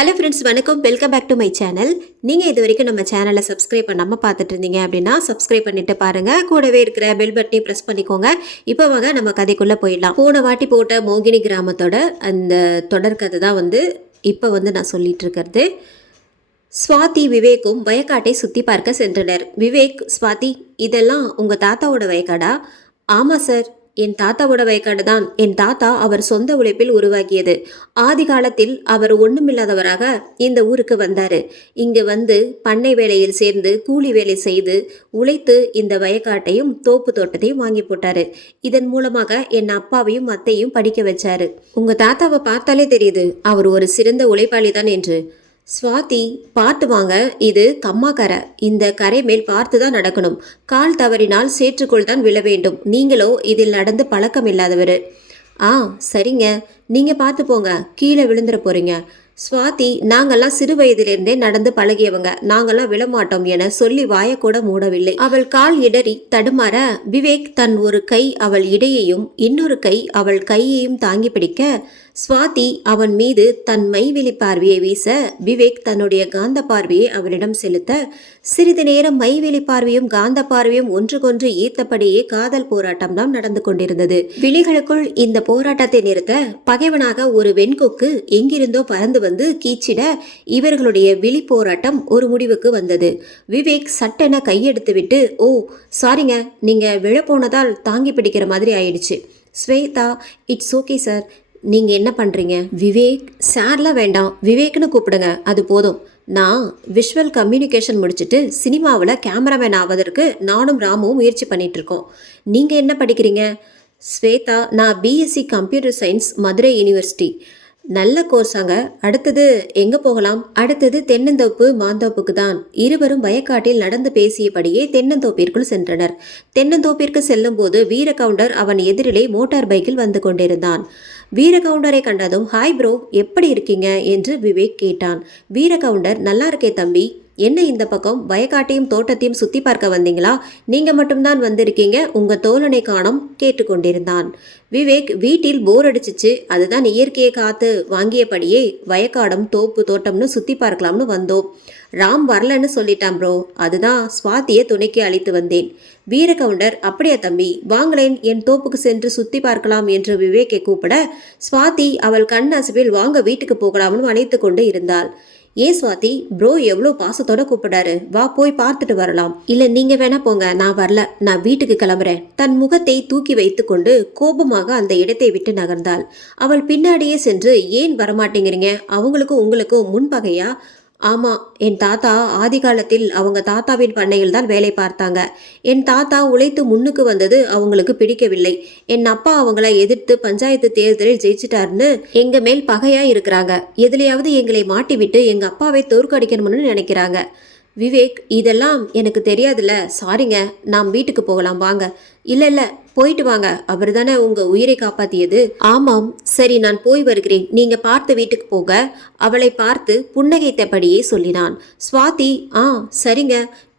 Hello friends, வணக்கம். Welcome back to my channel. நீங்கள் இது வரைக்கும் நம்ம சேனலை சப்ஸ்கிரைப் பண்ணாமல் பார்த்துட்டு இருந்தீங்க அப்படின்னா சப்ஸ்கிரைப் பண்ணிட்டு பாருங்கள். கூடவே இருக்கிற பெல் பட்டனை ப்ரெஸ் பண்ணிக்கோங்க. இப்போ வாங்க நம்ம கதைக்குள்ளே போயிடலாம். போன வாட்டி போட்ட மோகினி கிராமத்தோட அந்த தொடர்கதை தான் இப்போ நான் சொல்லிட்டு இருக்கிறது. ஸ்வாதி விவேக்கும் வயக்காட்டை சுற்றி பார்க்க சென்றனர். விவேக், ஸ்வாதி, இதெல்லாம் உங்கள் தாத்தாவோட வயக்காடா? ஆமாம் சார், என் தாத்தாவோட வயக்காடு தான். என் தாத்தா அவர் சொந்த உழைப்பில் உருவாக்கியது. ஆதி காலத்தில் அவர் ஒண்ணுமில்லாதவராக இந்த ஊருக்கு வந்தாரு. இங்கு வந்து பண்ணை வேலையில் சேர்ந்து கூலி வேலை செய்து உழைத்து இந்த வயக்காட்டையும் தோப்பு தோட்டத்தையும் வாங்கி போட்டாரு. இதன் மூலமாக என் அப்பாவையும் அத்தையும் படிக்க வச்சாரு. உங்க தாத்தாவை பார்த்தாலே தெரியுது அவர் ஒரு சிறந்த உழைப்பாளி தான் என்று. ஸ்வாதி, பார்த்து வாங்க, இது கம்மாக்கரை. இந்த கரை மேல் பார்த்து தான் நடக்கணும். கால் தவறினால் சேற்றுக்குள் தான் விழ வேண்டும். நீங்களோ இதில் நடந்து பழக்கம் இல்லாதவர். சரிங்க, நீங்கள் பார்த்து போங்க, கீழே விழுந்துட போறீங்க. ஸ்வாதி, நாங்கள்லாம் சிறு வயதிலிருந்தே நடந்து பழகியவங்க, நாங்கள்லாம் விழமாட்டோம் என சொல்லி வாயக்கூட மூடவில்லை. அவள் கால் இடறி தடுமாற விவேக் தன் ஒரு கை அவள் இடையையும் இன்னொரு கை அவள் கையையும் தாங்கி பிடிக்க ஸ்வாதி அவன் மீது தன் மைவெளி பார்வையை வீச விவேக் தன்னுடைய காந்த பார்வையை அவனிடம் செலுத்த சிறிது நேரம் மைவெளி பார்வையும் காந்த பார்வையும் ஒன்றுக்கொன்று ஈர்த்தபடியே காதல் போராட்டம் தான் நடந்து கொண்டிருந்தது. விழிகளுக்குள் இந்த போராட்டத்தை நிறுத்த பகைவனாக ஒரு வெண்கொக்கு எங்கிருந்தோ பறந்து வந்து கீச்சிட இவர்களுடைய விழி போராட்டம் ஒரு முடிவுக்கு வந்தது. விவேக் சட்டென கையெடுத்து விட்டு, ஓ சாரிங்க, நீங்க விழப்போனதால் தாங்கி பிடிக்கிற மாதிரி ஆயிடுச்சு. ஸ்வேதா, இட்ஸ் ஓகே சார், நீங்கள் என்ன பண்ணுறீங்க? விவேக், சார்லாம் வேண்டாம், விவேக்னு கூப்பிடுங்க, அது போதும். நான் விஷுவல் கம்யூனிகேஷன் முடிச்சுட்டு சினிமாவில் கேமராமேன் ஆவதற்கு நானும் ராமுவும் முயற்சி பண்ணிகிட்ருக்கோம். நீங்கள் என்ன படிக்கிறீங்க? ஸ்வேதா, நான் BSc computer science, Madurai university. நல்ல கோர்ஸாங்க. அடுத்தது எங்கே போகலாம்? அடுத்தது தென்னந்தோப்பு மாந்தோப்புக்கு தான். இருவரும் வயக்காட்டில் நடந்து பேசியபடியே தென்னந்தோப்பிற்குள் சென்றனர். தென்னந்தோப்பிற்கு செல்லும் போது வீரகவுண்டர் அவன் எதிரிலே மோட்டார் பைக்கில் வந்து கொண்டிருந்தான். வீரகவுண்டரை கண்டதும், ஹாய் ப்ரோ, எப்படி இருக்கீங்க என்று விவேக் கேட்டான். வீரகவுண்டர், நல்லா இருக்கே தம்பி. என்ன இந்த பக்கம் வயக்காட்டையும் தோட்டத்தையும் சுற்றி பார்க்க வந்தீங்களா? நீங்கள் மட்டும்தான் வந்திருக்கீங்க, உங்கள் தோழனை காணோம் கேட்டுக்கொண்டிருந்தான். விவேக், வீட்டில் போர் அடிச்சிச்சு, அதுதான் இயற்கையை காத்து வாங்கியபடியே வயக்காடும் தோப்பு தோட்டம்னு சுற்றி பார்க்கலாம்னு வந்தோம். ராம் வரலன்னு சொல்லிட்டான் ப்ரோ, அதுதான் ஸ்வாதியை துணைக்கு அழைத்து வந்தேன். வீரகவுண்டர், அப்படியா தம்பி, வாங்களேன், என் தோப்புக்கு சென்று சுற்றி பார்க்கலாம் என்று விவேக்கை கூப்பிட ஸ்வாதி அவள் கண் அசைவில் வாங்க வீட்டுக்கு போகலாம்னு அழைத்து கொண்டு இருந்தாள். ஏன் ஸ்வாதி, ப்ரோ எவ்வளோ பாசத்தோட கூப்பிடாரு, வா போய் பார்த்துட்டு வரலாம். இல்லை நீங்கள் வேணா போங்க, நான் வரல, நான் வீட்டுக்கு கிளம்புறேன். தன் முகத்தை தூக்கி வைத்து கொண்டு கோபமாக அந்த இடத்தை விட்டு நகர்ந்தாள். அவள் பின்னாடியே சென்று, ஏன் வரமாட்டேங்கிறீங்க, அவங்களுக்கும் உங்களுக்கும் முன்பகையா? ஆமாம், என் தாத்தா ஆதி காலத்தில் அவங்க தாத்தாவின் பண்ணையில் தான் வேலை பார்த்தாங்க. என் தாத்தா உழைத்து முன்னுக்கு வந்தது அவங்களுக்கு பிடிக்கவில்லை. என் அப்பா அவங்கள எதிர்த்து பஞ்சாயத்து தேர்தலில் ஜெயிச்சிட்டாருன்னு எங்க மேல் பகையா இருக்கிறாங்க. எதுலையாவது எங்களை மாட்டிவிட்டு எங்க அப்பாவை தோற்கடிக்கணும்னு நினைக்கிறாங்க. விவேக், இதெல்லாம் எனக்கு தெரியாதுல்ல, சாரிங்க, நாம் வீட்டுக்கு போகலாம் வாங்க. இல்லை போயிட்டு வாங்க, அவர் தானே உங்கள் உயிரை காப்பாற்றியது. ஆமாம், சரி, நான் போய் வருகிறேன், நீங்கள் பார்த்து வீட்டுக்கு போக அவளை பார்த்து புன்னகைத்தபடியே சொல்லினான். ஸ்வாதி, சரிங்க,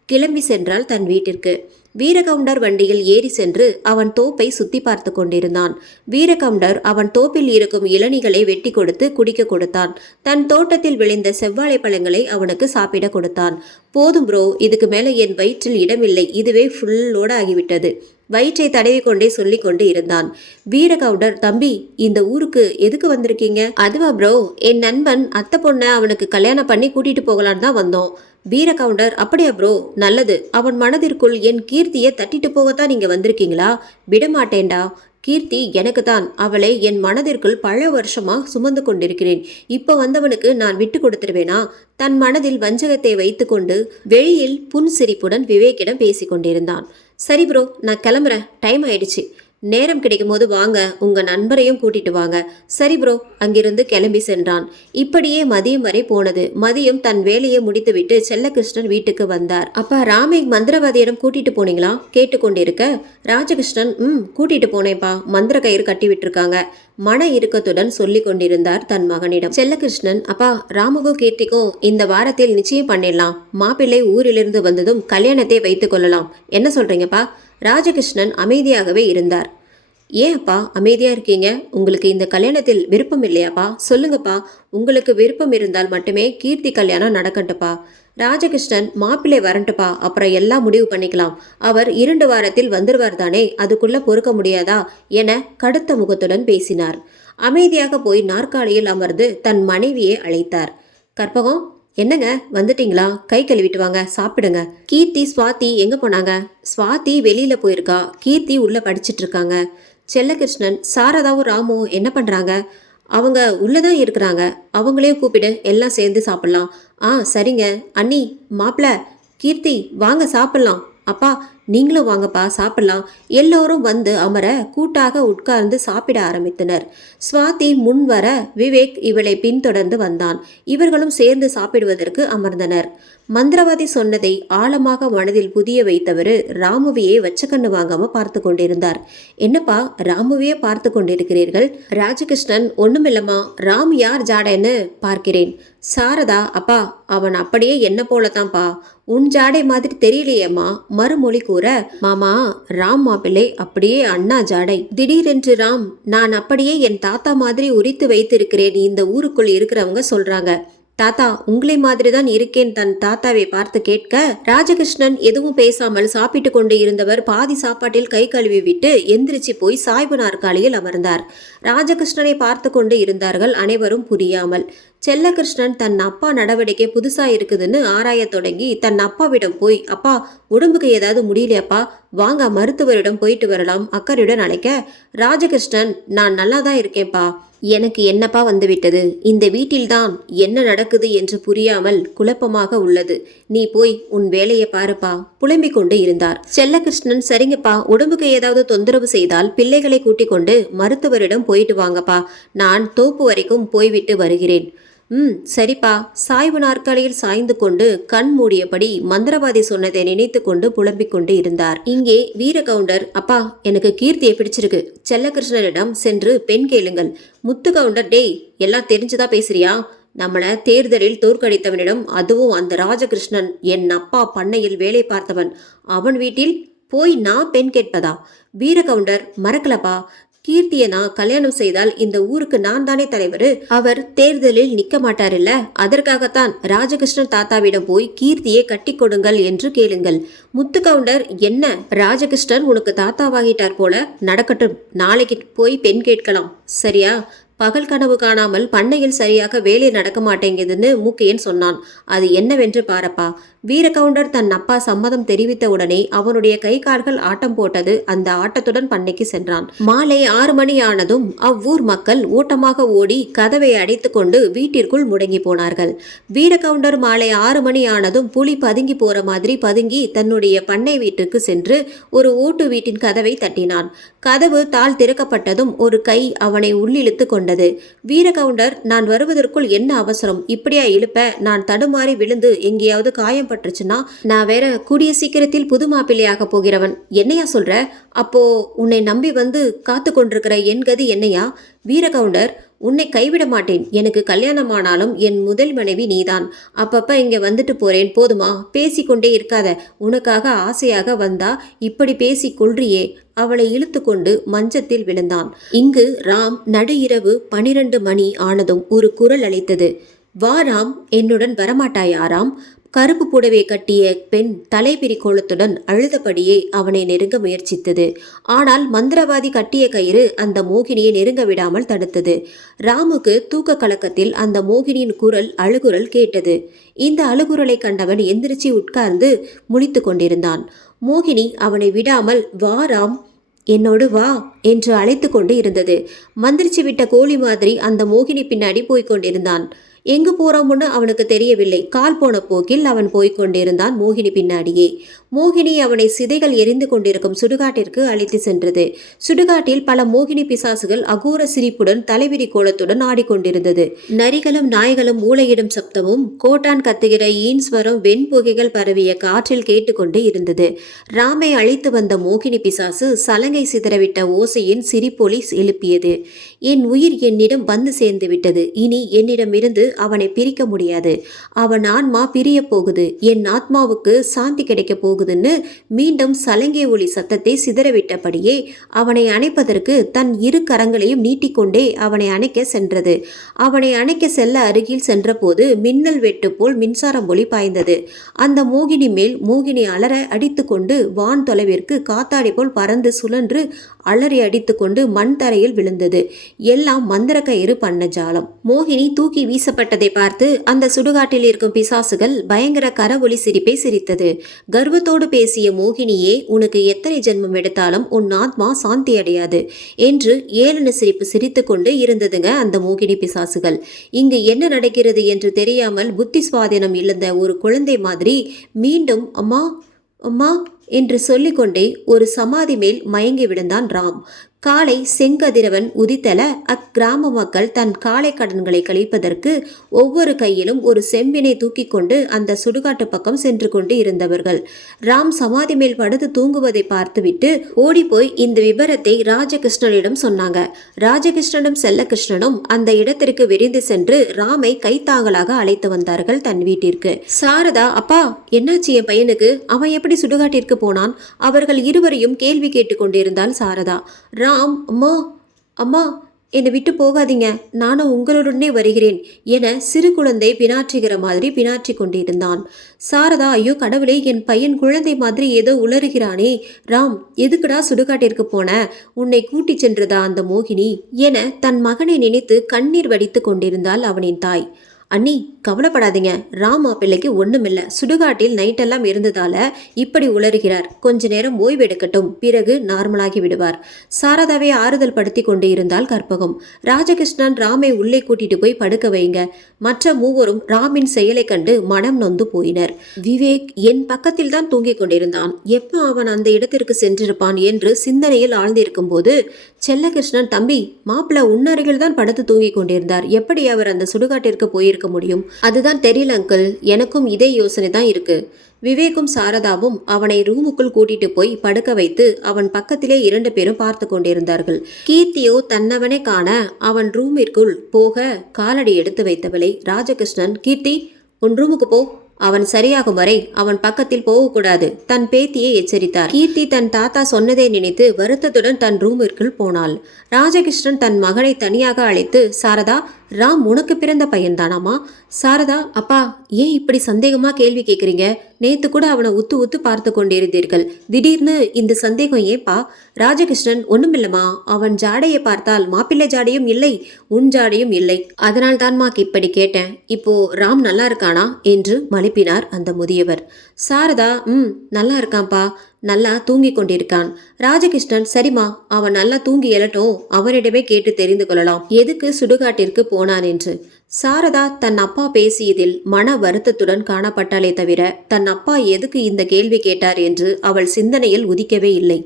கிளம்பி சென்றாள் தன் வீட்டிற்கு. வீரகவுண்டர் வண்டியில் ஏறி சென்று அவன் தோப்பை சுத்தி பார்த்து கொண்டிருந்தான். வீரகவுண்டர் அவன் தோப்பில் இருக்கும் இளநிகளை வெட்டி கொடுத்து குடிக்க கொடுத்தான். தன் தோட்டத்தில் விளைந்த செவ்வாழை பழங்களை அவனுக்கு சாப்பிட கொடுத்தான். போதும் ப்ரோ, இதுக்கு மேலே என் வயிற்றில் இடமில்லை, இதுவே ஃபுல்லோடு ஆகிவிட்டது. வயிற்றை தடவிக்கொண்டே சொல்லி கொண்டு இருந்தான். வீரகவுண்டர், தம்பி, இந்த ஊருக்கு எதுக்கு வந்திருக்கீங்க? அதுவா ப்ரோ, என் நண்பன் அத்தை பொண்ணை அவனுக்கு கல்யாணம் பண்ணி கூட்டிட்டு போகலான்னு தான் வந்தோம். வீரகவுண்டர், அப்படியா ப்ரோ, நல்லது. அவன் மனதிற்குள் என் கீர்த்தியை தட்டிட்டு போகத்தான் நீங்க வந்திருக்கீங்களா? விடமாட்டேன்டா. கீர்த்தி எனக்கு தான், அவளை என் மனதிற்குள் பல வருஷமா சுமந்து கொண்டிருக்கிறேன். இப்போ வந்தவனுக்கு நான் விட்டு கொடுத்துருவேனா? தன் மனதில் வஞ்சகத்தை வைத்து கொண்டு வெளியில் புன்சிரிப்புடன் விவேக்கிடம் பேசி கொண்டிருந்தான். சரி ப்ரோ, நான் கிளம்புறேன், டைம் ஆயிடுச்சு. நேரம் கிடைக்கும் போது வாங்க, உங்க நண்பரையும் கூட்டிட்டு வாங்க. சரி ப்ரோ, அங்கிருந்து கிளம்பி சென்றான். இப்படியே மதியம் வரை போனது. மதியம் தன் வேலையை முடித்துவிட்டு செல்லகிருஷ்ணன் வீட்டுக்கு வந்தார். அப்பா, ராமை மந்திரவாதியிடம் கூட்டிட்டு போனீங்களா கேட்டுக்கொண்டிருக்க ராஜகிருஷ்ணன், கூட்டிட்டு போனேப்பா, மந்திர கயிறு கட்டி விட்டுருக்காங்க, மன இறுக்கத்துடன் சொல்லி கொண்டிருந்தார் தன் மகனிடம். செல்லகிருஷ்ணன், அப்பா, ராமுக்கும் கீர்த்திக்கும் இந்த வாரத்தில் நிச்சயம் பண்ணிடலாம். மாப்பிள்ளை ஊரிலிருந்து வந்ததும் கல்யாணத்தை வைத்துக் கொள்ளலாம். என்ன சொல்றீங்கப்பா? ராஜகிருஷ்ணன் அமைதியாகவே இருந்தார். ஏன்ப்பா அமைதியா இருக்கீங்க? உங்களுக்கு இந்த கல்யாணத்தில் விருப்பம் இல்லையாப்பா? சொல்லுங்கப்பா. உங்களுக்கு விருப்பம் இருந்தால் மட்டுமே கீர்த்தி கல்யாணம் நடக்கட்டுப்பா. ராஜகிருஷ்ணன் மாப்பிள்ளை வரட்டுப்பா, அப்புறம் எல்லாம் முடிவு பண்ணிக்கலாம். அவர் 2 வாரத்தில் வந்துருவார் தானே, அதுக்குள்ள பொறுக்க முடியாதா என கடுத்த முகத்துடன் பேசினார். அமைதியாக போய் நாற்காலியில் அமர்ந்து தன் மனைவியை அழைத்தார். கற்பகம், என்னங்க வந்துட்டீங்களா? கை கழுவிட்டு வாங்க, சாப்பிடுங்க. கீர்த்தி ஸ்வாதி எங்க போனாங்க? ஸ்வாதி வெளியில போயிருக்கா, கீர்த்தி உள்ள படிச்சிட்டு இருக்காங்க. செல்லகிருஷ்ணன், சாரதாவும் ராமுவும் என்ன பண்றாங்க? அவங்க உள்ளதான் இருக்கிறாங்க. அவங்களையும் கூப்பிடு, எல்லாம் சேர்ந்து சாப்பிடலாம். சரிங்க. அண்ணி, மாப்பிள்ள, கீர்த்தி வாங்க சாப்பிடலாம். அப்பா நீங்களும் வாங்கப்பா சாப்பிடலாம். எல்லோரும் வந்து அமர கூட்டாக உட்கார்ந்து சாப்பிட ஆரம்பித்தனர். ஸ்வாதி முன் வர விவேக் இவளை பின்தொடர்ந்து வந்தான். இவர்களும் சேர்ந்து சாப்பிடுவதற்கு அமர்ந்தனர். மந்திரவாதி சொன்னதை ஆழமாக மனதில் புதிய வைத்தவர் ராமுவையே வச்ச கண்ணு வாங்காம பார்த்து கொண்டிருந்தார். என்னப்பா ராமுவையே பார்த்து கொண்டிருக்கிறீர்கள்? ராஜகிருஷ்ணன், ஒண்ணுமில்லம்மா, ராம் யார் ஜாடைன்னு பார்க்கிறேன். சாரதா, அப்பா அவன் அப்படியே என்ன போலத்தான்ப்பா, உன் ஜாடை மாதிரி தெரியலையேம்மா மறுமொழி கூற, மாமா ராம் மாப்பிள்ளை அப்படியே அண்ணா ஜாடை. திடீரென்று ராம், நான் அப்படியே என் தாத்தா மாதிரி உரித்து வைத்திருக்கிறேன், இந்த ஊருக்குள் இருக்கிறவங்க சொல்றாங்க. தாத்தா உங்களை மாதிரிதான் இருக்கேன் தன் தாத்தாவை பார்த்து கேட்க, ராஜகிருஷ்ணன் எதுவும் பேசாமல் சாப்பிட்டு கொண்டு இருந்தவர் பாதி சாப்பாட்டில் கை கழுவி விட்டு எந்திரிச்சு போய் சாய்வு நாற்காலியில் அமர்ந்தார். ராஜகிருஷ்ணனை பார்த்து கொண்டு இருந்தார்கள் அனைவரும் புரியாமல். செல்லகிருஷ்ணன் தன் அப்பா நடவடிக்கை புதுசா இருக்குதுன்னு ஆராய தொடங்கி தன் அப்பாவிடம் போய், அப்பா உடம்புக்கு ஏதாவது முடியலையாப்பா, வாங்க மருத்துவரிடம் போயிட்டு வரலாம் அக்கறையுடன் அழைக்க, ராஜகிருஷ்ணன், நான் நல்லாதான் இருக்கேன்ப்பா, எனக்கு என்னப்பா வந்துவிட்டது, இந்த வீட்டில்தான் என்ன நடக்குது என்று புரியாமல் குழப்பமாக உள்ளது, நீ போய் உன் வேலையை பாருப்பா புலம்பிக் கொண்டு இருந்தார். செல்லகிருஷ்ணன், சரிங்கப்பா, உடம்புக்கு ஏதாவது தொந்தரவு செய்தால் பிள்ளைகளை கூட்டிக் கொண்டு மருத்துவரிடம் போயிட்டு வாங்கப்பா, நான் தோப்பு வரைக்கும் போய்விட்டு வருகிறேன். சரிப்பா. சாய்வு நாற்காலியில் சாய்ந்து கொண்டு கண் மூடியபடி மந்திரவாதி சொன்னதை நினைத்து கொண்டு புலம்பிக் கொண்டு இருந்தார். இங்கே வீரகவுண்டர், அப்பா எனக்கு கீர்த்தியை பிடிச்சிருக்கு, செல்லகிருஷ்ணனிடம் சென்று பெண் கேளுங்கள். முத்து கவுண்டர், டேய் எல்லாம் தெரிஞ்சுதா பேசுறியா? நம்மள தேர்தலில் தோற்கடித்தவனிடம், அதுவும் அந்த ராஜகிருஷ்ணன் என் அப்பா பண்ணையில் வேலை பார்த்தவன், அவன் வீட்டில் போய் நான் பெண் கேட்பதா? வீரகவுண்டர், மறக்கலப்பா, கீர்த்தியை நான் கல்யாணம் செய்தால் இந்த ஊருக்கு நான் தானே தலைவர், அவர் தேர்தலில் நிக்க மாட்டாரில்ல, அதற்காகத்தான் ராஜகிருஷ்ணன் தாத்தாவிடம் போய் கீர்த்தியை கட்டி கொடுங்கள் என்று கேளுங்கள். முத்து கவுண்டர், என்ன ராஜகிருஷ்ணன் உனக்கு தாத்தாவாகிட்டார் போல, நடக்கட்டும், நாளைக்கு போய் பெண் கேட்கலாம், சரியா? பகல் கனவு காணாமல் பண்ணையில் சரியாக வேலை நடக்க மாட்டேங்குதுன்னு மூக்கையன் சொன்னான், அது என்னவென்று பாரப்பா. வீரகவுண்டர் தன் அப்பா சம்மதம் தெரிவித்த உடனே அவனுடைய கை கால்கள் ஆட்டம் போட்டது. அந்த ஆட்டத்துடன் பண்ணைக்கு சென்றான். மாலை 6 மணி ஆனதும் அவ்வூர் மக்கள் ஓட்டமாக ஓடி கதவை அடைத்து கொண்டு வீட்டிற்குள் முடங்கி போனார்கள். வீரகவுண்டர் மாலை 6 மணி ஆனதும் புலி பதுங்கி போற மாதிரி பதுங்கி தன்னுடைய பண்ணை வீட்டுக்கு சென்று ஒரு ஓட்டு வீட்டின் கதவை தட்டினான். கதவு தாள் திறக்கப்பட்டதும் ஒரு கை அவனை உள்ளிழுத்து கொண்டது. வீரகவுண்டர், நான் வருவதற்குள் என்ன அவசரம், இப்படியா இழுப்ப? நான் தடுமாறி விழுந்து எங்கேயாவது காயம் பட்டுச்சுன்னா நான் வேற கூடிய சீக்கிரத்தில் புது மாப்பிள்ளையாக போகிறவன், என்னையா சொல்ற? அப்போ உன்னை நம்பி வந்து காத்து கொண்டிருக்கிற என் கதி என்னையா? வீரகவுண்டர், உன்னை கைவிட மாட்டேன், எனக்கு கல்யாணமானாலும் என் முதல் மனைவி நீதான், அப்பப்ப இங்க வந்துட்டு போறேன், போதுமா? பேசிக்கொண்டே இருக்காத, உனக்காக ஆசையாக வந்தா இப்படி பேசி கொள்றியே. அவளை இழுத்து கொண்டு மஞ்சத்தில் விழுந்தான். இங்கு ராம் நடு இரவு 12 மணி ஆனதும் ஒரு குரல் அழைத்தது. வா ராம், என்னுடன் வரமாட்டாயா ராம்? கருப்பு புடவை கட்டிய பெண் தலைபிரி கோலத்துடன் அழுதபடியே அவனை நெருங்க முயற்சித்தது. ஆனால் மந்திரவாதி கட்டிய கயிறு அந்த மோகினியை நெருங்க விடாமல் தடுத்தது. ராமுக்கு தூக்க கலக்கத்தில் அந்த மோகினியின் குரல் அழுகுரல் கேட்டது. இந்த அழுகுரலை கண்டவன் எந்திரிச்சு உட்கார்ந்து முழித்து கொண்டிருந்தான். மோகினி அவனை விடாமல், வா ராம், என்னோடு வா என்று அழைத்து கொண்டு இருந்தது. மந்திரிச்சு விட்ட கோழி மாதிரி அந்த மோகினி பின்னாடி போய்கொண்டிருந்தான். எங்கு போறோம்னு அவனுக்கு தெரியவில்லை. கால் போன போக்கில் அவன் போய்கொண்டிருந்தான் மோகினி பின்னாடியே. மோகினி அவனை சிதைகள் எரிந்து கொண்டிருக்கும் சுடுகாட்டிற்கு அழைத்து சென்றது. சுடுகாட்டில் பல மோகினி பிசாசுகள் அகோர சிரிப்புடன் தலைவிரி கோலத்துடன் ஆடிக்கொண்டிருந்தது. நரிகளும் நாய்களும் மூளையிடும் சப்தமும் கோட்டான் கத்துகிற ஈன்ஸ்வரம் வெண்புகைகள் பரவிய காற்றில் கேட்டுக்கொண்டு இருந்தது. ராமை அழைத்து வந்த மோகினி பிசாசு சலங்கை சிதறவிட்ட ஓசையின் சிரிப்பொலி எழுப்பியது. என் உயிர் என்னிடம் வந்து சேர்ந்து விட்டது, இனி என்னிடமிருந்து அவனை பிரிக்க முடியாது. அவன் ஆன்மா பிரிய போகுது, என் ஆத்மாவுக்கு சாந்தி கிடைக்க போகுதுன்னு மீண்டும் சலங்கை ஒளி சத்தத்தை சிதறவிட்டபடியே அவனை அணைப்பதற்கு தன் இரு கரங்களையும் நீட்டிக்கொண்டே அவனை அணைக்க சென்றது. அவனை அணைக்க செல்ல அருகில் சென்றபோது மின்னல் வெட்டு போல் மின்சாரம் ஒளி பாய்ந்தது. அந்த மோகினி மேல் மோகினி அலற அடித்து கொண்டு வான் தொலைவிற்கு காத்தாடி போல் பறந்து சுழன்று அலறி அடித்து கொண்டு மண் தரையில் விழுந்தது. எல்லாம் மந்திர கயிறு பண்ண ஜாலம். மோகினி தூக்கி வீசப்பட்டதை பார்த்து அந்த சுடுகாட்டில் இருக்கும் பிசாசுகள் பயங்கர கரவொலி சிரிப்பை சிரித்தது. கர்வத்தோடு பேசிய மோகினியே, உனக்கு எத்தனை ஜென்மம் எடுத்தாலும் உன் ஆத்மா சாந்தி அடையாது என்று ஏளன சிரிப்பு சிரித்து கொண்டு இருந்ததுங்க அந்த மோகினி பிசாசுகள். இங்கு என்ன நடக்கிறது என்று தெரியாமல் புத்தி சுவாதீனம் இழந்த ஒரு குழந்தை மாதிரி மீண்டும் அம்மா அம்மா என்று சொல்லிக்கொண்டே ஒரு சமாதி மேல் மயங்கி விழுந்தான் ராம். காலை செங்கதிரவன் உதித்தல அக்கிராம மக்கள் தன் காலை கடன்களை கழிப்பதற்கு ஒவ்வொரு கையிலும் ஒரு செம்பினை தூக்கி கொண்டு அந்த சுடுகாட்டு பக்கம் சென்று கொண்டு இருந்தவர்கள். ராம் சமாதி மேல் படுத்து தூங்குவதை பார்த்துவிட்டு ஓடிப்போய் இந்த விபரத்தை ராஜகிருஷ்ணனிடம் சொன்னாங்க. ராஜகிருஷ்ணனும் செல்லகிருஷ்ணனும் அந்த இடத்திற்கு விரைந்து சென்று ராமை கைத்தாங்களாக அழைத்து வந்தார்கள் தன் வீட்டிற்கு. சாரதா, அப்பா என்னாச்சு என் பையனுக்கு, அவன் எப்படி சுடுகாட்டிற்கு போனான்? அவர்கள் இருவரையும் கேள்வி கேட்டுக்கொண்டிருந்தாள் சாரதா. ராம், அம்மா அம்மா என்னை விட்டு போகாதீங்க, நானும் உங்களுடனே வருகிறேன் என சிறு குழந்தை பினாற்றுகிற மாதிரி பினாற்றி கொண்டிருந்தான். சாரதா, ஐயோ கடவுளே, என் பையன் குழந்தை மாதிரி ஏதோ உளறுகிறானே. ராம், எதுக்குடா சுடுகாட்டிற்கு போன? உன்னை கூட்டி சென்றதா அந்த மோகினி என தன் மகனை நினைத்து கண்ணீர் வடித்து கொண்டிருந்தாள் அவனின் தாய். அண்ணி கவலைப்படாதீங்க, ராம் மாப்பிள்ளைக்கு ஒண்ணுமில்ல, சுடுகாட்டில் நைட்டெல்லாம் இருந்ததால இப்படி உளறுகிறார், கொஞ்ச நேரம் ஓய்வெடுக்கட்டும், பிறகு நார்மலாகி விடுவார். சாரதாவை ஆறுதல் படுத்தி கொண்டு இருந்தால் கற்பகம். ராஜகிருஷ்ணன் ராமை உள்ளே கூட்டிட்டு போய் படுக்க வைங்க. மற்ற மூவரும் ராமின் செயலை கண்டு மனம் நொந்து போயினர். விவேக் என் பக்கத்தில் தான் தூங்கிக் கொண்டிருந்தான், எப்போ அவன் அந்த இடத்திற்கு சென்றிருப்பான் என்று சிந்தனையில் ஆழ்ந்திருக்கும் போது செல்லகிருஷ்ணன், தம்பி மாப்பிள்ளை உன்னருகில் தான் படுத்து தூங்கிக் கொண்டிருந்தார், எப்படி அவர் அந்த சுடுகாட்டிற்கு போயிருக்க முடியும்? அதுதான் தெரியல அங்கிள், எனக்கும் இதே யோசனை தான் இருக்கு. விவேக்கும் சாரதாவும் அவனை ரூமுக்குள் கூட்டிட்டு போய் படுக்க வைத்து அவன் பக்கத்திலே 2 பேரும் பார்த்து கொண்டிருந்தார்கள். கீர்த்தியோ தன்னவனை காண அவன் ரூமிற்குள் போக காலடி எடுத்து வைத்தவளை ராஜகிருஷ்ணன், கீர்த்தி உன் ரூமுக்கு போ, அவன் சரியாகும் வரை அவன் பக்கத்தில் போகக்கூடாது, தன் பேத்தியை எச்சரித்தார். கீர்த்தி தன் தாத்தா சொன்னதை நினைத்து வருத்தத்துடன் தன் ரூமிற்குள் போனாள். ராஜகிருஷ்ணன் தன் மகனை தனியாக அழைத்து, சாரதா, ராம் உனக்கு பிறந்த பையன்தானாமா? சாரதா, அப்பா ஏன் இப்படி சந்தேகமா கேள்வி கேட்குறீங்க? நேத்து கூட அவனை உத்து உத்து பார்த்து கொண்டிருந்தீர்கள், திடீர்னு இந்த சந்தேகம் ஏப்பா? ராஜகிருஷ்ணன், ஒண்ணுமில்லமா, அவன் ஜாடையை பார்த்தால் மாப்பிள்ளை ஜாடையும் இல்லை, உன் ஜாடையும் இல்லை, அதனால் தான்மா இப்படி கேட்டேன். இப்போ ராம் நல்லா இருக்கானா என்று மழுப்பினார் அந்த முதியவர். சாரதா, நல்லா இருக்கான்ப்பா, நல்லா தூங்கி கொண்டிருக்கான். ராஜகிருஷ்ணன், சரிம்மா, அவன் நல்லா தூங்கி எழட்டும், அவனிடமே கேட்டு தெரிந்து கொள்ளலாம் எதுக்கு சுடுகாட்டிற்கு போனான் என்று. சாரதா தன் அப்பா பேசியதில் மன வருத்தத்துடன் காணப்பட்டாலே தவிர தன் அப்பா எதுக்கு இந்த கேள்வி கேட்டார் என்று அவள் சிந்தனையில் உதிக்கவே இல்லை.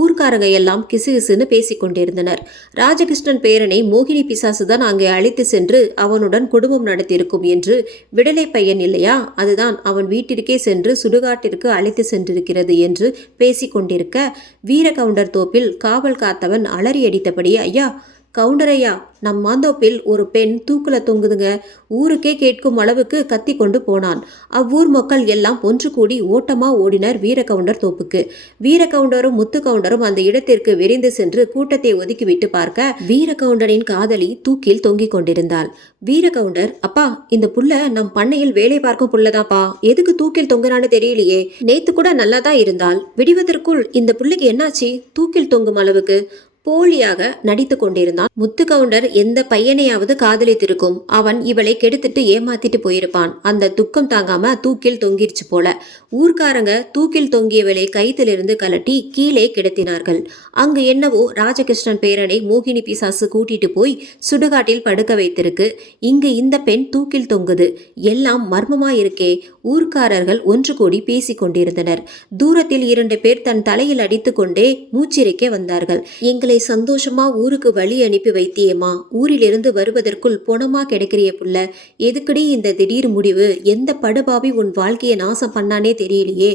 ஊர்க்காரங்க எல்லாம் கிசுகிசுன்னு பேசிக் கொண்டிருந்தனர். ராஜகிருஷ்ணன் பேரனை மோகினி பிசாசுதான் அங்கே அழைத்து சென்று அவனுடன் குடும்பம் நடத்தியிருக்கும் என்று. விடலை பையன் இல்லையா, அதுதான் அவன் வீட்டிற்கே சென்று சுடுகாட்டிற்கு அழைத்து சென்றிருக்கிறது என்று பேசிக்கொண்டிருக்க வீரகவுண்டர் தோப்பில் காவல் காத்தவன் அலறி அடித்தபடி, ஐயா கவுண்டரையா, நம் மாந்தோப்பில் ஒரு பெண் தூக்குல தொங்குதுங்க, ஊருக்கே கேட்கும் அளவுக்கு கத்தி கொண்டு போனான். அவ்வூர் மக்கள் எல்லாம் ஒன்று கூடி ஓட்டமா ஓடினர் வீரகவுண்டர் தோப்புக்கு. வீரகவுண்டரும் முத்துக்கவுண்டரும் அந்த இடத்திற்கு விரைந்து சென்று கூட்டத்தை ஒதுக்கிவிட்டு பார்க்க வீரகவுண்டரின் காதலி தூக்கில் தொங்கிக் கொண்டிருந்தாள். வீரகவுண்டர், அப்பா இந்த புள்ள நம் பண்ணையில் வேலை பார்க்கும் புள்ளதாப்பா, எதுக்கு தூக்கில் தொங்குறான்னு தெரியலையே, நேத்து கூட நல்லா தான் இருந்தால், விடுவதற்குள் இந்த புள்ளைக்கு என்னாச்சு தூக்கில் தொங்கும் அளவுக்கு? போலியாக நடித்து கொண்டிருந்தான். முத்துக்கவுண்டர் எந்த பையனையாவது காதலித்திருக்கும், அவன் இவளை கெடுத்துட்டு ஏமாத்திட்டு போயிருப்பான். அந்த துக்கம் தாங்காம தூக்கில் தொங்கிருச்சு போல. ஊர்க்காரங்க தூக்கில் தொங்கியவளை கைத்திலிருந்து கலட்டி கீழே கிடத்தினார்கள். அங்கு என்னவோ ராஜகிருஷ்ணன் பேரனை மோகினி பிசாசு கூட்டிட்டு போய் சுடுகாட்டில் படுக்க வைத்திருக்கு. இங்கு இந்த பெண் தூக்கில் தொங்குது. எல்லாம் மர்மமாயிருக்கே. ஊர்க்காரர்கள் ஒன்று கூடி பேசிக் கொண்டிருந்தனர். தூரத்தில் 2 பேர் தன் தலையில் அடித்து கொண்டே மூச்சிறைக்க வந்தார்கள். எங்களை அவளை சந்தோஷமா ஊருக்கு வழி அனுப்பி வைத்தியேம்மா. ஊரிலிருந்து வருவதற்குள் பொணமா கிடைக்கிறிய புள்ள. எதுக்குடி இந்த திடீர் முடிவு? எந்த படுபாவி உன் வாழ்க்கையை நாசம் பண்ணானே தெரியலையே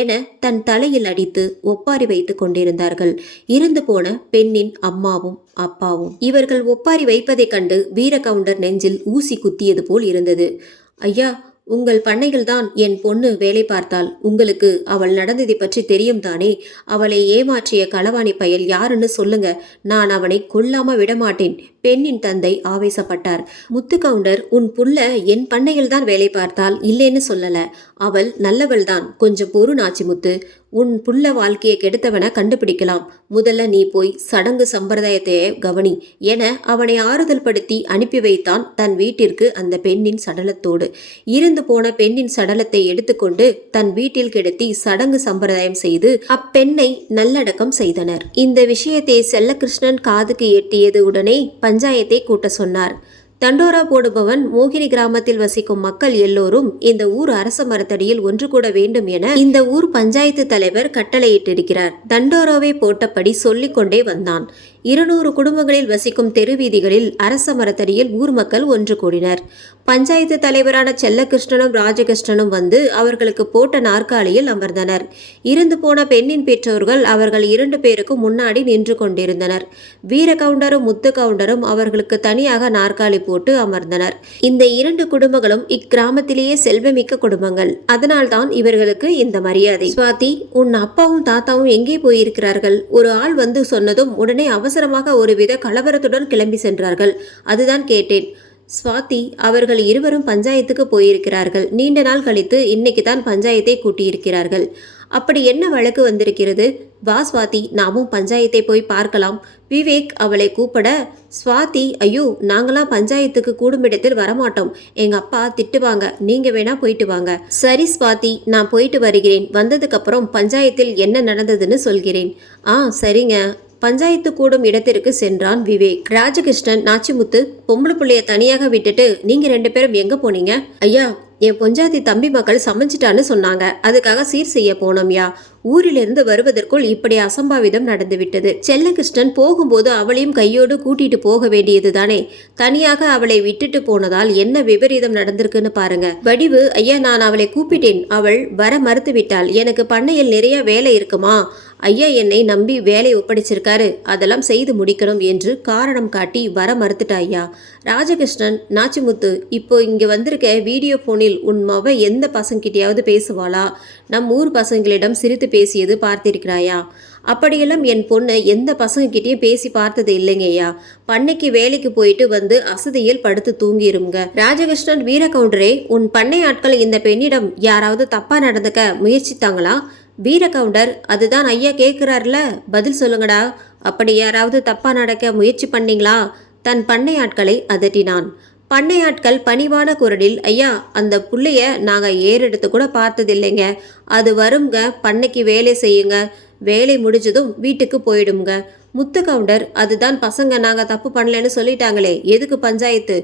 என தன் தலையில் அடித்து ஒப்பாரி வைத்து கொண்டிருந்தார்கள் இருந்து போன பெண்ணின் அம்மாவும் அப்பாவும். இவர்கள் ஒப்பாரி வைப்பதைக் கண்டு வீரகவுண்டர் நெஞ்சில் ஊசி குத்தியது போல் இருந்தது. ஐயா, உங்கள் பண்ணைகள்தான் என் பொண்ணு வேலை பார்த்தாள். உங்களுக்கு அவள் நடந்ததை பற்றி தெரியும் தானே? அவளை ஏமாற்றிய களவாணி பயல் யாருன்னு சொல்லுங்க. நான் அவனை கொல்லாம விடமாட்டேன். பெண்ணின் தந்தை ஆவேசப்பட்டார். முத்துக்கவுண்டர், உன் புள்ள என் பண்ணையில் தான் வேலை பார்த்தால், இல்லைன்னு சொல்லல. அவள் நல்லவள் தான். கொஞ்சம் பொறு நாச்சிமுத்து. உன் புள்ள வாழ்க்கையை கெடுத்தவனை கண்டுபிடிக்கலாம். முதல்ல நீ போய் சடங்கு சம்பிரதாயத்தை கவனி என அவனை ஆறுதல் படுத்தி அனுப்பி வைத்தான் தன் வீட்டிற்கு அந்த பெண்ணின் சடலத்தோடு. இருந்து போன பெண்ணின் சடலத்தை எடுத்துக்கொண்டு தன் வீட்டில் கிடத்தி சடங்கு சம்பிரதாயம் செய்து அப்பெண்ணை நல்லடக்கம் செய்தனர். இந்த விஷயத்தை செல்லகிருஷ்ணன் காதுக்கு எட்டியது உடனே பஞ்சாயத்தை கூட்ட சொன்னார். தண்டோரா போடுபவன் மோகினி கிராமத்தில் வசிக்கும் மக்கள் எல்லோரும் இந்த ஊர் அரச மரத்தடியில் ஒன்று கூட வேண்டும் என இந்த ஊர் பஞ்சாயத்து தலைவர் கட்டளையிட்டிருக்கிறார். தண்டோராவை போட்டபடி சொல்லிக்கொண்டே வந்தான். 200 குடும்பங்களில் வசிக்கும் தெரு வீதிகளில் அரச மரத்தடியில் ஊர் மக்கள் ஒன்று கூடினர். பஞ்சாயத்து தலைவரான செல்லகிருஷ்ணனும் ராஜகிருஷ்ணனும் வந்து அவர்களுக்கு போட்ட நாற்காலியில் அமர்ந்தனர். இருந்து போன பெண்ணின் பெற்றோர்கள் அவர்கள் 2 பேருக்கும் முன்னாடி நின்று கொண்டிருந்தனர். வீரகவுண்டரும் முத்துக்கவுண்டரும் அவர்களுக்கு தனியாக நாற்காலி போட்டு அமர்ந்தனர். இந்த 2 குடும்பங்களும் இக்கிராமத்திலேயே செல்வமிக்க குடும்பங்கள். அதனால்தான் இவர்களுக்கு இந்த மரியாதை. சுவாதி, உன் அப்பாவும் தாத்தாவும் எங்கே போயிருக்கிறார்கள்? ஒரு ஆள் வந்து சொன்னதும் உடனே அவசரமாக ஒருவித கலவரத்துடன் கிளம்பி சென்றார்கள். அதுதான் கேட்டேன். ஸ்வாதி, அவர்கள் இருவரும் பஞ்சாயத்துக்கு போயிருக்கிறார்கள். நீண்ட நாள் கழித்து இன்னைக்கு தான் பஞ்சாயத்தை கூட்டியிருக்கிறார்கள். அப்படி என்ன வழக்கு வந்திருக்கிறது? வா ஸ்வாதி, நாமும் பஞ்சாயத்தை போய் பார்க்கலாம். விவேக் அவளை கூப்பிட, ஸ்வாதி, ஐயோ, நாங்களாம் பஞ்சாயத்துக்கு கூடுமிடத்தில் வரமாட்டோம். எங்க அப்பா திட்டுவாங்க. நீங்க வேணா போயிட்டு வாங்க. சரி ஸ்வாதி, நான் போயிட்டு வருகிறேன். வந்ததுக்கு அப்புறம் பஞ்சாயத்தில் என்ன நடந்ததுன்னு சொல்கிறேன். சரிங்க. பஞ்சாயத்து கூடும் இடத்திற்கு சென்றான் விவேக். ராஜகிருஷ்ணன், நாச்சிமுத்து, பொம்பளை பிள்ளைய தனியாக விட்டுட்டு நீங்க 2 பேரும் எங்க போனீங்க? ஐயா, என் பொஞ்சாதி தம்பி மக்கள் சமைச்சிட்டான்னு சொன்னாங்க. அதுக்காக சீர் செய்ய போனோம்யா. ஊரிலிருந்து வருவதற்குள் இப்படி அசம்பாவிதம் நடந்துவிட்டது. செல்லகிருஷ்ணன் போகும்போது அவளையும் கையோடு கூட்டிட்டு போக வேண்டியது தானே. தனியாக அவளை விட்டுட்டு போனதால் என்ன விபரீதம் நடந்திருக்குன்னு பாருங்க. வடிவு, ஐயா, நான் அவளை கூப்பிட்டேன். அவள் வர மறுத்து விட்டாள். எனக்கு பண்ணையில் நிறைய வேலை இருக்குமா. ஐயா என்னை நம்பி வேலை ஒப்படைச்சிருக்காரு. அதெல்லாம் செய்து முடிக்கணும் என்று காரணம் காட்டி வர மறுத்துட்டா ஐயா. ராஜகிருஷ்ணன், நாச்சிமுத்து, இப்போ இங்க வந்திருக்க வீடியோ போனில் உன் மவ எந்த பசங்கிட்டையாவது பேசுவாளா? நம் ஊர் பசங்களிடம் சிரித்து பேசியது பார்த்திருக்கிறாயா? அப்படியெல்லாம் என் பொண்ணு எந்த பசங்ககிட்டயும் பேசி பார்த்தது இல்லைங்கய்யா. பண்ணைக்கு வேலைக்கு போயிட்டு வந்து அசதியில் படுத்து தூங்கிருங்க. ராஜகிருஷ்ணன், வீரகவுண்டரே, உன் பண்ணை ஆட்கள் இந்த பெண்ணிடம் யாராவது தப்பா நடந்துக்க முயற்சித்தாங்களா? வீரகவுண்டர், அதுதான் ஐயா கேட்கிறார்ல, பதில் சொல்லுங்கடா. அப்படி யாராவது தப்பா நடக்க முயற்சி பண்ணீங்களா? தன் பண்ணை ஆட்களை அதட்டினான். பண்ணை ஆட்கள் பணிவான குரலில், ஐயா, அந்த புள்ளைய நாங்கள் ஏறெடுத்து கூட பார்த்ததில்லைங்க. அது வருங்க, பண்ணைக்கு வேலை செய்யுங்க. வேலை முடிஞ்சதும் வீட்டுக்கு போயிடுங்க. முத்துக்கவுண்டர், அதுதான் பசங்க நாங்கள் தப்பு பண்ணலன்னு சொல்லிட்டாங்களே, எதுக்கு பஞ்சாயத்து?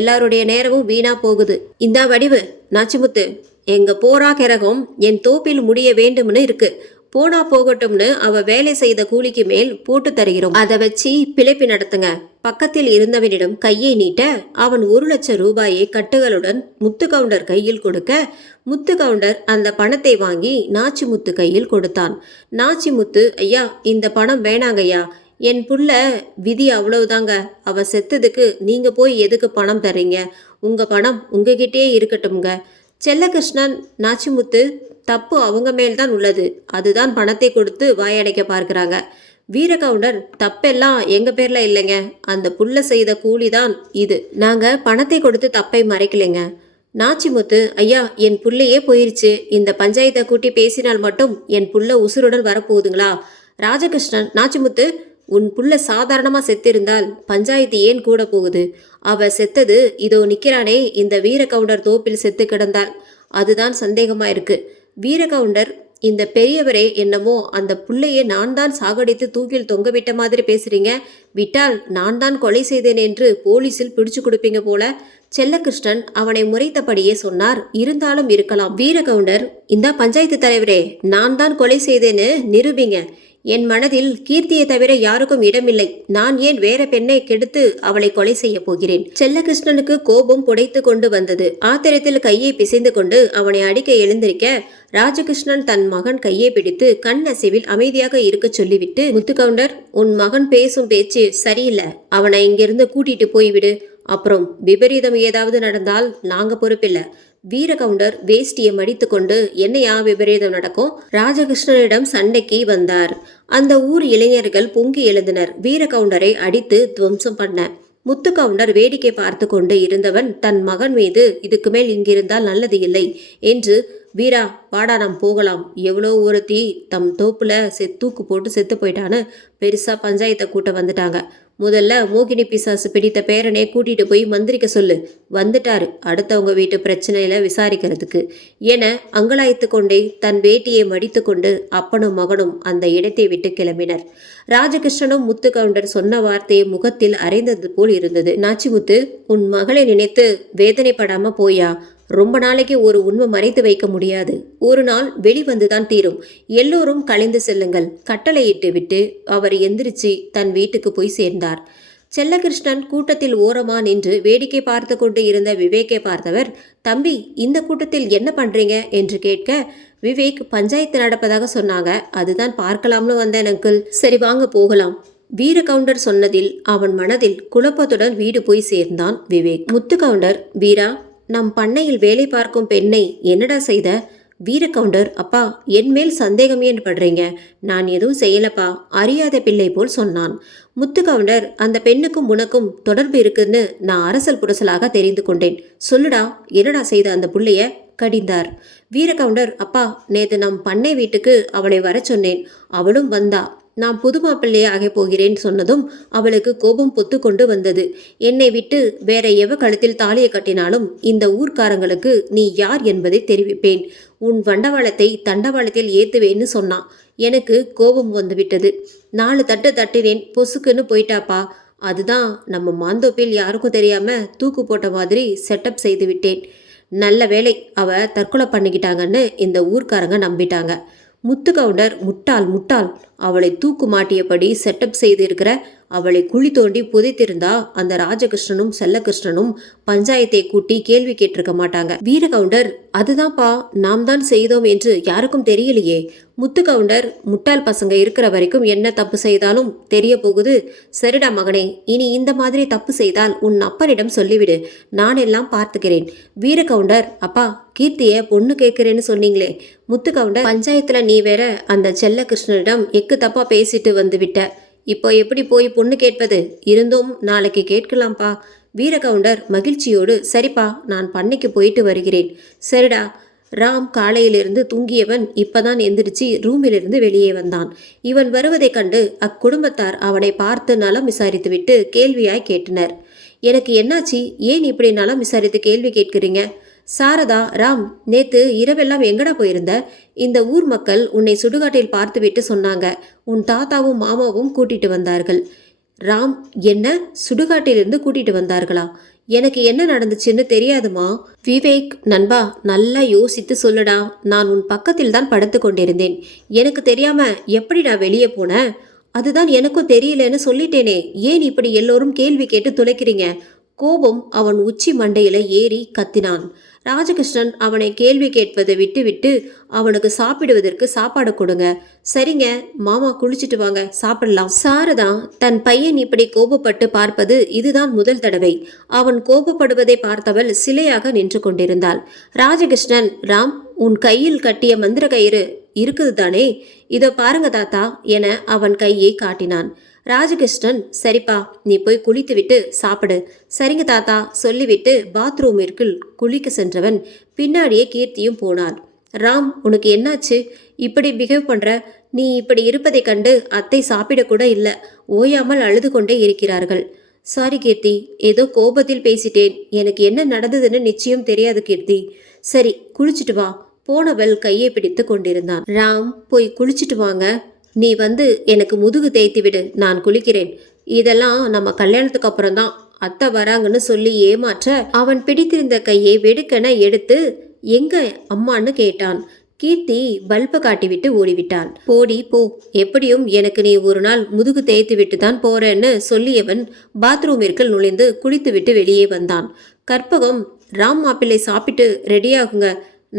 எல்லாருடைய நேரமும் வீணா போகுது. இந்தா வடிவு, நாச்சிமுத்து, எங்க போரா கிரகம் என் தோப்பில் முடிய வேண்டும்னு இருக்கு. போனா போகட்டும்னு அவ வேலை செய்த கூலிக்கு மேல் போட்டு தருகிறோம். அதை வச்சு பிழைப்பு நடத்துங்க. பக்கத்தில் இருந்தவனிடம் கையை நீட்ட அவன் 1 லட்சம் ரூபாயை கட்டுகளுடன் முத்துக்கவுண்டர் கையில் கொடுக்க, முத்துக்கவுண்டர் அந்த பணத்தை வாங்கி நாச்சிமுத்து கையில் கொடுத்தான். நாச்சிமுத்து, ஐயா, இந்த பணம் வேணாங்கய்யா. என் புள்ள விதி அவ்வளவுதாங்க. அவ செத்ததுக்கு நீங்க போய் எதுக்கு பணம் தர்றீங்க? உங்க பணம் உங்ககிட்டே இருக்கட்டும்ங்க. செல்லகிருஷ்ணன், நாச்சிமுத்து, தப்பு அவங்க மேல்தான் உள்ளது. அதுதான் பணத்தை கொடுத்து வாயடைக்க பார்க்கிறாங்க. வீரகவுண்டர், தப்பெல்லாம் எங்க பேர்ல இல்லைங்க. அந்த புள்ள செய்த கூலிதான் இது. நாங்க பணத்தை கொடுத்து தப்பை மறைக்கலைங்க. நாச்சிமுத்து, ஐயா, என் புள்ளையே போயிருச்சு. இந்த பஞ்சாயத்தை கூட்டி பேசினால் மட்டும் என் புள்ள உசுருடன் வரப்போகுதுங்களா? ராஜகிருஷ்ணன், நாச்சிமுத்து, உன் புள்ள சாதாரணமா செத்திருந்தால் பஞ்சாயத்து ஏன் கூட போகுது? அவ செத்தது இதோ நிக்கிறானே இந்த வீரகவுண்டர் தோப்பில் செத்து கிடந்தாள். அதுதான் சந்தேகமா இருக்கு. வீரகவுண்டர், இந்த பெரியவரே என்னமோ அந்த புள்ளையை நான் தான் சாகடித்து தூக்கில் தொங்கவிட்ட மாதிரி பேசுறீங்க. விட்டால் நான் தான் கொலை செய்தேன் என்று போலீஸில் பிடிச்சு கொடுப்பீங்க போல. செல்லகிருஷ்ணன் அவனை முறைத்தபடியே சொன்னார். இருந்தாலும் இருக்கலாம். வீரகவுண்டர், இந்த பஞ்சாயத்து தலைவரே, நான் தான் கொலை செய்தேன்னு நிரூபிங்க. என் மனதில் கீர்த்தியை தவிர யாருக்கும் இடமில்லை. நான் ஏன் வேற பெண்ணை கெடுத்து அவளை கொலை செய்ய போகிறேன்? செல்லகிருஷ்ணனுக்கு கோபம் புடைத்து கொண்டு வந்தது. ஆத்திரத்தில் கையை பிசைந்து கொண்டு அவனை அடிக்க எழுந்திருக்க ராஜகிருஷ்ணன் தன் மகன் கையை பிடித்து கண் அசைவில் அமைதியாக இருக்க சொல்லிவிட்டு, முத்துக்கவுண்டர், உன் மகன் பேசும் பேச்சு சரியில்லை. அவனை இங்கிருந்து கூட்டிட்டு போய்விடு. அப்புறம் விபரீதம் ஏதாவது நடந்தால் நாங்க பொறுப்பில்லை. வீரகவுண்டர் வேஷ்டியை மடித்து கொண்டு, என்னையா விபரீதம் நடக்கும்? ராஜகிருஷ்ணனிடம் சண்டைக்கு வந்தார். அந்த ஊர் இளைஞர்கள் பொங்கி எழுந்தனர். வீரகவுண்டரை அடித்து துவம்சம் பண்ண முத்துக்கவுண்டர் வேடிக்கை பார்த்து கொண்டு இருந்தவன் தன் மகன் மீது, இதுக்கு மேல் இங்கிருந்தால் நல்லது இல்லை என்று, வீரா வாடா நாம் போகலாம். எவ்வளோ ஒருத்தி தம் தோப்புல தூக்கு போட்டு செத்து போயிட்டான்னு பெருசா பஞ்சாயத்தை கூட்ட வந்துட்டாங்க. முதல்ல மோகினி பிசாசு பிடித்த பேரனை கூட்டிட்டு போய் மந்திரிக்க சொல்லு. வந்துட்டாரு அடுத்தவங்க வீட்டு பிரச்சனையில விசாரிக்கிறதுக்கு என அங்கலாய்த்து கொண்டே தன் வேட்டியை மடித்து கொண்டு அப்பனும் மகனும் அந்த இடத்தை விட்டு கிளம்பினர். ராஜகிருஷ்ணனும் முத்துக்கவுண்டர் சொன்ன வார்த்தையை முகத்தில் அரைந்தது போல் இருந்தது. நாச்சிமுத்து, உன் மகளை நினைத்து வேதனைப்படாம போயா. ரொம்ப நாளைக்கு ஒரு உண்மை மறைத்து வைக்க முடியாது. ஒரு நாள் வெளிவந்துதான் தீரும். எல்லோரும் கலைந்து செல்லுங்கள். கட்டளையிட்டு விட்டு அவர் எந்திரிச்சு தன் வீட்டுக்கு போய் சேர்ந்தார். செல்லகிருஷ்ணன் கூட்டத்தில் ஓரமா நின்று வேடிக்கை பார்த்து கொண்டு இருந்த விவேக்கை பார்த்தவர், தம்பி, இந்த கூட்டத்தில் என்ன பண்றீங்க என்று கேட்க, விவேக் பஞ்சாயத்து நடப்பதாக சொன்னாங்க, அதுதான் பார்க்கலாம்னு வந்தேன் அங்கிள். சரி வாங்க போகலாம். வீரகவுண்டர் சொன்னதில் அவன் மனதில் குழப்பத்துடன் வீடு போய் சேர்ந்தான் விவேக். முத்துக்கவுண்டர், வீரா, நம் பண்ணையில் வேலை பார்க்கும் பெண்ணை என்னடா செய்த? வீரகவுண்டர், அப்பா, என் மேல் சந்தேகம் ஏன் படுறீங்க? நான் எதுவும் செய்யலப்பா, அறியாத பிள்ளை போல் சொன்னான். முத்துக்கவுண்டர், அந்த பெண்ணுக்கும் உனக்கும் தொடர்பு இருக்குன்னு நான் அரசல் புரசலாக தெரிந்து கொண்டேன். சொல்லுடா, என்னடா செய்த அந்த புள்ளைய? கடிந்தார். வீரகவுண்டர், அப்பா, நேத்து நம் பண்ணை வீட்டுக்கு அவளை வர சொன்னேன். அவளும் வந்தா. நான் புது மாப்பிள்ளையே ஆக போகிறேன் சொன்னதும் அவளுக்கு கோபம் பொத்து கொண்டு வந்தது. என்னை விட்டு வேற எவ கழுத்தில் தாலியை கட்டினாலும் இந்த ஊர்க்காரங்களுக்கு நீ யார் என்பதை தெரிவிப்பேன். உன் வண்டவாளத்தை தண்டவாளத்தில் ஏத்துவேன்னு சொன்னான். எனக்கு கோபம் வந்துவிட்டது. 4 தட்டு தட்டினேன். பொசுக்குன்னு போயிட்டாப்பா. அதுதான் நம்ம மாந்தோப்பில் யாருக்கும் தெரியாம தூக்கு போட்ட மாதிரி செட்டப் செய்து விட்டேன். நல்ல வேளை அவ தற்கொலை பண்ணிக்கிட்டாங்கன்னு இந்த ஊர்க்காரங்க நம்பிட்டாங்க. முத்துக்கவுண்டர், முட்டாள் முட்டாள், அவளை தூக்கு மாட்டியபடி செட்டப் செய்திருக்கிற அவளை குழி தோண்டி புதைத்திருந்தா அந்த ராஜகிருஷ்ணனும் செல்லகிருஷ்ணனும் பஞ்சாயத்தை கூட்டி கேள்வி கேட்டிருக்க மாட்டாங்க. வீரகவுண்டர், அதுதான்ப்பா, நாம் தான் செய்தோம் என்று யாருக்கும் தெரியலையே. முத்துக்கவுண்டர், முட்டாள் பசங்க இருக்கிற வரைக்கும் என்ன தப்பு செய்தாலும் தெரிய போகுது. சரிடா மகனே, இனி இந்த மாதிரி தப்பு செய்தால் உன் அப்பனிடம் சொல்லிவிடு, நான் எல்லாம் பார்த்துக்கிறேன். வீரகவுண்டர், அப்பா, கீர்த்திய பொண்ணு கேட்கிறேன்னு சொன்னீங்களே. முத்துக்கவுண்டர், பஞ்சாயத்துல நீ வேற அந்த செல்லகிருஷ்ணனிடம் எக்கு தப்பா பேசிட்டு வந்து விட்ட. இப்போ எப்படி போய் பொண்ணு கேட்பது? இருந்தும் நாளைக்கு கேட்கலாம்ப்பா. வீரகவுண்டர் மகிழ்ச்சியோடு, சரிப்பா, நான் பண்ணைக்கு போயிட்டு வருகிறேன். சரிடா. ராம் காலையிலிருந்து தூங்கியவன் இப்பதான் எந்திரிச்சு ரூமிலிருந்து வெளியே வந்தான். இவன் வருவதைக் கண்டு அக்குடும்பத்தார் அவனை பார்த்து நலம் விசாரித்துவிட்டு கேள்வியாய் கேட்டனர். எனக்கு என்னாச்சு? ஏன் இப்படி நலம் விசாரித்து கேள்வி கேட்கிறீங்க? சாரதா, ராம், நேத்து இரவெல்லாம் எங்கடா போயிருந்த? இந்த ஊர் மக்கள் உன்னை சுடுகாட்டில் பார்த்துவிட்டு சொன்னாங்க. உன் தாத்தாவும் மாமாவும் கூட்டிட்டு வந்தார்கள். ராம், என்ன? சுடுகாட்டிலிருந்து கூட்டிட்டு வந்தார்களா? எனக்கு என்ன நடந்துச்சுன்னு தெரியாதுமா. விவேக், நண்பா, நல்லா யோசித்து சொல்லுடா. நான் உன் பக்கத்தில் தான் படுத்து கொண்டிருந்தேன். எனக்கு தெரியாம எப்படிடா வெளியே போன? அதுதான் எனக்கும் தெரியலன்னு சொல்லிட்டேனே. ஏன் இப்படி எல்லோரும் கேள்வி கேட்டு துளைக்கிறீங்க? கோபம் அவன் உச்சி மண்டையில ஏறி கத்தினான். ராஜகிருஷ்ணன் அவனை கேள்வி கேட்பதை விட்டு அவனுக்கு சாப்பிடுவதற்கு சாப்பாடு கொடுங்க. சரிங்க மாமா, குளிச்சுட்டு வாங்க, சாப்பிடலாம். சாரதா தன் பையன் இப்படி கோபப்பட்டு பார்ப்பது இதுதான் முதல் தடவை. அவன் கோபப்படுவதை பார்த்தவள் சிலையாக நின்று கொண்டிருந்தாள். ராஜகிருஷ்ணன், ராம், உன் கையில் கட்டிய மந்திர கயிறு இருக்குது தானே? இதோ பாருங்க தாத்தா என அவன் கையை காட்டினான். ராஜகிருஷ்ணன், சரிப்பா, நீ போய் குளித்து விட்டு சாப்பிடு. சரிங்க தாத்தா சொல்லிவிட்டு பாத்ரூமிற்குள் குளிக்க சென்றவன் பின்னாடியே கீர்த்தியும் போனாள். ராம், உனக்கு என்னாச்சு? இப்படி பிஹேவ் பண்ற? நீ இப்படி இருப்பதை கண்டு அத்தை சாப்பிடக்கூட இல்லை, ஓயாமல் அழுது கொண்டே இருக்கிறார்கள். சாரி கீர்த்தி, ஏதோ கோபத்தில் பேசிட்டேன். எனக்கு என்ன நடந்ததுன்னு நிச்சயம் தெரியாது கீர்த்தி. சரி, குளிச்சுட்டு வா. போனவள் கையை பிடித்து கொண்டிருந்தான். ராம், போய் குளிச்சுட்டு வாங்க. நீ வந்து எனக்கு முதுகு தேய்த்து விடு, நான் குளிக்கிறேன். இதெல்லாம் நம்ம கல்யாணத்துக்கு அப்புறம்தான். அத்தை வராங்கன்னு சொல்லி ஏமாற்ற அவன் பிடித்திருந்த கையை வெடுக்கென எடுத்து எங்க அம்மான்னு கேட்டான். கீர்த்தி பல்பை காட்டிவிட்டு ஓடிவிட்டாள். போடி போ, எப்படியும் எனக்கு நீ ஒரு நாள் முதுகு தேய்த்து விட்டு தான் போறேன்னு சொல்லியவன் பாத்ரூமிற்குள் நுழைந்து குளித்துவிட்டு வெளியே வந்தான். கற்பகம், ராம் மாப்பிள்ளை சாப்பிட்டு ரெடியாகுங்க,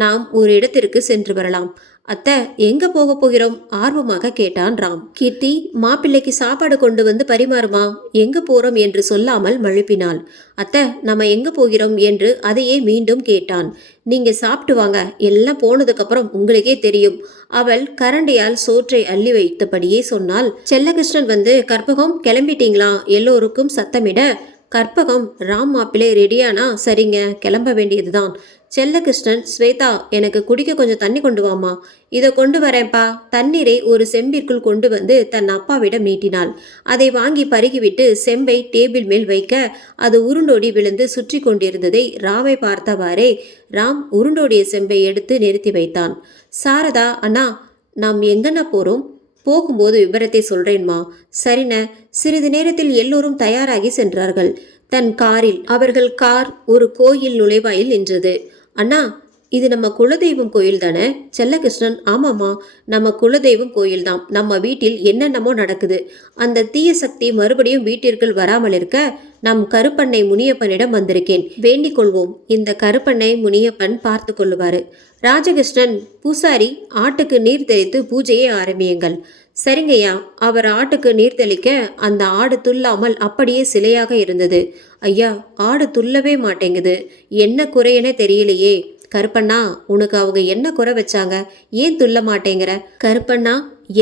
நாம் ஒரு இடத்திற்கு சென்று வரலாம். அத்தை, எங்க போக போகிறோம்? ஆர்வமாக கேட்டான் ராம். கீர்த்தி மாப்பிள்ளைக்கு சாப்பாடு கொண்டு வந்து பரிமாறுமா, எங்க போறோம் என்று சொல்லாமல் மழுப்பினாள். அத்தை, நம்ம எங்க போகிறோம் என்று அதையே மீண்டும் கேட்டான். நீங்க சாப்பிட்டு வாங்க, எல்லாம் போனதுக்கு அப்புறம் உங்களுக்கே தெரியும். அவள் கரண்டியால் சோற்றை அள்ளி வைத்தபடியே சொன்னாள். செல்லகிருஷ்ணன் வந்து, கற்பகம் கிளம்பிட்டீங்களா எல்லோருக்கும் சத்தமிட, கற்பகம், ராம் மாப்பிள்ளை ரெடியானா? சரிங்க, கிளம்ப வேண்டியதுதான். செல்லகிருஷ்ணன், ஸ்வேதா, எனக்கு குடிக்க கொஞ்சம் தண்ணி கொண்டு வாமா. இதை கொண்டு வரேன்ப்பா. தண்ணீரை ஒரு செம்பிற்குள் கொண்டு வந்து தன் அப்பாவிடம் நீட்டினாள். அதை வாங்கி பருகிவிட்டு செம்பை டேபிள் மேல் வைக்க அது உருண்டோடி விழுந்து சுற்றி கொண்டிருந்ததை ராமை பார்த்தவாறே ராம் உருண்டோடிய செம்பை எடுத்து நிறுத்தி வைத்தான். சாரதா, அண்ணா, நாம் எங்கண்ணா போறோம்? போகும்போது விபரத்தை சொல்றேன்மா. சரிண்ண. சிறிது நேரத்தில் எல்லோரும் தயாராகி சென்றார்கள். தன் காரில் அவர்கள் கார் ஒரு கோயில் நுழைவாயில் நின்றது. அண்ணா, இது நம்ம குலதெய்வம் கோயில் தானே? செல்லகிருஷ்ணன், ஆமாம்மா, நம்ம குலதெய்வம் கோயில் தான். நம்ம வீட்டில் என்னென்னமோ நடக்குது. அந்த தீய சக்தி மறுபடியும் வீட்டிற்குள் வராமல் இருக்க நம் கருப்பண்ணை முனியப்பனிடம் வந்திருக்கேன். வேண்டிக் கொள்வோம். இந்த கருப்பண்ணை முனியப்பன் பார்த்து கொள்ளுவாரு. ராஜகிருஷ்ணன், பூசாரி, ஆட்டுக்கு நீர் தெளித்து பூஜையை ஆரம்பியுங்கள். சரிங்கய்யா. அவர் ஆட்டுக்கு நீர் தெளிக்க அந்த ஆடு துள்ளாமல் அப்படியே சிலையாக இருந்தது. ஐயா, ஆடு துள்ளவே மாட்டேங்குது, என்ன குறையனே தெரியலையே. கருப்பண்ணா, உனக்கு அவங்க என்ன குறை வச்சாங்க? ஏன் துள்ள மாட்டேங்கிற? கருப்பண்ணா,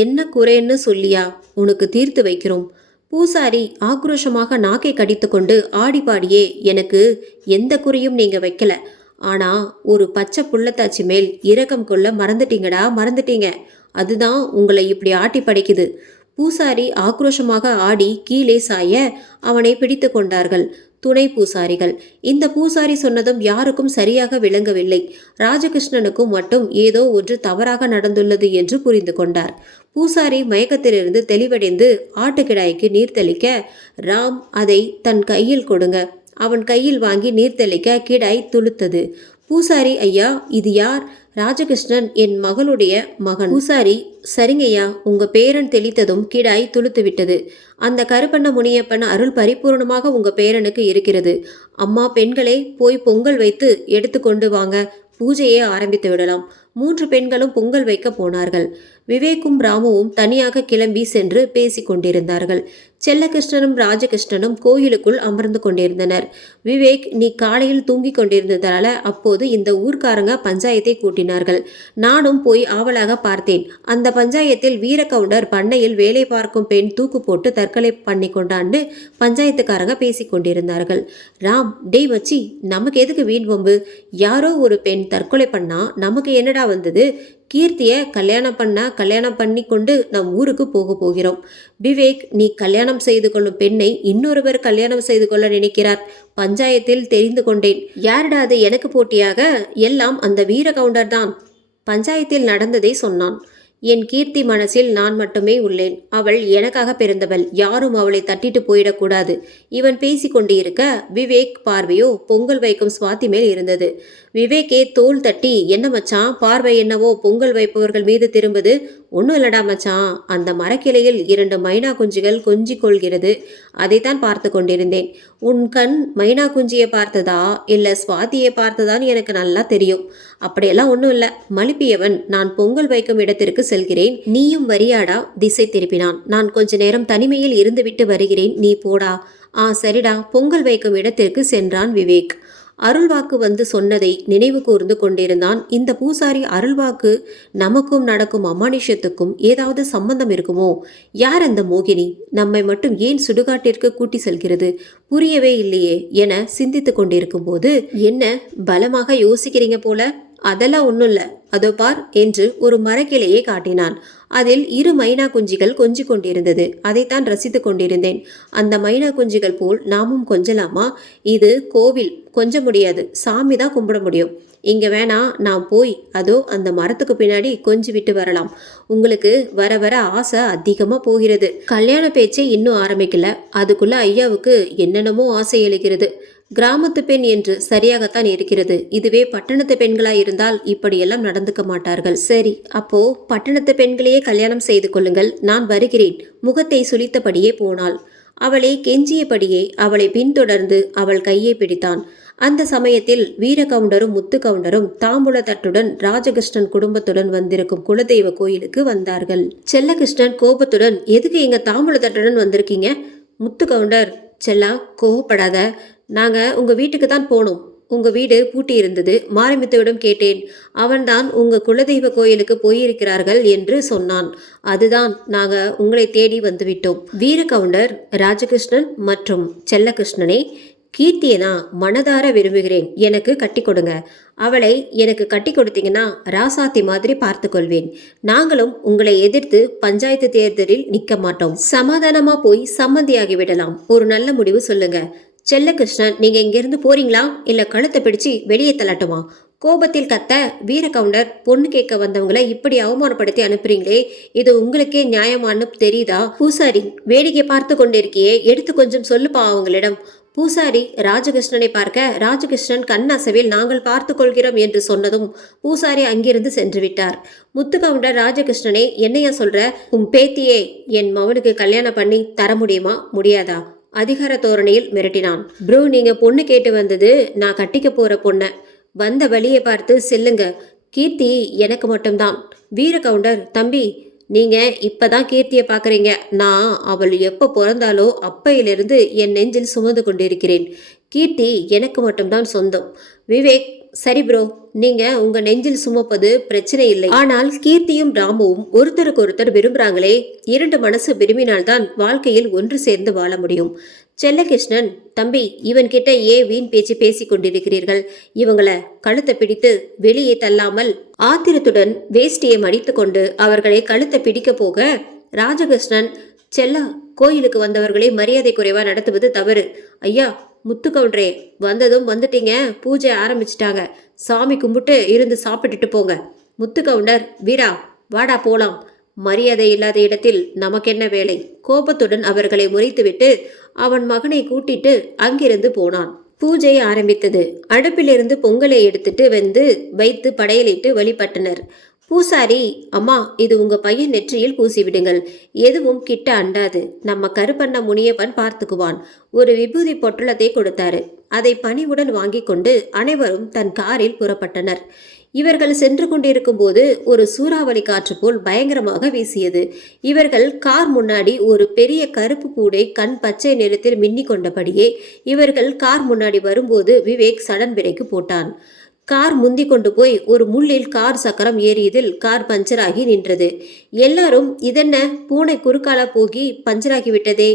என்ன குறைன்னு சொல்லியா உனக்கு தீர்த்து வைக்கிறோம். பூசாரி ஆக்ரோஷமாக நாக்கை கடித்து கொண்டு ஆடிப்பாடியே, எனக்கு எந்த குறையும் நீங்க வைக்கல. ஆனா ஒரு பச்சை புள்ளத்தாச்சி மேல் இரக்கம் கொள்ள மறந்துட்டீங்கடா, மறந்துட்டீங்க. அதுதான் உங்களை இப்படி ஆட்டி படைக்குது. பூசாரி ஆக்ரோஷமாக ஆடி கீழே சாய அவனை பிடித்து கொண்டார்கள் துணை பூசாரிகள். இந்த பூசாரி சொன்னதும் யாருக்கும் சரியாக விளங்கவில்லை. ராஜகிருஷ்ணனுக்கும் மட்டும் ஏதோ ஒன்று தவறாக நடந்துள்ளது என்று புரிந்து கொண்டார். பூசாரி மயக்கத்திலிருந்து தெளிவடைந்து ஆட்டுக்கிடாய்க்கு நீர் தெளிக்க, ராம் அதை தன் கையில் கொடுங்க. அவன் கையில் வாங்கி நீர் தெளிக்க கிடாய் துளுத்தது. பூசாரி, ஐயா, இது யார்? ராஜகிருஷ்ணன், என் மகளுடைய மகன். பூசாரி, சரிங்கய்யா, உங்க பேரன் தெளித்ததும் கிடாய் துளுத்து விட்டது. அந்த கருப்பண்ண முனியப்பன் அருள் பரிபூர்ணமாக உங்க பேரனுக்கு இருக்கிறது. அம்மா, பெண்களே, போய் பொங்கல் வைத்து எடுத்து கொண்டு வாங்க, பூஜையை ஆரம்பித்து விடலாம். 3 பெண்களும் பொங்கல் வைக்க போனார்கள். விவேக்கும் ராமுவும் தனியாக கிளம்பி சென்று பேசிக் கொண்டிருந்தார்கள். செல்லகிருஷ்ணனும் ராஜகிருஷ்ணனும் கோயிலுக்குள் அமர்ந்து கொண்டிருந்தனர். விவேக், நீ காலையில் தூங்கிக் கொண்டிருந்ததால அப்போது இந்த ஊர்க்காரங்க பஞ்சாயத்தை கூட்டினார்கள். நானும் போய் ஆவலாக பார்த்தேன். அந்த பஞ்சாயத்தில் வீரகவுண்டர் பண்ணையில் வேலை பார்க்கும் பெண் தூக்கு போட்டு தற்கொலை பண்ணி கொண்டான்னு பஞ்சாயத்துக்காரங்க பேசிக் கொண்டிருந்தார்கள். ராம், டேய் மச்சி, நமக்கு எதுக்கு வீண் வம்பு? யாரோ ஒரு பெண் தற்கொலை பண்ணா நமக்கு என்னடா வந்தது? கீர்த்தியை கல்யாணம் பண்ணி கொண்டு நம் ஊருக்கு போக போகிறோம். விவேக், நீ கல்யாணம் செய்து கொள்ளும் பெண்ணை இன்னொருவர் கல்யாணம் செய்து கொள்ள நினைக்கிறார். பஞ்சாயத்தில் தெரிந்து கொண்டேன். யாருடா அது எனக்கு போட்டியாக? எல்லாம் அந்த வீரகவுண்டர் தான். பஞ்சாயத்தில் நடந்ததை சொன்னான். என் கீர்த்தி மனசில் நான் மட்டுமே உள்ளேன். அவள் எனக்காக பிறந்தவள். யாரும் அவளை தட்டிட்டு போயிடக்கூடாது. இவன் பேசிக்கொண்டு இருக்க விவேக் பார்வையோ பொங்கல் வைக்கும் சுவாதி மேல் இருந்தது. விவேக்கே தோல் தட்டி, என்ன மச்சான், பார்வை என்னவோ பொங்கல் வைப்பவர்கள் மீது திரும்புது? ஒன்றும் இல்லடா மச்சான், அந்த மரக்கிளையில் 2 மைனா குஞ்சுகள் கொஞ்சி கொள்கிறது. அதைத்தான் பார்த்து கொண்டிருந்தேன். உன் கண் மைனா குஞ்சியை பார்த்ததா இல்லை சுவாதியை பார்த்ததான்னு எனக்கு நல்லா தெரியும். அப்படியெல்லாம் ஒன்றும் இல்லை. மழுப்பியவன், நான் பொங்கல் வைக்கும் இடத்திற்கு செல்கிறேன், நீயும் வரியாடா? திசை திருப்பினான். நான் கொஞ்ச நேரம் தனிமையில் இருந்துவிட்டு வருகிறேன், நீ போடா. சரிடா. பொங்கல் வைக்கும் இடத்திற்கு சென்றான் விவேக். அருள்வாக்கு வந்து சொன்னதை நினைவு கூர்ந்து கொண்டிருந்தான். இந்த பூசாரி அருள்வாக்கு நமக்கும் நடக்கும் அமானுஷ்யத்துக்கும் ஏதாவது சம்பந்தம் இருக்குமோ? யார் அந்த மோகினி? நம்மை மட்டும் ஏன் சுடுகாட்டிற்கு கூட்டி செல்கிறது? புரியவே இல்லையே என சிந்தித்து கொண்டிருக்கும் போது, என்ன பலமாக யோசிக்கிறீங்க போல? அதெல்லாம் ஒன்றும் இல்லை, அதோ பார் என்று ஒரு மரக்கிளையை காட்டினான். அதில் 2 மைனா குஞ்சுகள் கொஞ்சி கொண்டிருந்தது. அதைத்தான் ரசித்து கொண்டிருந்தேன். அந்த மைனா குஞ்சுகள் போல் நாமும் கொஞ்சலாமா? இது கோவில், கொஞ்ச முடியாது. சாமி தான் கும்பிட முடியும். இங்க வேணா, நான் போய் அதோ அந்த மரத்துக்கு பின்னாடி கொஞ்சி விட்டு வரலாம். உங்களுக்கு வர வர ஆசை அதிகமா போகிறது. கல்யாண பேச்சை இன்னும் ஆரம்பிக்கல, அதுக்குள்ள ஐயாவுக்கு என்னென்னமோ ஆசை எழுகிறது. கிராமத்து பெண் என்று சரியாகத்தான் இருக்கிறது. இதுவே பட்டணத்து பெண்களாய் இருந்தால் இப்படியெல்லாம் நடந்துக்க மாட்டார்கள். சரி, அப்போ பட்டணத்து பெண்களையே கல்யாணம் செய்து கொள்ளுங்கள், நான் வருகிறேன். முகத்தை சுளித்தபடியே போனாள். அவளை கெஞ்சியபடியே அவளை பின்தொடர்ந்து அவள் கையை பிடித்தான். அந்த சமயத்தில் வீரகவுண்டரும் முத்துக்கவுண்டரும் தாம்பூல தட்டுடன் ராஜகிருஷ்ணன் குடும்பத்துடன் வந்திருக்கும் குலதெய்வ கோயிலுக்கு வந்தார்கள். செல்லகிருஷ்ணன் கோபத்துடன், எதுக்கு எங்க தாம்பூல தட்டுடன் வந்திருக்கீங்க? முத்துக்கவுண்டர், செல்லா கோவப்படாத, நாங்க உங்க வீட்டுக்கு தான் போனோம். உங்க வீடு பூட்டி இருந்தது. மாரிமுத்துவிடம் கேட்டேன். அவன்தான் உங்க குலதெய்வ கோயிலுக்கு போயிருக்கிறார்கள் என்று சொன்னான். அதுதான் நாங்க உங்களை தேடி வந்துவிட்டோம். வீரகவுண்டர், ராஜகிருஷ்ணன் மற்றும் செல்லகிருஷ்ணனை, கீர்த்தியை நான் மனதார விரும்புகிறேன். எனக்கு கட்டி கொடுங்க. அவளை எனக்கு கட்டி கொடுத்தீங்கன்னா ராசாத்தி மாதிரி பார்த்து கொள்வேன். நாங்களும் உங்களை எதிர்த்து பஞ்சாயத்து தேர்தலில் நிற்க மாட்டோம். சமாதானமா போய் சம்மந்தியாகி விடலாம். ஒரு நல்ல முடிவு சொல்லுங்க. செல்லகிருஷ்ணன், நீங்க இங்கிருந்து போறீங்களா இல்ல கழுத்தை பிடிச்சு வெளியே தள்ளட்டுமா? கோபத்தில் கத்த வீரகவுண்டர், பொண்ணு கேட்க வந்தவங்களை இப்படி அவமானப்படுத்தி அனுப்புறீங்களே, இது உங்களுக்கே நியாயமானு தெரியுதா? பூசாரி, வேடிக்கை பார்த்து கொண்டிருக்கியே, எடுத்து கொஞ்சம் சொல்லுப்பா அவங்களிடம். பூசாரி ராஜகிருஷ்ணனை பார்க்க ராஜகிருஷ்ணன் கண்ணசவில் நாங்கள் பார்த்து கொள்கிறோம் என்று சொன்னதும் பூசாரி அங்கிருந்து சென்று விட்டார். முத்துக்கவுண்டர் ராஜகிருஷ்ணனை, என்னையா சொல்ற? உன் பேத்தியே என் மவனுக்கு கல்யாணம் பண்ணி தர முடியுமா முடியாதா? அதிகார தோரணையில் மிரட்டினான். ப்ரோ, நீங்க பொண்ணு கேட்டு வந்தது நான் கட்டிக்க போற பொண்ண. வந்த வழியை பார்த்து செல்லுங்க. கீர்த்தி எனக்கு மட்டும்தான். வீரகவுண்டர், தம்பி, நீங்க இப்பதான் கீர்த்தியை பாக்குறீங்க. நான் அவள் எப்ப பிறந்தாலோ அப்பையிலிருந்து என் நெஞ்சில் சுமந்து கொண்டிருக்கிறேன். கீர்த்தி எனக்கு மட்டும்தான் சொந்தம். விவேக், சரி ப்ரோ, நீங்க உங்க நெஞ்சில் சுமப்பது பிரச்சனை இல்லை. ஆனால் கீர்த்தியும் ராமுவும் ஒருத்தருக்கு விரும்புறாங்களே, இரண்டு மனசு விரும்பினால்தான் வாழ்க்கையில் ஒன்று சேர்ந்து வாழ முடியும். செல்லகிருஷ்ணன், தம்பி, இவன்கிட்ட ஏன் வீண் பேச்சு பேசி கொண்டிருக்கிறீர்கள்? இவங்களை கழுத்தை பிடித்து வெளியே தள்ளாமல் ஆத்திரத்துடன் வேஷ்டியை மடித்து கொண்டு அவர்களை கழுத்தை பிடிக்க போக ராஜகிருஷ்ணன், செல்லா, கோயிலுக்கு வந்தவர்களை மரியாதை குறைவா நடத்துவது தவறு. ஐயா, முத்துக்கவுண்டரே, வந்ததும் வந்துட்டீங்க, பூஜை ஆரம்பிச்சிட்டாங்க. சாமி கும்பிட்டு இருந்து சாப்பிட்டுட்டு போங்க. முத்துக்கவுண்டர், வீரா, வாடா போலாம். மரியாதை இல்லாத இடத்தில் நமக்கென்ன வேலை? கோபத்துடன் அவர்களை முறைத்துவிட்டு அவன் மகனை கூட்டிட்டு அங்கிருந்து போனான். பூஜை ஆரம்பித்தது. அடுப்பிலிருந்து பொங்கலை எடுத்துட்டு வந்து வைத்து படையலிட்டு வழிபட்டனர். பூசாரி, அம்மா, இது உங்க பையன் நெற்றியில் பூசிவிடுங்கள். எதுவும் கிட்ட அண்டாது. நம்ம கருப்பண்ண முனியப்பன் பார்த்துக்குவான். ஒரு விபூதி பொட்டலத்தை கொடுத்தாரு. அதை பணிவுடன் வாங்கி கொண்டு அனைவரும் தன் காரில் புறப்பட்டனர். இவர்கள் சென்று கொண்டிருக்கும் போது ஒரு சூறாவளி காற்று போல் பயங்கரமாக வீசியது. இவர்கள் கார் முன்னாடி ஒரு பெரிய கருப்பு பூடை கண் பச்சை நிறத்தில் மின்னி கொண்டபடியே இவர்கள் கார் முன்னாடி வரும்போது விவேக் சடன் பிரேக்கு போட்டான். கார் முந்தி கொண்டு போய் ஒரு முள்ளில் கார் சக்கரம் ஏறியதில் கார் பஞ்சராகி நின்றது. எல்லாரும், இதென்ன, பூனை குறுக்கால போகி பஞ்சராகி விட்டதே,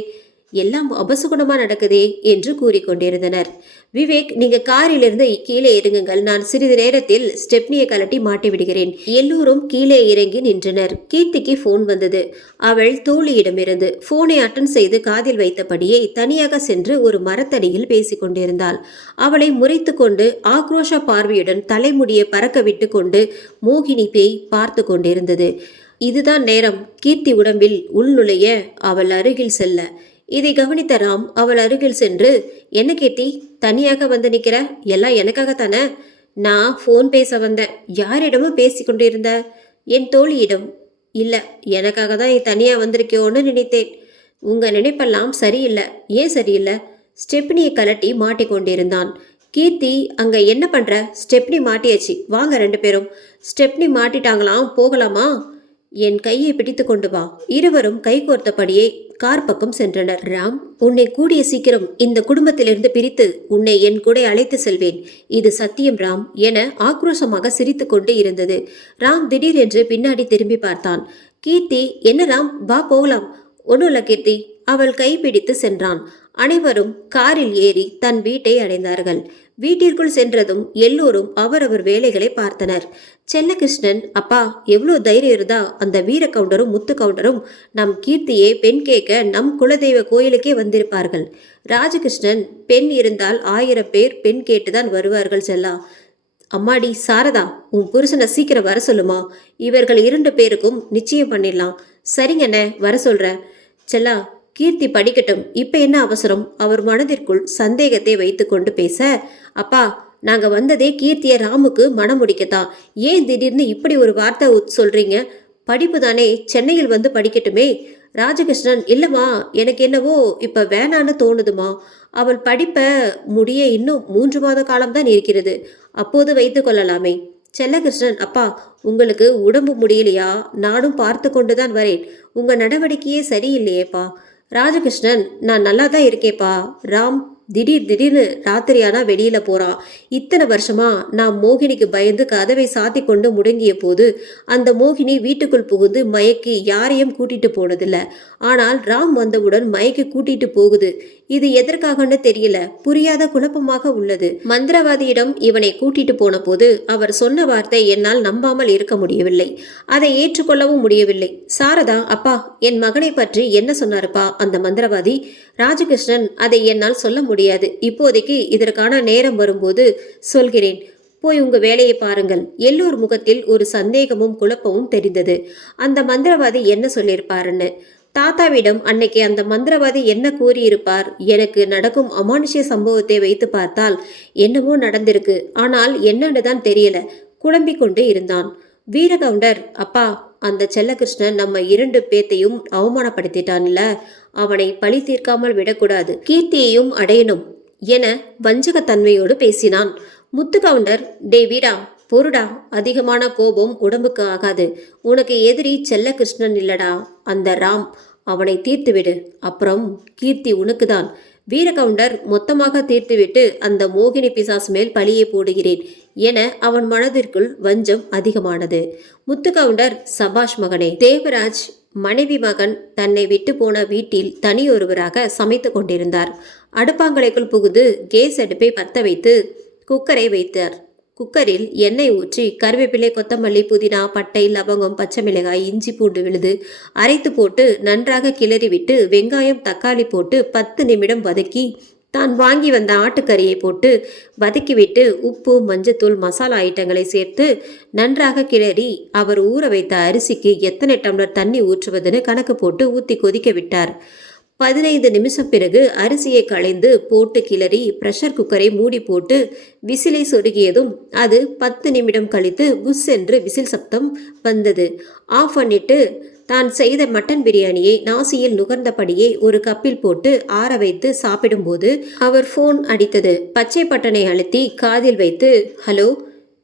எல்லாம் அபசகுணமா நடக்குதே என்று கூறிக்கொண்டிருந்தனர். விவேக், நீங்க காரிலிருந்து கீழே இறங்குங்கள். நான் சிறிது நேரத்தில் ஸ்டெப்னியை கலட்டி மாட்டி விடுகிறேன். எல்லோரும் கீழே இறங்கி நின்றனர். கீர்த்திக்கு போன் வந்தது. அவள் தோழியிடமிருந்து போனை அட்டன் செய்து காதில் வைத்தபடியே தனியாக சென்று ஒரு மரத்தடியில் பேசிக் கொண்டிருந்தாள். அவளை முறைத்து கொண்டு ஆக்ரோஷ பார்வையுடன் தலைமுடியை பறக்க விட்டு கொண்டு மோகினி பேய் பார்த்து கொண்டிருந்தது. இதுதான் நேரம் கீர்த்தி உடம்பில் உள்நுழைய அவள் அருகில் செல்ல. இதை கவனித்த ராம் அவள் அருகில் சென்று, என்ன கீர்த்தி, தனியாக வந்து நிற்கிற? எல்லாம் எனக்காகத்தானே? நான் ஃபோன் பேச வந்தேன். யாரிடமும் பேசி கொண்டிருந்த? என் தோழியிடம். இல்லை, எனக்காக தான் நீ தனியாக வந்திருக்கியோன்னு நினைத்தேன். உங்கள் நினைப்பெல்லாம் சரியில்லை. ஏன் சரியில்லை? ஸ்டெப்னியை கலட்டி மாட்டிக்கொண்டிருந்தான். கீர்த்தி, அங்கே என்ன பண்ணுற? ஸ்டெப்னி மாட்டியாச்சு, வாங்க ரெண்டு பேரும். ஸ்டெப்னி மாட்டிட்டாங்களாம், போகலாமா? என் கையை பிடித்து கொண்டு வா. இருவரும் கைகோர்த்தபடியே கார் பக்கம் சென்றனர். ராம், உன்னை கூடிய சீக்கிரம் இந்த குடும்பத்திலிருந்து பிரித்து உன்னை என் கூட அழைத்து செல்வேன். இது சத்தியம் ராம் என ஆக்ரோஷமாக சிரித்து கொண்டு இருந்தது. ராம் திடீரென்று பின்னாடி திரும்பி பார்த்தான். கீர்த்தி, என்ன ராம், வா போகலாம். ஒன்றும் இல்லை கீர்த்தி. அவள் கைப்பிடித்து சென்றான். அனைவரும் காரில் ஏறி தன் வீட்டை அடைந்தார்கள். வீட்டிற்குள் சென்றதும் எல்லோரும் அவரவர் வேலைகளை பார்த்தனர். செல்லகிருஷ்ணன், அப்பா, எவ்வளோ தைரியம் இருந்தா அந்த வீர கவுண்டரும் முத்து கவுண்டரும் நம் கீர்த்தியை பெண் கேட்க நம் குலதெய்வ கோயிலுக்கே வந்திருப்பார்கள். ராஜகிருஷ்ணன், பெண் இருந்தால் 1000 பேர் பெண் கேட்டுதான் வருவார்கள் செல்லா. அம்மாடி சாரதா, உன் புருஷனை சீக்கிரம் வர சொல்லுமா. இவர்கள் 2 பேருக்கும் நிச்சயம் பண்ணிடலாம். சரிங்கண்ணே, வர சொல்ற. செல்லா, கீர்த்தி படிக்கட்டும், இப்ப என்ன அவசரம்? அவர் மனதிற்குள் சந்தேகத்தை வைத்துக்கொண்டு பேச, அப்பா, நாங்க வந்ததே கீர்த்திய ராமுக்கு மனம் முடிக்கத்தான். ஏன் திடீர்னு இப்படி ஒரு வார்த்தை சொல்றீங்க? படிப்பு தானே, சென்னையில் வந்து படிக்கட்டுமே. ராஜகிருஷ்ணன், இல்லம்மா, எனக்கு என்னவோ இப்ப வேணான்னு தோணுதுமா. அவள் படிப்ப முடிய இன்னும் 3 மாத காலம்தான் இருக்கிறது. அப்போது வைத்து கொள்ளலாமே. செல்லகிருஷ்ணன், அப்பா, உங்களுக்கு உடம்பு முடியலையா? நானும் பார்த்து கொண்டுதான் வரேன். உங்க நடவடிக்கையே சரியில்லையேப்பா. ராஜகிருஷ்ணன், நான் நல்லா தான் இருக்கேப்பா. ராம் திடீர்னு ராத்திரியானா வெளியில போறான். இத்தனை வருஷமா நான் மோகினிக்கு பயந்து கதவை சாத்தி கொண்டு முடங்கிய போது அந்த மோகினி வீட்டுக்குள் புகுந்து மயக்கி யாரையும் கூட்டிட்டு போனதில்ல. ஆனால் ராம் வந்தவுடன் மயக்கி கூட்டிட்டு போகுது. இது எதற்காகன்னு தெரியல. புரியாத குழப்பமாக உள்ளது. மந்திரவாதியிடம் இவனை கூட்டிட்டு போன போது அவர் சொன்ன வார்த்தை என்னால் நம்பாமல் இருக்க முடியவில்லை. அதை ஏற்றுக்கொள்ளவும் முடியவில்லை. சாரதா, அப்பா, என் மகனை பற்றி என்ன சொன்னாருப்பா அந்த மந்திரவாதி? ராஜகிருஷ்ணன், அதை என்னால் சொல்ல முடியாது. இப்போதைக்கு இதற்கான நேரம் வரும்போது சொல்கிறேன். போய் உங்க வேலையை பாருங்கள். எல்லோர் முகத்தில் ஒரு சந்தேகமும் குழப்பமும் தெரிந்தது. அந்த மந்திரவாதி என்ன சொல்லியிருப்பாருன்னு. தாத்தாவிடம் அன்னைக்கு அந்த மந்திரவாதி என்ன கூறியிருப்பார்? எனக்கு நடக்கும் அமானுஷ்ய சம்பவத்தை வைத்து பார்த்தால் என்னவோ நடந்திருக்கு. ஆனால் என்னன்னு தான் தெரியல. குழம்பிக் கொண்டு இருந்தான். வீரகவுண்டர், அப்பா, அந்த செல்லகிருஷ்ணன் நம்ம 2 பேத்தையும் அவமானப்படுத்திட்டான்ல, அவனை பழி தீர்க்காமல் விடக்கூடாது. கீர்த்தியையும் அடையணும் என வஞ்சகத்தன்மையோடு பேசினான். முத்துகவுண்டர், டே வீரா, பொருடா, அதிகமான கோபம் உடம்புக்கு ஆகாது. உனக்கு எதிரி செல்லகிருஷ்ணன் இல்லடா, அந்த ராம். அவனை தீர்த்துவிடு. அப்புறம் கீர்த்தி உனக்குதான். வீரகவுண்டர், மொத்தமாக தீர்த்துவிட்டு அந்த மோகினி பிசாசு மேல் பழியை போடுகிறேன் என அவன் மனதிற்குள் வஞ்சம் அதிகமானது. முத்துகவுண்டர், சபாஷ் மகனே. தேவராஜ் மனைவி மகன் தன்னை விட்டு போன வீட்டில் தனியொருவராக சமைத்து கொண்டிருந்தார். அடுப்பாங்கலைக்குள் புகுந்து கேஸ் அடுப்பை பற்ற வைத்து குக்கரை வைத்தார். குக்கரில் எண்ணெய் ஊற்றி கருவேப்பிலை, கொத்தமல்லி, புதினா, பட்டை, லவங்கம், பச்சை மிளகாய், இஞ்சி பூண்டு விழுது அரைத்து போட்டு நன்றாக கிளறிவிட்டு வெங்காயம், தக்காளி போட்டு 10 நிமிடம் வதக்கி தான் வாங்கி வந்த ஆட்டுக்கறியை போட்டு வதக்கிவிட்டு உப்பு, மஞ்சத்தூள், மசாலா ஐட்டங்களை சேர்த்து நன்றாக கிளறி அவர் ஊற வைத்த அரிசிக்கு எத்தனை டம்ளர் தண்ணி ஊற்றுவதுன்னு கணக்கு போட்டு ஊற்றி கொதிக்க விட்டார். 15 நிமிஷம் பிறகு அரிசியை களைந்து போட்டு கிளறி பிரஷர் குக்கரை மூடி போட்டு விசிலை சொருகியதும் அது 10 நிமிடம் கழித்து புஷ் என்று விசில் சப்தம் வந்தது. ஆஃப் பண்ணிட்டு தான் செய்த மட்டன் பிரியாணியை நாசியில் நுகர்ந்தபடியே ஒரு கப்பில் போட்டு ஆற வைத்து சாப்பிடும்போது அவர் ஃபோன் அடித்தது. பச்சை பட்டனை அழுத்தி காதில் வைத்து, ஹலோ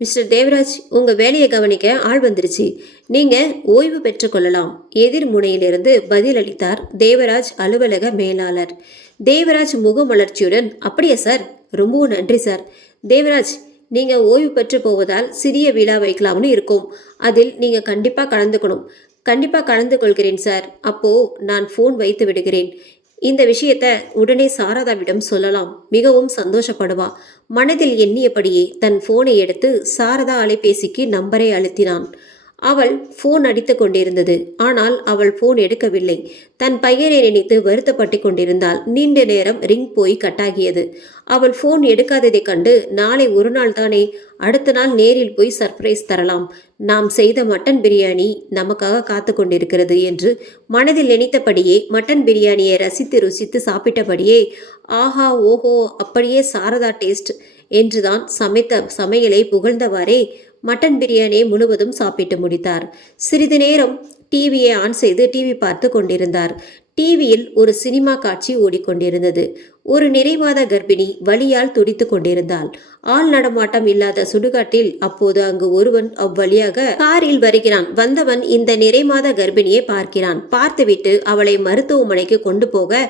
மிஸ்டர் தேவராஜ், உங்கள் வேலையை கவனிக்க ஆள் வந்துருச்சு. நீங்கள் ஓய்வு பெற்றுக்கொள்ளலாம். எதிர் முனையிலிருந்து பதில் அளித்தார் தேவராஜ் அலுவலக மேலாளர். தேவராஜ் முகமலர்ச்சியுடன், அப்படியே சார், ரொம்பவும் நன்றி சார். தேவராஜ், நீங்கள் ஓய்வு பெற்று போவதால் சிறிய விழா வைக்கலாம்னு இருக்கோம். அதில் நீங்கள் கண்டிப்பாக கலந்துக்கணும். கண்டிப்பாக கலந்து கொள்கிறேன் சார். அப்போது நான் ஃபோன் வைத்து விடுகிறேன். இந்த விஷயத்தை உடனே சாரதாவிடம் சொல்லலாம். மிகவும் சந்தோஷப்படுவா. மனதில் எண்ணியபடியே தன் ஃபோனை எடுத்து சாரதா அலைபேசிக்கு நம்பரை அழுத்தினான். அவள் ஃபோன் அடித்து கொண்டிருந்தது. ஆனால் அவள் ஃபோன் எடுக்கவில்லை. தன் பையனை நினைத்து வருத்தப்பட்டு கொண்டிருந்தாள். நீண்ட நேரம் ரிங் போய் கட்டாகியது. அவள் ஃபோன் எடுக்காததைக் கண்டு, நாளை ஒரு நாள் தானே, அடுத்த நாள் நேரில் போய் சர்ப்ரைஸ் தரலாம். நாம் செய்த மட்டன் பிரியாணி நமக்காக காத்து கொண்டிருக்கிறது என்று மனதில் நினைத்தபடியே மட்டன் பிரியாணியை ரசித்து ருசித்து சாப்பிட்டபடியே, ஆஹா ஓஹோ, அப்படியே சாரதா டேஸ்ட் என்றுதான் சமைத்த சமையலை புகழ்ந்தவாறே மட்டன் பிரியாணியை முழுவதும் சாப்பிட்டு முடித்தார். சிறிது நேரம் டிவியை ஆன் செய்து டிவி பார்த்து கொண்டிருந்தார். டிவியில் ஒரு சினிமா காட்சி ஓடிக்கொண்டிருந்தது. ஒரு நிறைமாத கர்ப்பிணி வலியால் துடித்து கொண்டிருந்தாள். ஆள் நடமாட்டம் இல்லாத சுடுகாட்டில் அப்போது அங்கு ஒருவன் அவ்வழியாக காரில் வருகிறான். வந்தவன் இந்த நிறைமாத கர்ப்பிணியை பார்க்கிறான். பார்த்துவிட்டு அவளை மருத்துவமனைக்கு கொண்டு போக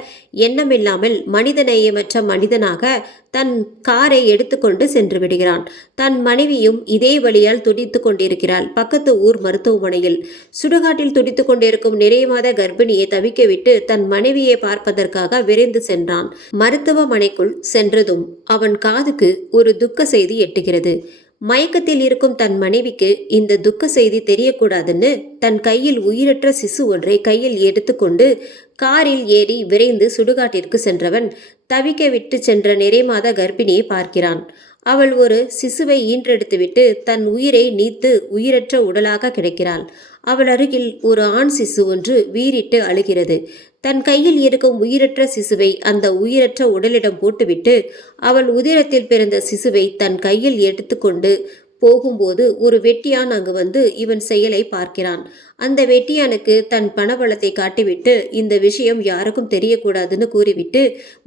எண்ணமில்லாமல் மனிதநேயமற்ற மனிதனாக தன் காரை எடுத்துக்கொண்டு சென்று விடுகிறான். தன் மனைவியும் இதே வழியால் துடித்து கொண்டிருக்கிறாள். பக்கத்து ஊர் மருத்துவமனையில் சுடுகாட்டில் துடித்து கொண்டிருக்கும் நிறைமாத கர்ப்பிணியை தவிக்கவிட்டு தன் மனைவியை பார்ப்பதற்காக விரைந்து சென்றான். மருத்துவமனைக்குள் சென்றதும் அவன் காதுக்கு ஒரு துக்க செய்தி எட்டுகிறது. மயக்கத்தில் இருக்கும் தன் மனைவிக்கு இந்த துக்க செய்தி தெரியக்கூடாதுன்னு தன் கையில் உயிரற்ற சிசு ஒன்றை கையில் எடுத்துக்கொண்டு காரில் ஏறி விரைந்து சுடுகாட்டிற்கு சென்றவன் தவிக்க விட்டு சென்ற நிறைமாத கர்ப்பிணியை பார்க்கிறான். அவள் ஒரு சிசுவை ஈன்றெடுத்துவிட்டு தன் உயிரை நீத்து உயிரற்ற உடலாக கிடைக்கிறாள். அவள் அருகில் ஒரு ஆண் சிசு ஒன்று வீறிட்டு அழுகிறது. தன் கையில் இருக்கும் உயிரற்ற சிசுவை அந்த உயிரற்ற உடலிடம் போட்டுவிட்டு அவள் உதிரத்தில் பிறந்த சிசுவை தன் கையில் எடுத்துக்கொண்டு போகும்போது ஒரு வெட்டியான் அங்கு வந்து இவன் செயலை பார்க்கிறான். அந்த வெட்டியானுக்கு தன் பணபலத்தை காட்டிவிட்டு இந்த விஷயம் யாருக்கும் தெரியக்கூடாதுன்னு கூறிவிட்டு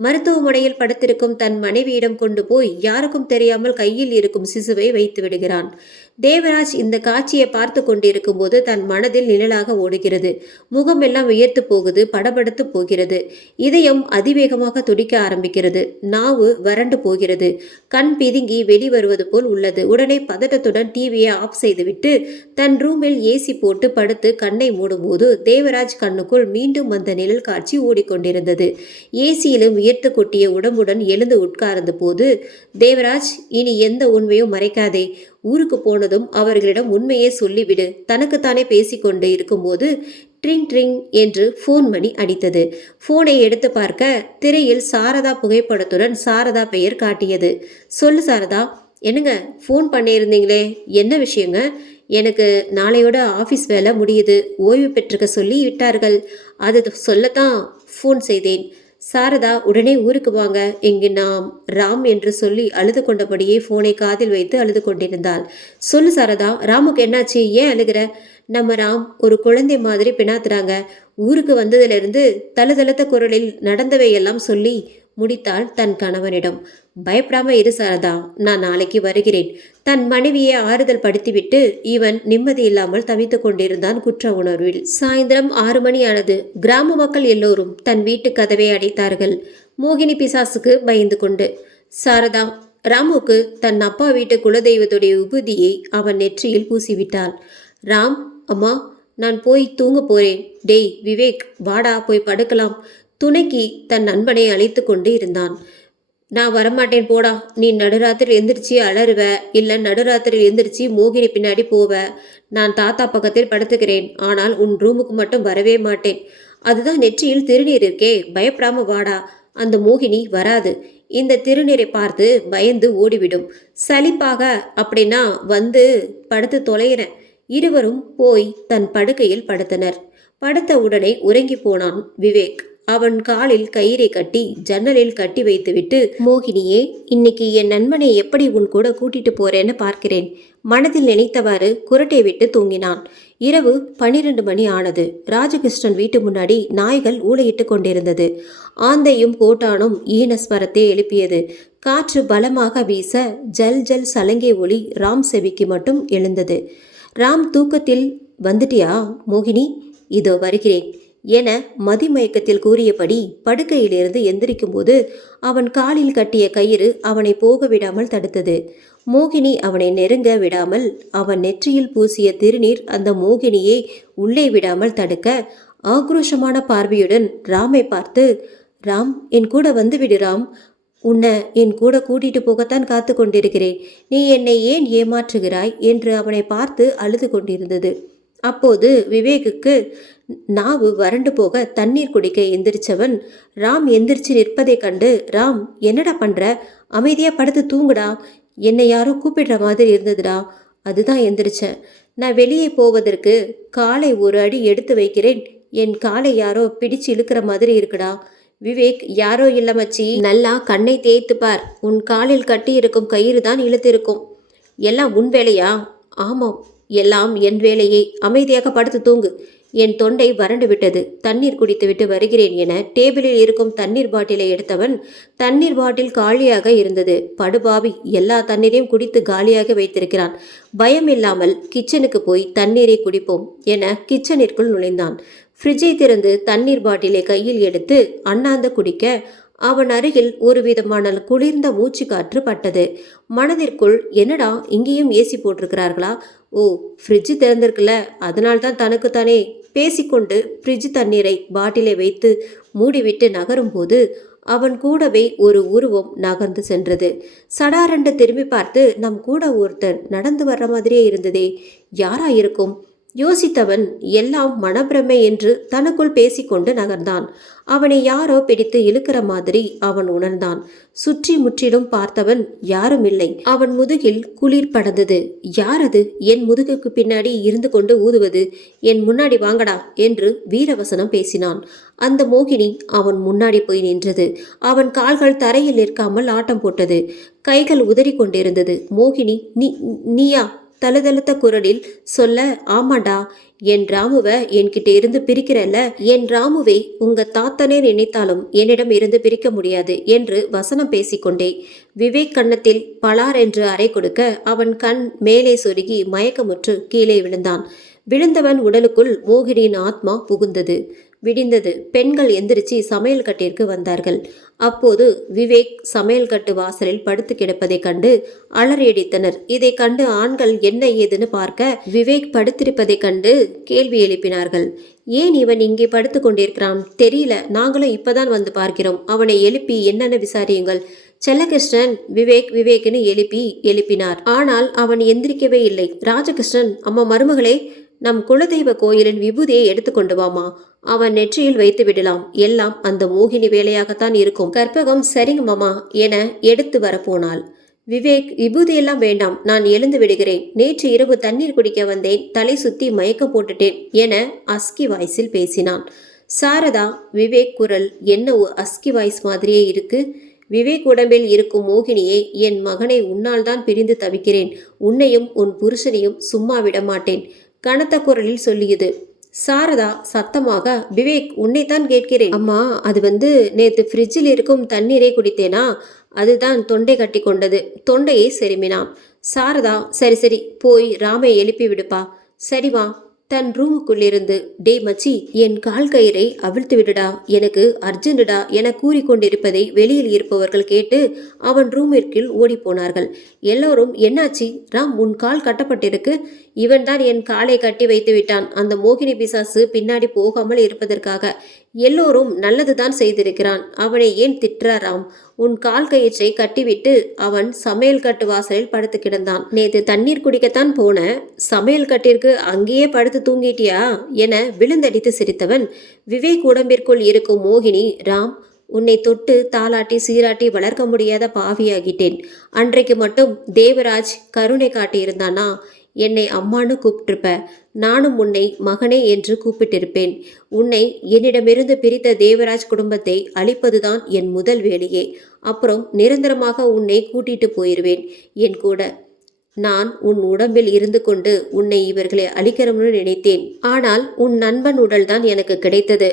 மருத்துவமனையில் படுத்திருக்கும் தன் மனைவியிடம் கொண்டு போய் யாருக்கும் தெரியாமல் கையில் இருக்கும் சிசுவை வைத்து விடுகிறான். தேவராஜ் இந்த காட்சியை பார்த்து கொண்டிருக்கும் போது தன் மனதில் நிழலாக ஓடுகிறது. முகமெல்லாம் உயர்த்து போகுது, படபடுத்து போகிறது. இதயம் அதிவேகமாக துடிக்க ஆரம்பிக்கிறது. நாவு வறண்டு போகிறது. கண் பிதுங்கி வெளிவருவது போல் உள்ளது. உடனே பதட்டத்துடன் டிவியை ஆஃப் செய்துவிட்டு தன் ரூமில் ஏசி போட்டு படுத்து கண்ணை மூடும்போது தேவராஜ் கண்ணுக்குள் மீண்டும் அந்த நிழல் காட்சி ஓடிக்கொண்டிருந்தது. ஏசியிலும் உயர்த்து கொட்டிய உடம்புடன் எழுந்து உட்கார்ந்த போது, தேவராஜ், இனி எந்த உண்மையும் மறைக்காதே. ஊருக்கு போனதும் அவர்களிடம் உண்மையே சொல்லிவிடு. தனக்குத்தானே பேசிக்கொண்டு இருக்கும்போது ட்ரிங் ட்ரிங் என்று ஃபோன் மணி அடித்தது. ஃபோனை எடுத்து பார்க்க திரையில் சாரதா புகைப்படத்துடன் சாரதா பெயர் காட்டியது. சொல்லு சாரதா. என்னங்க, ஃபோன் பண்ணியிருந்தீங்களே, என்ன விஷயங்க? எனக்கு நாளையோட ஆஃபீஸ் வேலை முடியுது, ஓய்வு பெற்றுக்க சொல்லி விட்டார்கள். அது சொல்லத்தான் ஃபோன் செய்தேன். சாரதா, உடனே ஊருக்கு வாங்க, இங்கு நாம் ராம் என்று சொல்லி அழுது கொண்டபடியே ஃபோனை காதில் வைத்து அழுது கொண்டிருந்தாள். சொல்லு சாரதா, ராமுக்கு என்னாச்சு? ஏன் அழுகிற? நம்ம ராம் ஒரு குழந்தை மாதிரி பினாத்துறாங்க. ஊருக்கு வந்ததிலிருந்து தழுதழுத்த குரலில் நடந்தவையெல்லாம் சொல்லி முடித்தாள் தன் கணவனிடம். பயப்படாம இரு சாரதா, நான் நாளைக்கு வருகிறேன். தன் மனைவியை ஆறுதல் படுத்திவிட்டு இவன் நிம்மதி இல்லாமல் தவித்துக் கொண்டிருந்தான் குற்ற உணர்வில். சாயந்தரம் 6 மணி ஆனது. கிராம மக்கள் எல்லோரும் தன் வீட்டு கதவை அடைத்தார்கள். மோகினி பிசாசுக்கு பயந்து கொண்டு. சாரதா ராமுக்கு தன் அப்பா வீட்டு குலதெய்வத்துடைய உபதியை அவன் நெற்றியில் பூசிவிட்டாள். ராம், அம்மா, நான் போய் தூங்க போறேன். டேய் விவேக், வாடா போய் படுக்கலாம். துணைக்கு தன் நண்பனை அழைத்து கொண்டு இருந்தான். நான் வரமாட்டேன் போடா. நீ நடுராத்திரி எந்திரிச்சு அலறுவ, இல்லை நடுராத்திரி எந்திரிச்சு மோகினி பின்னாடி போவ. நான் தாத்தா பக்கத்தில் படுத்துக்கிறேன். ஆனால் உன் ரூமுக்கு மட்டும் வரவே மாட்டேன். அதுதான் நெற்றியில் திருநீர் இருக்கே, பயப்படாம வாடா. அந்த மோகினி வராது. இந்த திருநீரை பார்த்து பயந்து ஓடிவிடும். சலிப்பாக அப்படின்னா வந்து படுத்து தொலைகிறேன். இருவரும் போய் தன் படுக்கையில் படுத்தனர். படுத்த உடனே உறங்கி போனான் விவேக். அவன் காலில் கயிறை கட்டி ஜன்னலில் கட்டி வைத்துவிட்டு, மோகினியே, இன்னைக்கு என் நண்பனை எப்படி உன் கூட கூட்டிட்டு போறேன்னு பார்க்கிறேன். மனதில் நினைத்தவாறு குரட்டை விட்டு தூங்கினான். இரவு 12 மணி ஆனது. ராஜகிருஷ்ணன் வீட்டு முன்னாடி நாய்கள் ஊளையிட்டு கொண்டிருந்தது. ஆந்தையும் கோட்டானும் ஈனஸ்வரத்தை எழுப்பியது. காற்று பலமாக வீச ஜல் ஜல் சலங்கை ஒளி ராம் செவிக்கு மட்டும் எழுந்தது. ராம் தூக்கத்தில் வந்துட்டியா மோகினி? இதோ வருகிறேன் என மதிமயக்கத்தில் கூறியபடி படுக்கையிலிருந்து எந்திரிக்கும் போது அவன் காலில் கட்டிய கயிறு அவனை போக விடாமல் தடுத்தது. மோகினி அவனை நெருங்க விடாமல் அவன் நெற்றியில் பூசிய திருநீர் அந்த மோகினியை உள்ளே விடாமல் தடுக்க ஆக்ரோஷமான பார்வையுடன் ராமை பார்த்து, ராம், என் கூட வந்து விடு ராம். உன்னை என் கூட கூட்டிட்டு போகத்தான் காத்து கொண்டிருக்கிறேன். நீ என்னை ஏன் ஏமாற்றுகிறாய் என்று அவனை பார்த்து அழுது கொண்டிருந்தது. அப்போது விவேக்குக்கு நாவு வறண்டு போக தண்ணீர் குடிக்க எந்திரிச்சவன் ராம் எந்திரிச்சு நிற்பதை கண்டு, ராம், என்னடா பண்ற? அமைதியா படுத்து தூங்குடா. என்னை யாரோ கூப்பிடுற மாதிரி இருந்ததுடா, அதுதான் எந்திரிச்சேன். நான் வெளியே போவதற்கு காலை ஒரு அடி எடுத்து வைக்கிறேன். என் காலை யாரோ பிடிச்சு இழுக்கிற மாதிரி இருக்குடா. விவேக், யாரோ இல்ல மச்சி, நல்லா கண்ணை தேய்த்து பார். உன் காலில் கட்டி இருக்கும் கயிறு தான் இழுத்திருக்கும். எல்லாம் உன் வேலையா? ஆமாம், எல்லாம் என் வேலையே. அமைதியாக படுத்து தூங்கு. என் தொண்டை வறண்டு விட்டது, தண்ணீர் குடித்துவிட்டு வருகிறேன் என டேபிளில் இருக்கும் தண்ணீர் பாட்டிலை எடுத்தவன் தண்ணீர் பாட்டில் காலியாக இருந்தது. படுபாவி, எல்லா தண்ணீரையும் குடித்து காலியாக வைத்திருக்கிறான். பயம் இல்லாமல் கிச்சனுக்கு போய் தண்ணீரை குடிப்போம் என கிச்சனிற்குள் நுழைந்தான். ஃப்ரிட்ஜை திறந்து தண்ணீர் பாட்டிலை கையில் எடுத்து அண்ணாந்து குடிக்க அவன் அருகில் ஒரு விதமான குளிர்ந்த மூச்சு காற்று பட்டது. மனதிற்குள், என்னடா இங்கேயும் ஏசி போட்டிருக்கிறார்களா? ஓ, ஃப்ரிட்ஜு திறந்திருக்குல்ல, அதனால்தான் தனக்குத்தானே பேசிக்கொண்டு ஃப்ரிட்ஜ் தண்ணீரை பாட்டிலை வைத்து மூடிவிட்டு நகரும் போது அவன் கூடவே ஒரு உருவம் நகர்ந்து சென்றது. சடாரென்று திரும்பி பார்த்து, நம் கூட ஒருத்தர் நடந்து வர்ற மாதிரியே இருந்ததே, யாரா இருக்கும்? யோசித்தவன் எல்லாம் மனப்பிரமை என்று தனக்குள் பேசிக்கொண்டு நகர்ந்தான். அவனை யாரோ பிடித்து இழுக்கிற மாதிரி அவன் உணர்ந்தான். சுற்றி முற்றிலும் பார்த்தவன் யாரும் இல்லை. அவன் முதுகில் குளிர் படர்ந்தது. யார் அது என் முதுகுக்கு பின்னாடி இருந்து கொண்டு ஊதுவது? என் முன்னாடி வாங்கடா என்று வீரவசனம் பேசினான். அந்த மோகினி அவன் முன்னாடி போய் நின்றது. அவன் கால்கள் தரையில் நிற்காமல் ஆட்டம் போட்டது. கைகள் உதறி கொண்டிருந்தது. மோகினி, நீயா? தழுதழுத்த குரலில் சொல்ல, ஆமாண்டா, என் ராமுவை என்கிட்ட இருந்து பிரிக்கிறல்ல, என் ராமுவை உங்க தாத்தனே நினைத்தாலும் என்னிடம் இருந்து பிரிக்க முடியாது என்று வசனம் பேசிக்கொண்டே விவேக் கன்னத்தில் பலார் என்று அறை கொடுக்க அவன் கண் மேலே சொருகி மயக்கமுற்று கீழே விழுந்தான். விழுந்தவன் உடலுக்குள் மோகினியின் ஆத்மா புகுந்தது. விடிந்தது. பெண்கள் எந்திரிச்சு சமையல் கட்டிற்கு வந்தார்கள். அப்போது விவேக் சமையல் கட்டு வாசலில் படுத்து கிடப்பதை கண்டு அலறியடித்தனர். இதை கண்டு ஆண்கள் என்ன ஏதுன்னு பார்க்க விவேக் படுத்திருப்பதை கண்டு கேள்வி எழுப்பினார்கள். ஏன் இவன் இங்கே படுத்து கொண்டிருக்கிறான் தெரியல, நாங்களும் இப்பதான் வந்து பார்க்கிறோம். அவனை எழுப்பி என்னென்ன விசாரியுங்கள். செல்லகிருஷ்ணன் விவேக்னு எழுப்பினார். ஆனால் அவன் எந்திரிக்கவே இல்லை. ராஜகிருஷ்ணன், அம்மா மருமகளே, நம் குலதெய்வ கோயிலின் விபூதியை எடுத்துக்கொண்டு வாமா, அவன் நெற்றியில் வைத்து விடலாம். எல்லாம் அந்த மோகினி வேலையாகத்தான் இருக்கும். கற்பகம் சரிங்க மாமா என எடுத்து வரப்போனாள். விவேக், விபூதியெல்லாம் வேண்டாம், நான் எழுந்து விடுகிறேன். நேற்று இரவு தண்ணீர் குடிக்க வந்தேன், தலை சுத்தி மயக்கம் போட்டுட்டேன் என அஸ்கி வாய்ஸில் பேசினான். சாரதா, விவேக் குரல் என்ன அஸ்கி வாய்ஸ் மாதிரியே இருக்கு. விவேக் உடம்பில் இருக்கும் மோகினியே, என் மகனை உன்னால் தான் பிரிந்து தவிக்கிறேன். உன்னையும் உன் புருஷனையும் சும்மா விட மாட்டேன் கனத்த குரலில் சொல்லியது. சாரதா சத்தமாக, விவேக், உன்னைத்தான் கேட்கிறேன். அம்மா, அது நேத்து ஃப்ரிட்ஜில் இருக்கும் தண்ணீரை குடித்தேனா, அதுதான் தொண்டை கட்டி கொண்டது. தொண்டையை செருமினான். சாரதா, சரி சரி, போய் ராமை எழுப்பி விடுப்பா. சரிவா. தன் ரூமுக்குள்ளிருந்து, டே மச்சி, என் கால் கயிறை அவிழ்த்து விடுடா, எனக்கு அர்ஜென்டா என கூறிக்கொண்டிருப்பதை வெளியில் இருப்பவர்கள் கேட்டு அவன் ரூமிற்குள் ஓடிப்போனார்கள். எல்லோரும், என்னாச்சி ராம், உன் கால் கட்டப்பட்டிருக்கு. இவன் தான் என் காலை கட்டி வைத்து விட்டான், அந்த மோகினி பிசாசு பின்னாடி போகாமல் இருப்பதற்காக. எல்லோரும் நல்லதுதான் செய்திருக்கிறான், அவனை ஏன் திட்டுறாராம்? உன் கால் கயிற்றை கட்டிவிட்டு அவன் சமையல் கட்டு வாசலில் படுத்து கிடந்தான். நேற்று தண்ணீர் குடிக்கத்தான் போன, சமையல் கட்டிற்கு அங்கேயே படுத்து தூங்கிட்டியா என விழுந்தடித்து சிரித்தவன், விவேக் உடம்பிற்குள் இருக்கும் மோகினி, ராம், உன்னை தொட்டு தாளாட்டி சீராட்டி வளர்க்க முடியாத பாவியாகிட்டேன். அன்றைக்கு மட்டும் தேவராஜ் கருணை காட்டியிருந்தானா, என்னை அம்மானு கூப்பிட்டிருப்ப, நானும் உன்னை மகனே என்று கூப்பிட்டிருப்பேன். உன்னை என்னிடமிருந்து பிரித்த தேவராஜ் குடும்பத்தை அழிப்பதுதான் என் முதல் வேலையே. அப்புறம் நிரந்தரமாக உன்னை கூட்டிட்டு போயிடுவேன் என் கூட. நான் உன் உடம்பில் இருந்து கொண்டு உன்னை இவர்களை அழிக்கணும்னு நினைத்தேன். ஆனால் உன் நண்பன் உடல் தான் எனக்கு கிடைத்தது.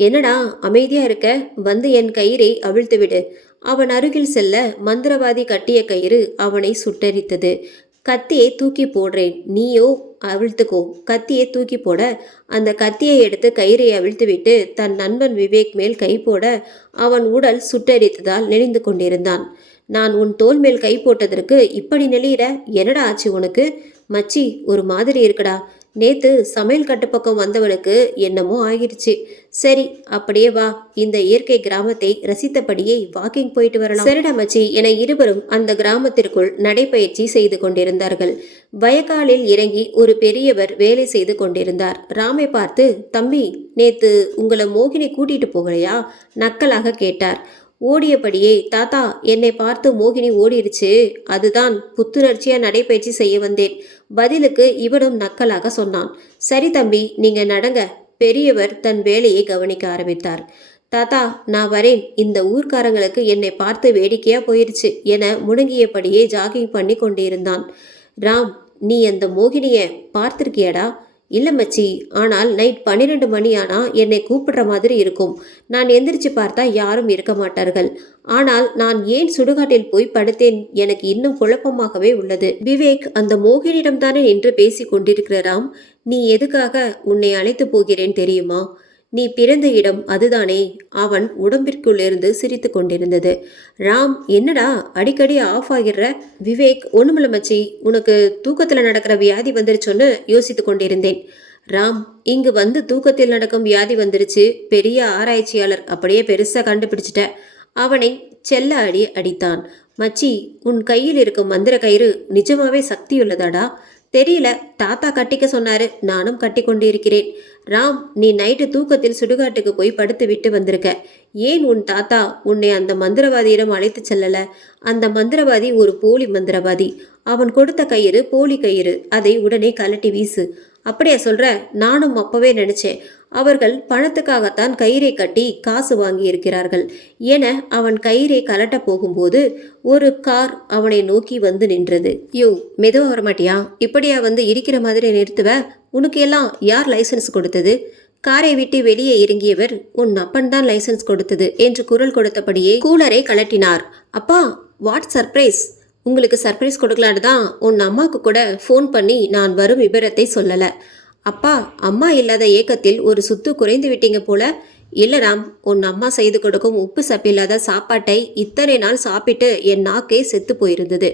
என்னடா அமைதியா இருக்க, வந்து என் கயிறை அவிழ்த்து விடு. அவன் அருகில் செல்ல மந்திரவாதி கட்டிய கயிறு அவனை சுட்டரித்தது. கத்தியை தூக்கி போடுறேன், நீயோ அவிழ்த்துக்கோ. கத்தியை தூக்கி போட அந்த கத்தியை எடுத்து கயிறை அவிழ்த்து விட்டு தன் நண்பன் விவேக் மேல் கை போட அவன் உடல் சுட்டரித்ததால் நெளிந்து கொண்டிருந்தான். நான் உன் தோல் மேல் கை போட்டதற்கு இப்படி நெளியிற, என்னடா ஆச்சு உனக்கு? மச்சி, ஒரு மாதிரி இருக்குடா. நேத்து சமையல் கட்டுப்பக்கம் வந்தவனுக்கு என்னமோ ஆகிடுச்சு. சரி, அப்படியே வா, இந்த இயற்கை கிராமத்தை ரசித்தபடியே வாக்கிங் போயிட்டு வரலாம். சரிடா மச்சி என இருவரும் அந்த கிராமத்திற்குள் நடைபயிற்சி செய்து கொண்டிருந்தார்கள். வயக்காலில் இறங்கி ஒரு பெரியவர் வேலை செய்து கொண்டிருந்தார். ராமை பார்த்து, தம்பி, நேத்து உங்களை மோகினி கூட்டிட்டு போகலையா நக்கலாக கேட்டார். ஓடியபடியே, தாத்தா, என்னை பார்த்து மோகினி ஓடிடுச்சு, அதுதான் புத்துணர்ச்சியா நடைபயிற்சி செய்ய வந்தேன். பதிலுக்கு இவனும் நக்கலாக சொன்னான். சரி தம்பி, நீங்க நடங்க. பெரியவர் தன் வேலையை கவனிக்க ஆரம்பித்தார். தாத்தா, நான் வரேன், இந்த ஊர்க்காரங்களுக்கு என்னை பார்த்து வேடிக்கையா போயிருச்சு என முடங்கியபடியே ஜாகிங் பண்ணி கொண்டிருந்தான். ராம், நீ அந்த மோகினிய பார்த்திருக்கியடா? இல்லை மச்சி, ஆனால் நைட் 12 மணி ஆனால் என்னை கூப்பிடுற மாதிரி இருக்கும். நான் எந்திரிச்சு பார்த்தா யாரும் இருக்க மாட்டார்கள். ஆனால் நான் ஏன் சுடுகாட்டில் போய் படுத்தேன் எனக்கு இன்னும் குழப்பமாகவே உள்ளது. விவேக் அந்த மோகினியிடம்தானே நின்று பேசி கொண்டிருக்கிறாராம். நீ எதுக்காக உன்னை அழைத்து போகிறேன் தெரியுமா? நீ பிறந்த இடம் அதுதானே? அவன் உடம்பிற்குள்ளிருந்து சிரித்து கொண்டிருந்தது. ராம், என்னடா அடிக்கடி ஆஃப் ஆகிடுற? விவேக், ஒண்ணுமில்ல மச்சி, உனக்கு தூக்கத்தில் நடக்கிற வியாதி வந்துருச்சோன்னு யோசித்து கொண்டிருந்தேன். ராம், இங்கு வந்து தூக்கத்தில் நடக்கும் வியாதி வந்துருச்சு, பெரிய ஆராய்ச்சியாளர், அப்படியே பெருசா கண்டுபிடிச்சிட்ட. அவனை செல்ல அடித்தான். மச்சி, உன் கையில் இருக்கும் மந்திர கயிறு நிஜமாவே சக்தியுள்ளதாடா? தெரியல, தாத்தா கட்டிக்க சொன்னாரு, நானும் கட்டி கொண்டு இருக்கிறேன். ராம், நீ நைட்டு தூக்கத்தில் சுடுகாட்டுக்கு போய் படுத்து விட்டு வந்திருக்க. ஏன் உன் தாத்தா உன்னை அந்த மந்திரவாதியிடம் அழைத்து செல்லல? அந்த மந்திரவாதி ஒரு போலி மந்திரவாதி. அவன் கொடுத்த கயிறு போலி கயிறு, அதை உடனே கலட்டி வீசு. அப்படியா சொல்ற? நானும் அப்பவே நினைச்சேன், அவர்கள் பணத்துக்காகத்தான் கயிறை கட்டி காசு வாங்கி இருக்கிறார்கள் என அவன் கயிறை கலட்ட போகும்போது ஒரு கார் அவனை நோக்கி வந்து நின்றது. யோ, மெதுவா வரமாட்டியா? இப்படியா வந்து இருக்கிற மாதிரி நிறுத்துவ? உனக்கு எல்லாம் யார் லைசன்ஸ் கொடுத்தது? காரை விட்டு வெளியே இறங்கியவர், உன் அப்பன் தான் லைசன்ஸ் கொடுத்தது என்று குரல் கொடுத்தபடியே கூலரை கலட்டினார். அப்பா, வாட் சர்ப்ரைஸ்! உங்களுக்கு சர்ப்ரைஸ் கொடுக்கலான்னு தான் உன் அம்மாவுக்கு கூட ஃபோன் பண்ணி நான் வரும் விபரத்தை சொல்லலை. அப்பா, அம்மா இல்லாத ஏக்கத்தில் ஒரு சுத்து குறைந்து விட்டீங்க போல. இல்லை ராம், உன் அம்மா செய்து கொடுக்கும் உப்பு சப்பில்லாத சாப்பாட்டை இத்தனை நாள் சாப்பிட்டு என் நாக்கே செத்து போயிருந்தது.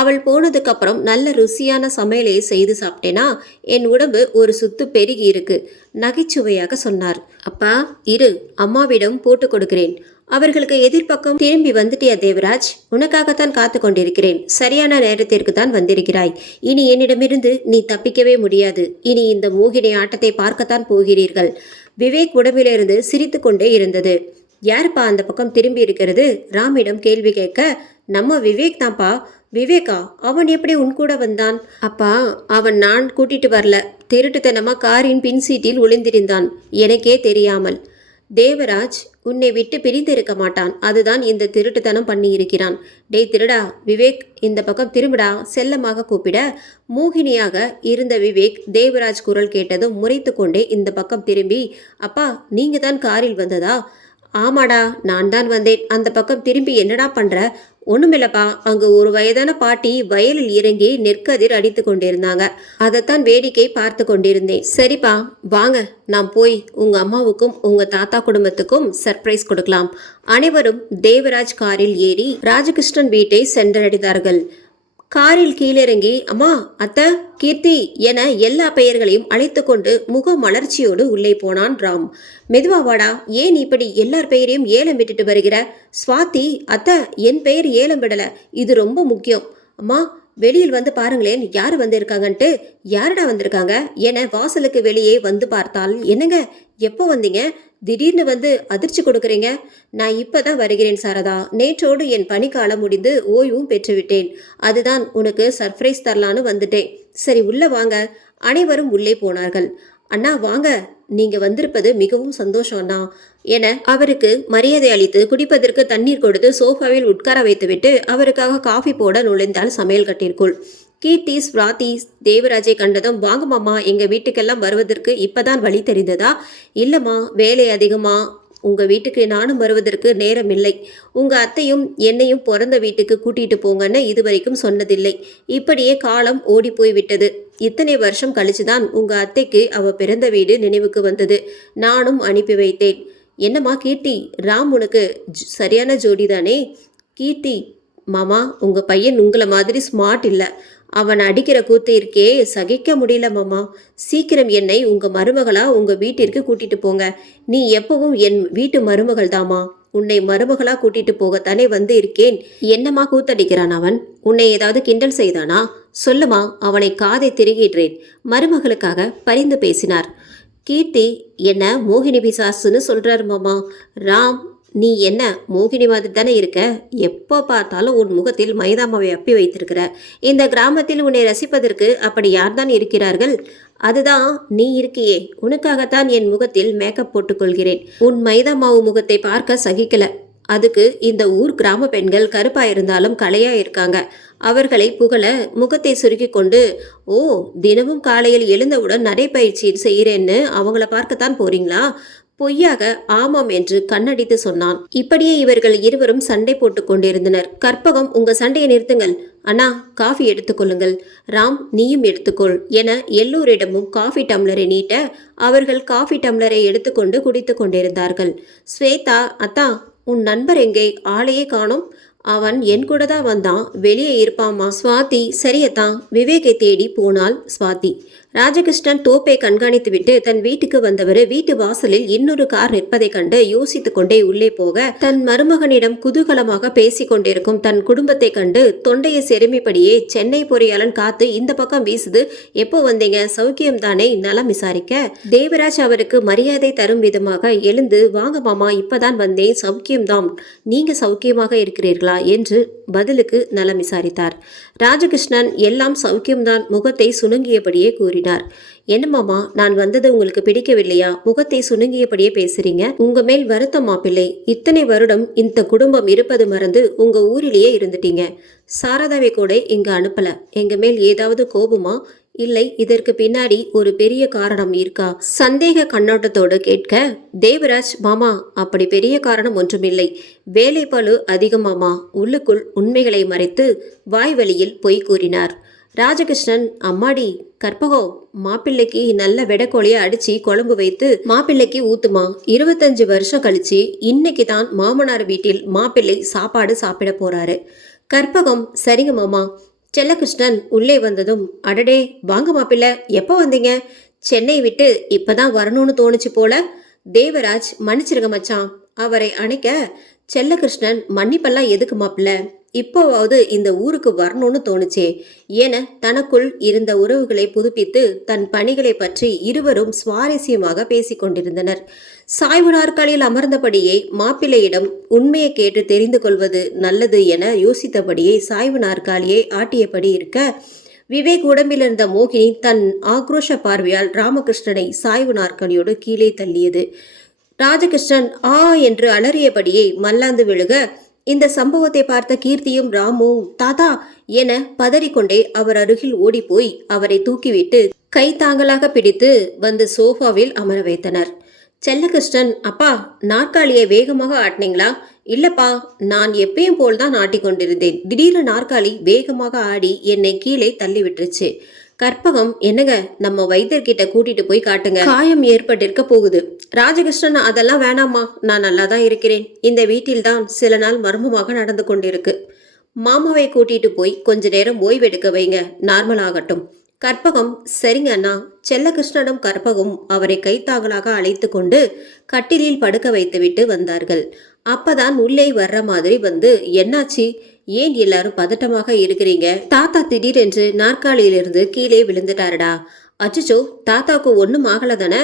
அவள் போனதுக்கப்புறம் நல்ல ருசியான சமையலை செய்து சாப்பிட்டேனா என் உடம்பு ஒரு சுத்து பெருகி இருக்கு நகைச்சுவையாக சொன்னார். அப்பா இரு, அம்மாவிடம் போட்டு கொடுக்கிறேன். அவர்களுக்கு எதிர்பக்கம் திரும்பி வந்துட்டியா தேவராஜ்? உனக்காகத்தான் காத்து கொண்டிருக்கிறேன். சரியான நேரத்திற்கு தான் வந்திருக்கிறாய். இனி என்னிடமிருந்து நீ தப்பிக்கவே முடியாது. இனி இந்த மோகினி ஆட்டத்தை பார்க்கத்தான் போகிறீர்கள். விவேக் உடம்பிலிருந்து சிரித்து கொண்டே இருந்தது. யாருப்பா அந்த பக்கம் திரும்பி இருக்கிறது? ராமிடம் கேள்வி கேட்க, நம்ம விவேக் தான்ப்பா. விவேகா? அவன் எப்படி உன் கூட வந்தான்? அப்பா, அவன் நான் கூட்டிட்டு வரல. திருட்டுத்தனமா காரின் பின் சீட்டில் ஒளிந்திருந்தான், எனக்கே தெரியாமல். தேவராஜ் உன்னை விட்டு பிரிந்திருக்க மாட்டான். அதுதான் இந்த திருட்டுத்தனம் பண்ணி இருக்கிறான். டேய் திருடா, விவேக் இந்த பக்கம் திரும்பிடா செல்லமாக கூப்பிட, மோகினியாக இருந்த விவேக் தேவராஜ் குரல் கேட்டதும் முறைத்து கொண்டே இந்த பக்கம் திரும்பி, அப்பா நீங்க தான் காரில் வந்ததா? ஆமாடா, நான் தான் வந்தேன். அந்த பக்கம் திரும்பி என்னடா பண்ற? ஒண்ணுமில்லப்பா, அங்கு ஒரு வயதான பாட்டி வயலில் இறங்கி நெற்கதிர் அடித்து கொண்டிருந்தாங்க. அதைத்தான் வேடிக்கை பார்த்து கொண்டிருந்தேன். சரிப்பா, வாங்க நாம் போய் உங்க அம்மாவுக்கும் உங்க தாத்தா குடும்பத்துக்கும் சர்ப்ரைஸ் கொடுக்கலாம். அனைவரும் தேவராஜ் காரில் ஏறி ராஜகிருஷ்ணன் வீட்டை சென்றடைந்தார்கள். காரில் கீழிறங்கி, அம்மா, அத்தை, கீர்த்தி என எல்லா பெயர்களையும் அழைத்து கொண்டு முக மலர்ச்சியோடு உள்ளே போனான் ராம். மெதுவா வாடா, ஏன் இப்படி எல்லார் பெயரையும் ஏலம் விட்டுட்டு வருகிற? ஸ்வாதி, அத்தை, என் பெயர் ஏலம் விடல, இது ரொம்ப முக்கியம். அம்மா, வெளியில் வந்து பாருங்களேன், யார் வந்திருக்காங்கன்ட்டு. யாருடா வந்திருக்காங்க என வாசலுக்கு வெளியே வந்து பார்த்தால், என்னங்க எப்போ வந்தீங்க? திடீர்னு வந்து அதிர்ச்சி கொடுக்குறீங்க. நான் இப்பதான் வருகிறேன் சாரதா. நேற்றோடு என் பணிக்காலம் முடிந்து ஓய்வும் பெற்றுவிட்டேன். அதுதான் உனக்கு சர்ப்ரைஸ் தரலான்னு வந்துட்டேன். சரி உள்ள வாங்க. அனைவரும் உள்ளே போனார்கள். அண்ணா வாங்க, நீங்க வந்திருப்பது மிகவும் சந்தோஷம் அண்ணா என அவருக்கு மரியாதை அளித்து குடிப்பதற்கு தண்ணீர் கொடுத்து சோஃபாவில் உட்கார வைத்துவிட்டு அவருக்காக காஃபி போட நுழைந்தாள் சமையல் கட்டிற்குள். கீர்த்தி ஸ்வாதி தேவராஜை கண்டதும், வாங்க மாமா, எங்க வீட்டுக்கெல்லாம் வருவதற்கு இப்பதான் வழி தெரிந்ததா? இல்லம்மா, வேலை அதிகமா, உங்க வீட்டுக்கு நானும் வருவதற்கு நேரம் இல்லை. உங்க அத்தையும் என்னையும் பிறந்த வீட்டுக்கு கூட்டிட்டு போங்கன்னு இதுவரைக்கும் சொன்னதில்லை. இப்படியே காலம் ஓடி போய் விட்டது. இத்தனை வருஷம் கழிச்சுதான் உங்க அத்தைக்கு அவ பிறந்த வீடு நினைவுக்கு வந்தது. நானும் அனுப்பி வைத்தேன். என்னம்மா கீர்த்தி, ராம் உனக்கு சரியான ஜோடி தானே? கீர்த்தி, மாமா, உங்க பையன் உங்களை மாதிரி ஸ்மார்ட் இல்லை. அவன் அடிக்கிற கூத்து இருக்கே, சகிக்க முடியல மாமா. சீக்கிரம் என்னை உங்க மருமகளா உங்க வீட்டிற்கு கூட்டிட்டு போங்க. நீ எப்பவும் என் வீட்டு மருமகள் தாமா. உன்னை மருமகளா கூட்டிட்டு போகத்தானே வந்து இருக்கேன். என்னம்மா கூத்தடிக்கிறான் அவன்? உன்னை ஏதாவது கிண்டல் செய்தானா? சொல்லுமா, அவனை காதை திருகிடுறேன். மருமகளுக்காக பரிந்து பேசினார். கீர்த்தி, என்ன மோகினி பிசாசுன்னு சொல்றாரு மாமா. ராம், நீ என்ன மோகினி மாதிரி தானே இருக்க? எப்போ பார்த்தாலும் உன் முகத்தில் மைதாமாவை அப்பி வைத்திருக்கிற. இந்த கிராமத்தில் உன்னை ரசிப்பதற்கு அப்படி யார்தான் இருக்கிறார்கள்? அதுதான் நீ இருக்கியே. உனக்காகத்தான் என் முகத்தில் மேக்கப் போட்டுக்கொள்கிறேன். உன் மைதாமாவு முகத்தை பார்க்க சகிக்கல. அதுக்கு இந்த ஊர் கிராம பெண்கள் கருப்பா இருந்தாலும் கலையா இருக்காங்க. அவர்களை புகழ முகத்தை சுருக்கி கொண்டு, ஓ, தினமும் காலையில் எழுந்தவுடன் நடைப்பயிற்சி செய்கிறேன்னு அவங்கள பார்க்கத்தான் போறீங்களா? பொய்யாக ஆமாம் என்று கண்ணடித்து சொன்னான். இப்படியே இவர்கள் இருவரும் சண்டை போட்டுக் கொண்டிருந்தனர். கற்பகம், உங்க சண்டையை நிறுத்துங்கள். அண்ணா, காஃபி எடுத்துக்கொள்ளுங்கள். ராம், நீயும் எடுத்துக்கொள் என எல்லோரிடமும் காஃபி டம்ளரை நீட்ட அவர்கள் காஃபி டம்ளரை எடுத்துக்கொண்டு குடித்து கொண்டிருந்தார்கள். ஸ்வேதா, அத்தா, உன் நண்பர் எங்கே? ஆளையே காணோம். அவன் என் கூட தான் வந்தான், வெளியே இருப்பாமா. சுவாதி சரியத்தான். விவேக்கை தேடி போனாள் சுவாதி. ராஜகிருஷ்ணன் தோப்பை கண்காணித்துவிட்டு தன் வீட்டுக்கு வந்தவர் வீட்டு வாசலில் இன்னொரு கார் நிற்பதைக் கண்டு யோசித்துக் கொண்டே உள்ளே போக, தன் மருமகனிடம் குதூகலமாக பேசிக் கொண்டிருக்கும் தன் குடும்பத்தை கண்டு தொண்டையை செருமிப்படியே சென்னை பொறியாளன் காத்து இந்த பக்கம் வீசுது. எப்போ வந்தீங்க, சௌக்கியம் தானே, நலம் விசாரிக்க தேவராஜ் அவருக்கு மரியாதை தரும் விதமாக எழுந்து, வாங்க மாமா, இப்பதான் வந்தேன், சௌக்கியம்தான், நீங்க சௌக்கியமாக இருக்கிறீர்களா என்று பதிலுக்கு நலம் விசாரித்தார். ராஜகிருஷ்ணன் எல்லாம் சௌக்கியம்தான் முகத்தை சுணுங்கியபடியே கூறினார். என்ன மாமா, நான் வந்தது உங்களுக்கு பிடிக்கவில்லையா? முகத்தை சுணுங்கியபடியே பேசுறீங்க. உங்க மேல் வருத்தம் மாப்பிள்ளை. இத்தனை வருடம் இந்த குடும்பம் இருப்பது மறந்து உங்க ஊரிலேயே இருந்துட்டீங்க. சாரதாவை கூட இங்க அனுப்பல. எங்க மேல் ஏதாவது கோபமா? இல்லை, இதற்கு பின்னாடி ஒரு பெரிய காரணம் இருக்கா? சந்தேக கண்ணோட்டத்தோடு கேட்க, தேவராஜ், மாமா, அப்படி பெரிய காரணம் ஒன்றுமில்லை. வேலைப்பளு அதிகமாமா. உள்ளுக்குள் உண்மைகளை மறைத்து வாய் வழியில் பொய் கூறினார். ராஜகிருஷ்ணன், அம்மாடி கற்பகோ, மாப்பிள்ளைக்கு நல்ல வெடக்கோழியை அடிச்சு குழம்பு வைத்து மாப்பிள்ளைக்கு ஊத்துமா. 25 வருஷம் கழிச்சு இன்னைக்கு தான் மாமனார் வீட்டில் மாப்பிள்ளை சாப்பாடு சாப்பிட போறாரு. கற்பகம், சரிங்க மாமா. செல்லகிருஷ்ணன் உள்ளே வந்ததும், அடடே, வாங்க மாப்பிள்ள, எப்போ வந்தீங்க? சென்னை விட்டு இப்பதான் வரணும்னு தோணுச்சு போல. தேவராஜ், மன்னிச்சிருங்க மச்சான். அவரை அணைக்க, செல்லகிருஷ்ணன், மன்னிப்பெல்லாம் எதுக்கு மாப்பிள்ள, இப்போவாவது இந்த ஊருக்கு வரணும்னு தோணுச்சே என தனக்குள் இருந்த உறவுகளை புதுப்பித்து தன் பணிகளை பற்றி இருவரும் சுவாரஸ்யமாக பேசிக்கொண்டிருந்தனர். சாய்வு நாற்காலியில் அமர்ந்தபடியே மாப்பிள்ளையிடம் உண்மையை கேட்டு தெரிந்து கொள்வது நல்லது என யோசித்தபடியே சாய்வு நாற்காலியை ஆட்டியபடி இருக்க, விவேக் உடம்பில் இருந்த மோகினி தன் ஆக்ரோஷ பார்வையால் ராமகிருஷ்ணனை சாய்வு நாற்காலியோடு கீழே தள்ளியது. ராஜகிருஷ்ணன் ஆ என்று அலறியபடியே மல்லாந்து விழுக, இந்த சம்பவத்தை பார்த்த கீர்த்தியும் ராமும் தாத்தா என பதறிக்கொண்டே அவர் அருகில் ஓடிப்போய் அவரை தூக்கிவிட்டு கை தாங்களாக பிடித்து வந்து சோஃபாவில் அமர வைத்தனர். செல்லகிருஷ்ணன், அப்பா, நாற்காலியை வேகமாக ஆட்டினீங்களா? இல்லப்பா, நான் எப்பயும் போல்தான் ஆட்டிக்கொண்டிருந்தேன். திடீர்னு நாற்காலி வேகமாக ஆடி என்னை கீழே தள்ளி விட்டுருச்சு. கற்பகம், என்னங்க, நம்ம வைத்தியர்கிட்ட கூட்டிட்டு போய் காட்டுங்க, காயம் ஏற்பட்டிருக்க போகுது. ராஜகிருஷ்ணன், அதெல்லாம் வேணாமா, நான் நல்லா தான் இருக்கிறேன். இந்த வீட்டில்தான் சில நாள் மர்மமாக நடந்து கொண்டிருக்கு. மாமாவை கூட்டிட்டு போய் கொஞ்ச நேரம் ஓய்வெடுக்க வைங்க, நார்மல் ஆகட்டும். கற்பகம், சரிங்க அண்ணா. செல்லகிருஷ்ணனும் கற்பகம் அவரை கைத்தாங்களாக அழைத்து கொண்டு கட்டிலில் படுக்க வைத்துவிட்டு வந்தார்கள். அப்பதான் உள்ளே வர்ற மாதிரி வந்து, என்னாச்சு, ஏன் எல்லாரும் பதட்டமாக இருக்கிறீங்க? தாத்தா திடீரென்று நாற்காலியிலிருந்து கீழே விழுந்துட்டாருடா. அச்சுச்சோ, தாத்தாவுக்கு ஒன்றும் ஆகல தானே?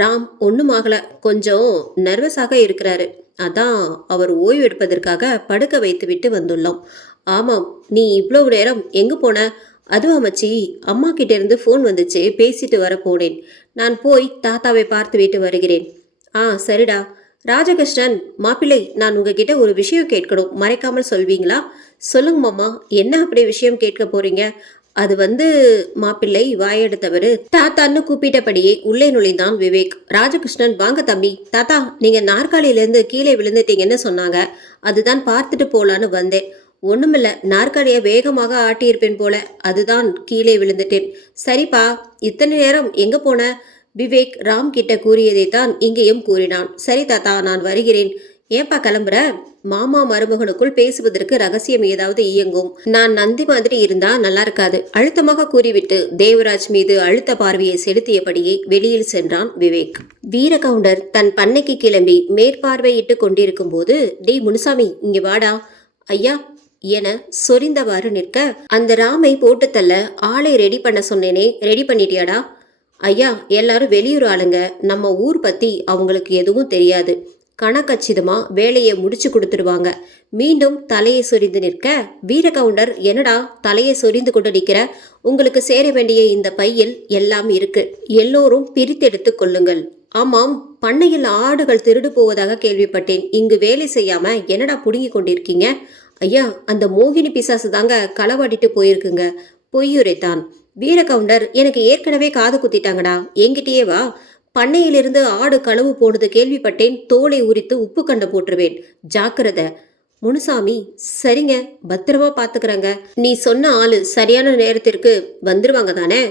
ராம், ஒன்றும் ஆகல, கொஞ்சம் நர்வஸாக இருக்கிறாரு. அதான் அவர் ஓய்வு எடுப்பதற்காக படுக்க வைத்து விட்டு வந்துள்ளோம். ஆமாம், நீ இவ்வளவு நேரம் எங்கே போன? அதுவும் அம்மச்சி, அம்மா கிட்ட இருந்து ஃபோன் வந்துச்சு, பேசிட்டு வர போனேன். நான் போய் தாத்தாவை பார்த்து விட்டு வருகிறேன். ஆ, சரிடா. ராஜகிருஷ்ணன், மாப்பிள்ளை, நான் உங்ககிட்ட ஒரு விஷயம் கேட்கணும், மறைக்காமல் சொல்வீங்களா? சொல்லுங்க மாமா, என்ன அப்படி விஷயம் கேட்க போறீங்க? அது மாப்பிள்ளை வாயெடுத்தவர் தாத்தான்னு கூப்பிட்டபடியே உள்ளே நுழைந்தான் விவேக். ராஜகிருஷ்ணன், வாங்க தம்பி. தாத்தா, நீங்க நாற்காலியிலேருந்து கீழே விழுந்துட்டீங்கன்னு சொன்னாங்க, அதுதான் பார்த்துட்டு போலான்னு வந்தேன். ஒண்ணுமில்ல, நாற்காலியை வேகமாக ஆட்டியிருப்பேன் போல, அதுதான் கீழே விழுந்துட்டேன். சரிப்பா, இத்தனை நேரம் எங்க போன? விவேக் ராம் கிட்ட கூறியதைத்தான் இங்கேயும் கூறினான். சரி தாத்தா, நான் வருகிறேன். ஏன்பா கிளம்புற? மாமா மருமகனுக்குள் பேசுவதற்கு ரகசியம் ஏதாவது இயங்கும். நான் நந்தி மாதிரி இருந்தா நல்லா இருக்காது, அழுத்தமாக கூறிவிட்டு தேவராஜ் மீது அழுத்த பார்வையை செலுத்தியபடியே வெளியில் சென்றான் விவேக். வீரகவுண்டர் தன் பண்ணைக்கு கிளம்பி மேற்பார்வையிட்டு கொண்டிருக்கும் போது, டே முனுசாமி, இங்க வாடா. ஐயா என சொரிந்தவாறு நிற்க, அந்த ராமை போட்டு தள்ள ஆளை ரெடி பண்ண சொன்னேனே, ரெடி பண்ணிட்டியாடா? ஐயா, எல்லாரும் வெளியூர் ஆளுங்க, நம்ம ஊர் பத்தி அவங்களுக்கு எதுவும் தெரியாது, கணக்கச்சிதமா வேலையை முடிச்சு கொடுத்துடுவாங்க. மீண்டும் தலையை சொரிந்து நிற்க, வீரகவுண்டர், என்னடா தலையை சொரிந்து கொண்டு நிற்கிற? உங்களுக்கு சேர வேண்டிய இந்த பையில் எல்லாம் இருக்கு, எல்லோரும் பிரித்தெடுத்து கொள்ளுங்கள். ஆமாம், பண்ணையில் ஆடுகள் திருடு போவதாக கேள்விப்பட்டேன். இங்கு வேலை செய்யாம என்னடா புடுங்கி கொண்டிருக்கீங்க? ஐயா, அந்த மோகினி பிசாசு தாங்க களவாடிட்டு போயிருக்குங்க, பொய்யுரைத்தான். வீரகவுண்டர், எனக்கு ஏற்கனவே காது குத்திட்டாங்கடா, என்கிட்டயே வா. பண்ணையிலிருந்து ஆடு களவு போனது கேள்விப்பட்டேன், தோலை உரித்து உப்பு கண்ட போட்டுருவேன், ஜாக்கிரதை. முனுசாமி, சரிங்க, பத்திரமா பாத்துக்கிறேங்க. நீ சொன்ன ஆளு சரியான நேரத்திற்கு வந்துருவாங்க தானே?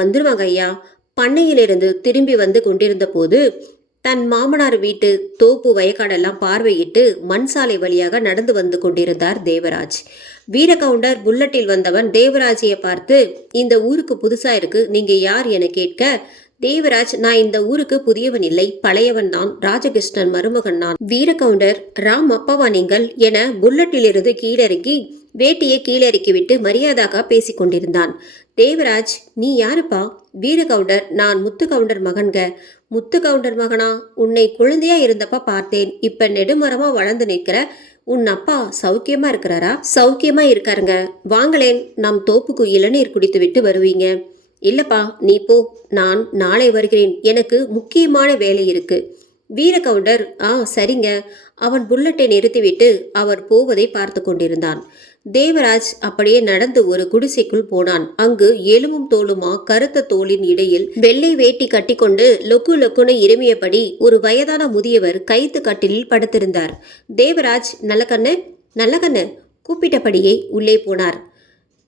வந்துருவாங்க ஐயா. பண்ணையிலிருந்து திரும்பி வந்து கொண்டிருந்த போது தன் மாமனார் வீட்டு தோப்பு வயக்காடெல்லாம் பார்வையிட்டு மண் சாலை வழியாக நடந்து வந்து கொண்டிருந்தார் தேவராஜ். வீரகவுண்டர் புல்லட்டில் வந்தவன் தேவராஜையை பார்த்து, இந்த ஊருக்கு புதுசா இருக்கு, நீங்க யார் என கேட்க, தேவராஜ், நான் இந்த ஊருக்கு புதியவன் இல்லை, பழையவன் தான், ராஜகிருஷ்ணன் மருமகன் நான். வீரகவுண்டர், ராம் அப்பாவா நீங்கள் என புல்லட்டிலிருந்து கீழிறக்கி வேட்டியை கீழிறக்கி விட்டு மரியாதாக பேசிக் கொண்டிருந்தான். தேவராஜ், நீ யாருப்பா? வீரகவுண்டர், நான் முத்துகவுண்டர் மகன்க. முத்துகவுண்டர் மகனா? உன்னை குழந்தையா இருந்தப்ப பார்த்தேன், இப்ப நெடுமரமா வளர்ந்து நிற்கிற. உன் அப்பா சௌக்கியமா இருக்கிறாரா? சௌக்கியமா இருக்காருங்க. வாங்களேன், நம் தோப்புக்கு இளநீர் குடித்து விட்டு வருவீங்க. இல்லப்பா, நீ போ, நான் நாளை வருகிறேன், எனக்கு முக்கியமான வேலை இருக்கு. வீரகவுண்டர், சரிங்க. அவன் புல்லட்டை நிறுத்திவிட்டு அவர் போவதை பார்த்து கொண்டிருந்தான். தேவராஜ் அப்படியே நடந்து ஒரு குடிசைக்குள் போனான். அங்கு எலும்பும் தோலுமா கருத்த தோலின் இடையில் வெள்ளை வேட்டி கட்டிக்கொண்டு லொக்கு லொக்குன்னு இருமியபடி ஒரு வயதான முதியவர் கைத்து கட்டிலில் படுத்திருந்தார். தேவராஜ், நல்ல கண்ணு கூப்பிட்டபடியே உள்ளே போனார்.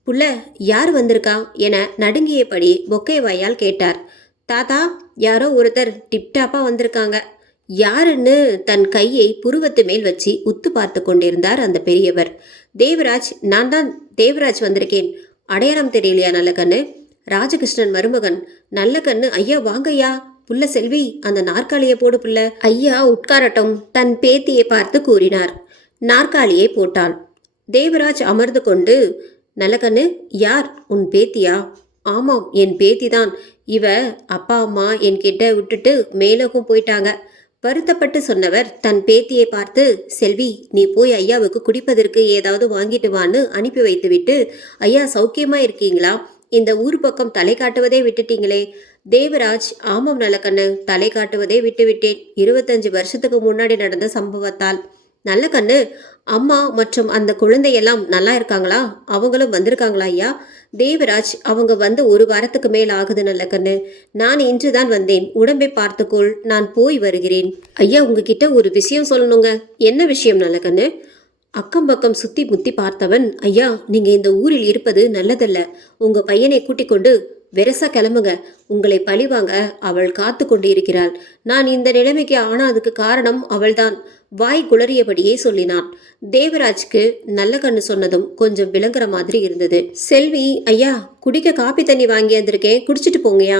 புள்ள, யார் வந்திருக்கா என நடுங்கியபடி பொக்கை வாயால் கேட்டார். தாத்தா, யாரோ ஒருத்தர் டிப்டாப்பா வந்திருக்காங்க. யாருன்னு தன் கையை புருவத்து மேல் வச்சு உத்து பார்த்து கொண்டிருந்தார் அந்த பெரியவர். தேவராஜ், நான் தான் தேவராஜ் வந்திருக்கேன். அடையாளம் தெரியலையா நல்ல கண்ணு? ராஜகிருஷ்ணன் மருமகன். நல்ல கண்ணு, ஐயா வாங்கய்யா. புள்ள செல்வி, அந்த நாற்காலியை போடு புள்ள. ஐயா உட்காரட்டும், தன் பேத்தியை பார்த்து கூறினார். நாற்காலியை போட்டாள். தேவராஜ் அமர்ந்து கொண்டு, நல்ல கண்ணு, யார் உன் பேத்தியா? ஆமாம், என் பேத்தி தான். இவ அப்பா அம்மா என்கிட்ட விட்டுட்டு மேலோகம் போயிட்டாங்க. வருத்தப்பட்டு சொன்னவர் தன் பேத்தியை பார்த்து, செல்வி, நீ போய் ஐயாவுக்கு குடிப்பதற்கு ஏதாவது வாங்கிட்டு வான்னு அனுப்பி வைத்துவிட்டு, ஐயா சௌக்கியமா இருக்கீங்களா? இந்த ஊர் பக்கம் தலை காட்டுவதே விட்டுட்டீங்களே. தேவராஜ், ஆமாம் நல்ல கண்ணு, தலை காட்டுவதே விட்டுவிட்டேன், 25 வருஷத்துக்கு முன்னாடி நடந்த சம்பவத்தால். நல்ல கண்ணு, அம்மா மற்றும் அந்த குழந்தையெல்லாம் நல்லா இருக்காங்களா? அவங்களும் வந்திருக்காங்களா ஐயா? தேவராஜ், அவங்க வந்து 1 வாரத்துக்கு மேல் ஆகுது நல்ல கண்ணு. நான் இன்று தான் வந்தேன். உடம்பை பார்த்துக்கொள், நான் போய் வருகிறேன். ஐயா, உங்ககிட்ட ஒரு விஷயம் சொல்லணுங்க. என்ன விஷயம் நல்ல கண்ணு? அக்கம் பக்கம் சுத்தி முத்தி பார்த்தவன், ஐயா, நீங்க இந்த ஊரில் இருப்பது நல்லதல்ல. உங்க பையனை கூட்டிக் கொண்டு வெரசா கிளம்புங்க. உங்களை பழிவாங்க அவள் காத்து கொண்டு இருக்கிறாள். நான் இந்த நிலைமைக்கு ஆனதுக்கு காரணம் அவள்தான். வாய் குளறியபடியே சொல்லினான். தேவராஜ்க்கு நல்ல கண்ணு சொன்னதும் கொஞ்சம் விளங்குற மாதிரி இருந்தது. செல்வி, ஐயா, குடிக்க காப்பி தண்ணி வாங்கி வந்திருக்கேன், குடிச்சிட்டு போங்கயா.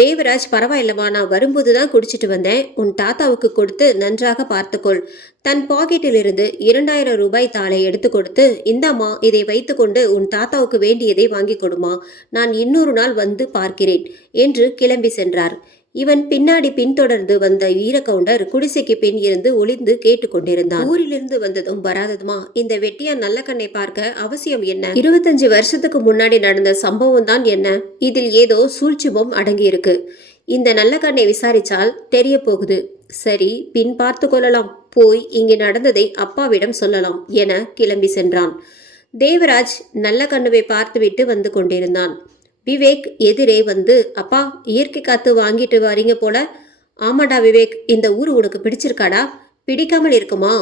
தேவராஜ், பரவாயில்லவா, நான் வரும்போது தான் குடிச்சிட்டு வந்தேன். உன் தாத்தாவுக்கு கொடுத்து நன்றாக பார்த்துக்கொள். தன் பாக்கெட்டிலிருந்து 2000 ரூபாய் தாளை எடுத்து கொடுத்து, இந்தாம்மா, இதை வைத்துக்கொண்டு உன் தாத்தாவுக்கு வேண்டியதை வாங்கி கொடுமா. நான் இன்னொரு நாள் வந்து பார்க்கிறேன் என்று கிளம்பி சென்றார். இவன் பின்னாடி பின்தொடர்ந்து வந்த வீரகவுண்டர் குடிசைக்கு பின் இருந்து ஒளிந்து கேட்டுக்கொண்டிருந்தான். ஊரிலிருந்து வந்ததும் வராததுமா இந்த வெட்டியா நல்ல கண்ணை பார்க்க அவசியம் என்ன? 25 வருஷத்துக்கு முன்னாடி நடந்த சம்பவம் தான் என்ன? இதில் ஏதோ சூழ்ச்சிபம் அடங்கியிருக்கு. இந்த நல்ல கண்ணை விசாரிச்சால் தெரிய போகுது. சரி, பின் பார்த்து கொள்ளலாம். போய் இங்கே நடந்ததை அப்பாவிடம் சொல்லலாம் என கிளம்பி சென்றான். தேவராஜ் நல்ல கண்ணுவை பார்த்துவிட்டு வந்து கொண்டிருந்தான். விவேக் எதிரே வந்து, அப்பா, இயற்கை காத்து வாங்கிட்டு வரீங்க போல. ஆமாடா விவேக், இந்த ஊர் உனக்கு பிடிச்சிருக்காடா? பிடிக்காமல் இருக்குமா?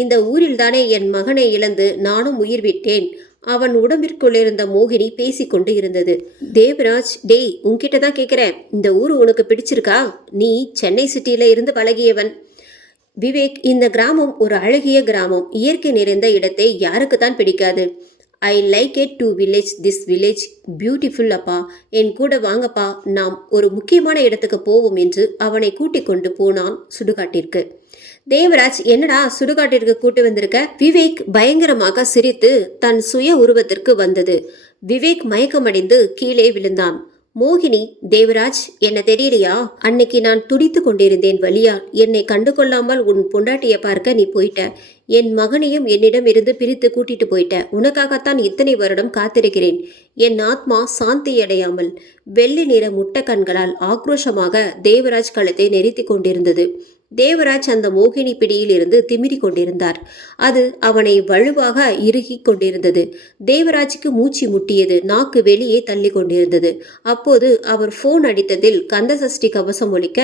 இந்த ஊரில் தானே என் மகனை இழந்து நானும் உயிர் விட்டேன். அவன் உடம்பிற்குள்ளிருந்த மோகினி பேசிக்கொண்டு இருந்தது. தேவராஜ், டேய், உன்கிட்ட தான் கேட்குறேன், இந்த ஊர் உனக்கு பிடிச்சிருக்கா? நீ சென்னை சிட்டியில இருந்து பழகியவன். விவேக், இந்த கிராமம் ஒரு அழகிய கிராமம். இயற்கை நிறைந்த இடத்தை யாருக்கு தான் பிடிக்காது? I like it to village, this village beautiful அப்பா. என் கூட வாங்கப்பா, நாம் ஒரு முக்கியமான இடத்துக்கு போவோம் என்று அவனை கூட்டிக் கொண்டு போனான் சுடுகாட்டிற்கு. தேவராஜ், என்னடா சுடுகாட்டிற்கு கூட்டு வந்திருக்க? விவேக் பயங்கரமாக சிரித்து தன் சுய உருவத்திற்கு வந்தது. விவேக் மயக்கமடைந்து கீழே விழுந்தான். மோகினி, தேவராஜ், என்ன தெரியலையா? அன்னைக்கு நான் துடித்து கொண்டிருந்தேன் வலியா. என்னை கண்டு கொள்ளாமல் உன் பொண்டாட்டியை பார்க்க நீ போயிட்ட. என் மகனையும் என்னிடம் இருந்து பிரித்து கூட்டிட்டு போயிட்ட. உனக்காகத்தான் இத்தனை வருடம் காத்திருக்கிறேன். என் ஆத்மா சாந்தி அடையாமல் வெள்ளி நிற முட்டை கண்களால் ஆக்ரோஷமாக தேவராஜ் கழுத்தை நெரித்து கொண்டிருந்தது. தேவராஜ் அந்த மோகினி பிடியில் இருந்து திமிரி கொண்டிருந்தார். அது அவனை வலுவாக இறுகி கொண்டிருந்தது. தேவராஜுக்கு மூச்சு முட்டியது. நாக்கு வெளியே தள்ளி கொண்டிருந்தது. அப்போது அவர் போன் அடித்ததில் கந்தசஷ்டி கவசம் ஒலிக்க,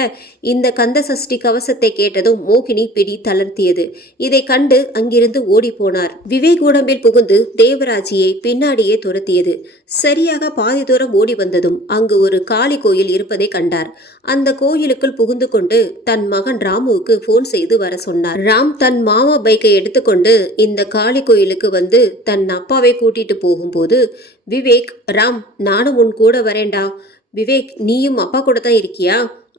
இந்த கந்தசஷ்டி கவசத்தை கேட்டதும் மோகினி பிடி தளர்த்தியது. இதை கண்டு அங்கிருந்து ஓடி போனார். விவேக் உடம்பில் புகுந்து தேவராஜியை பின்னாடியே துரத்தியது. சரியாக பாதி தூரம் ஓடி வந்ததும் அங்கு ஒரு காளி கோயில் இருப்பதை கண்டார். அந்த கோயிலுக்குள் புகுந்து கொண்டு தன் மகன் ராமுவுக்கு போன் செய்து வர சொன்னார். ராம் தன் மாமா பைக்கை எடுத்துக்கொண்டு இந்த காளி கோயிலுக்கு வந்து தன் அப்பாவை கூட்டிட்டு போகும்போது விவேக், ராம் நானும் உன் கூட வரேன்டா. விவேக், நீயும் அப்பா கூட தான் இருக்கியா?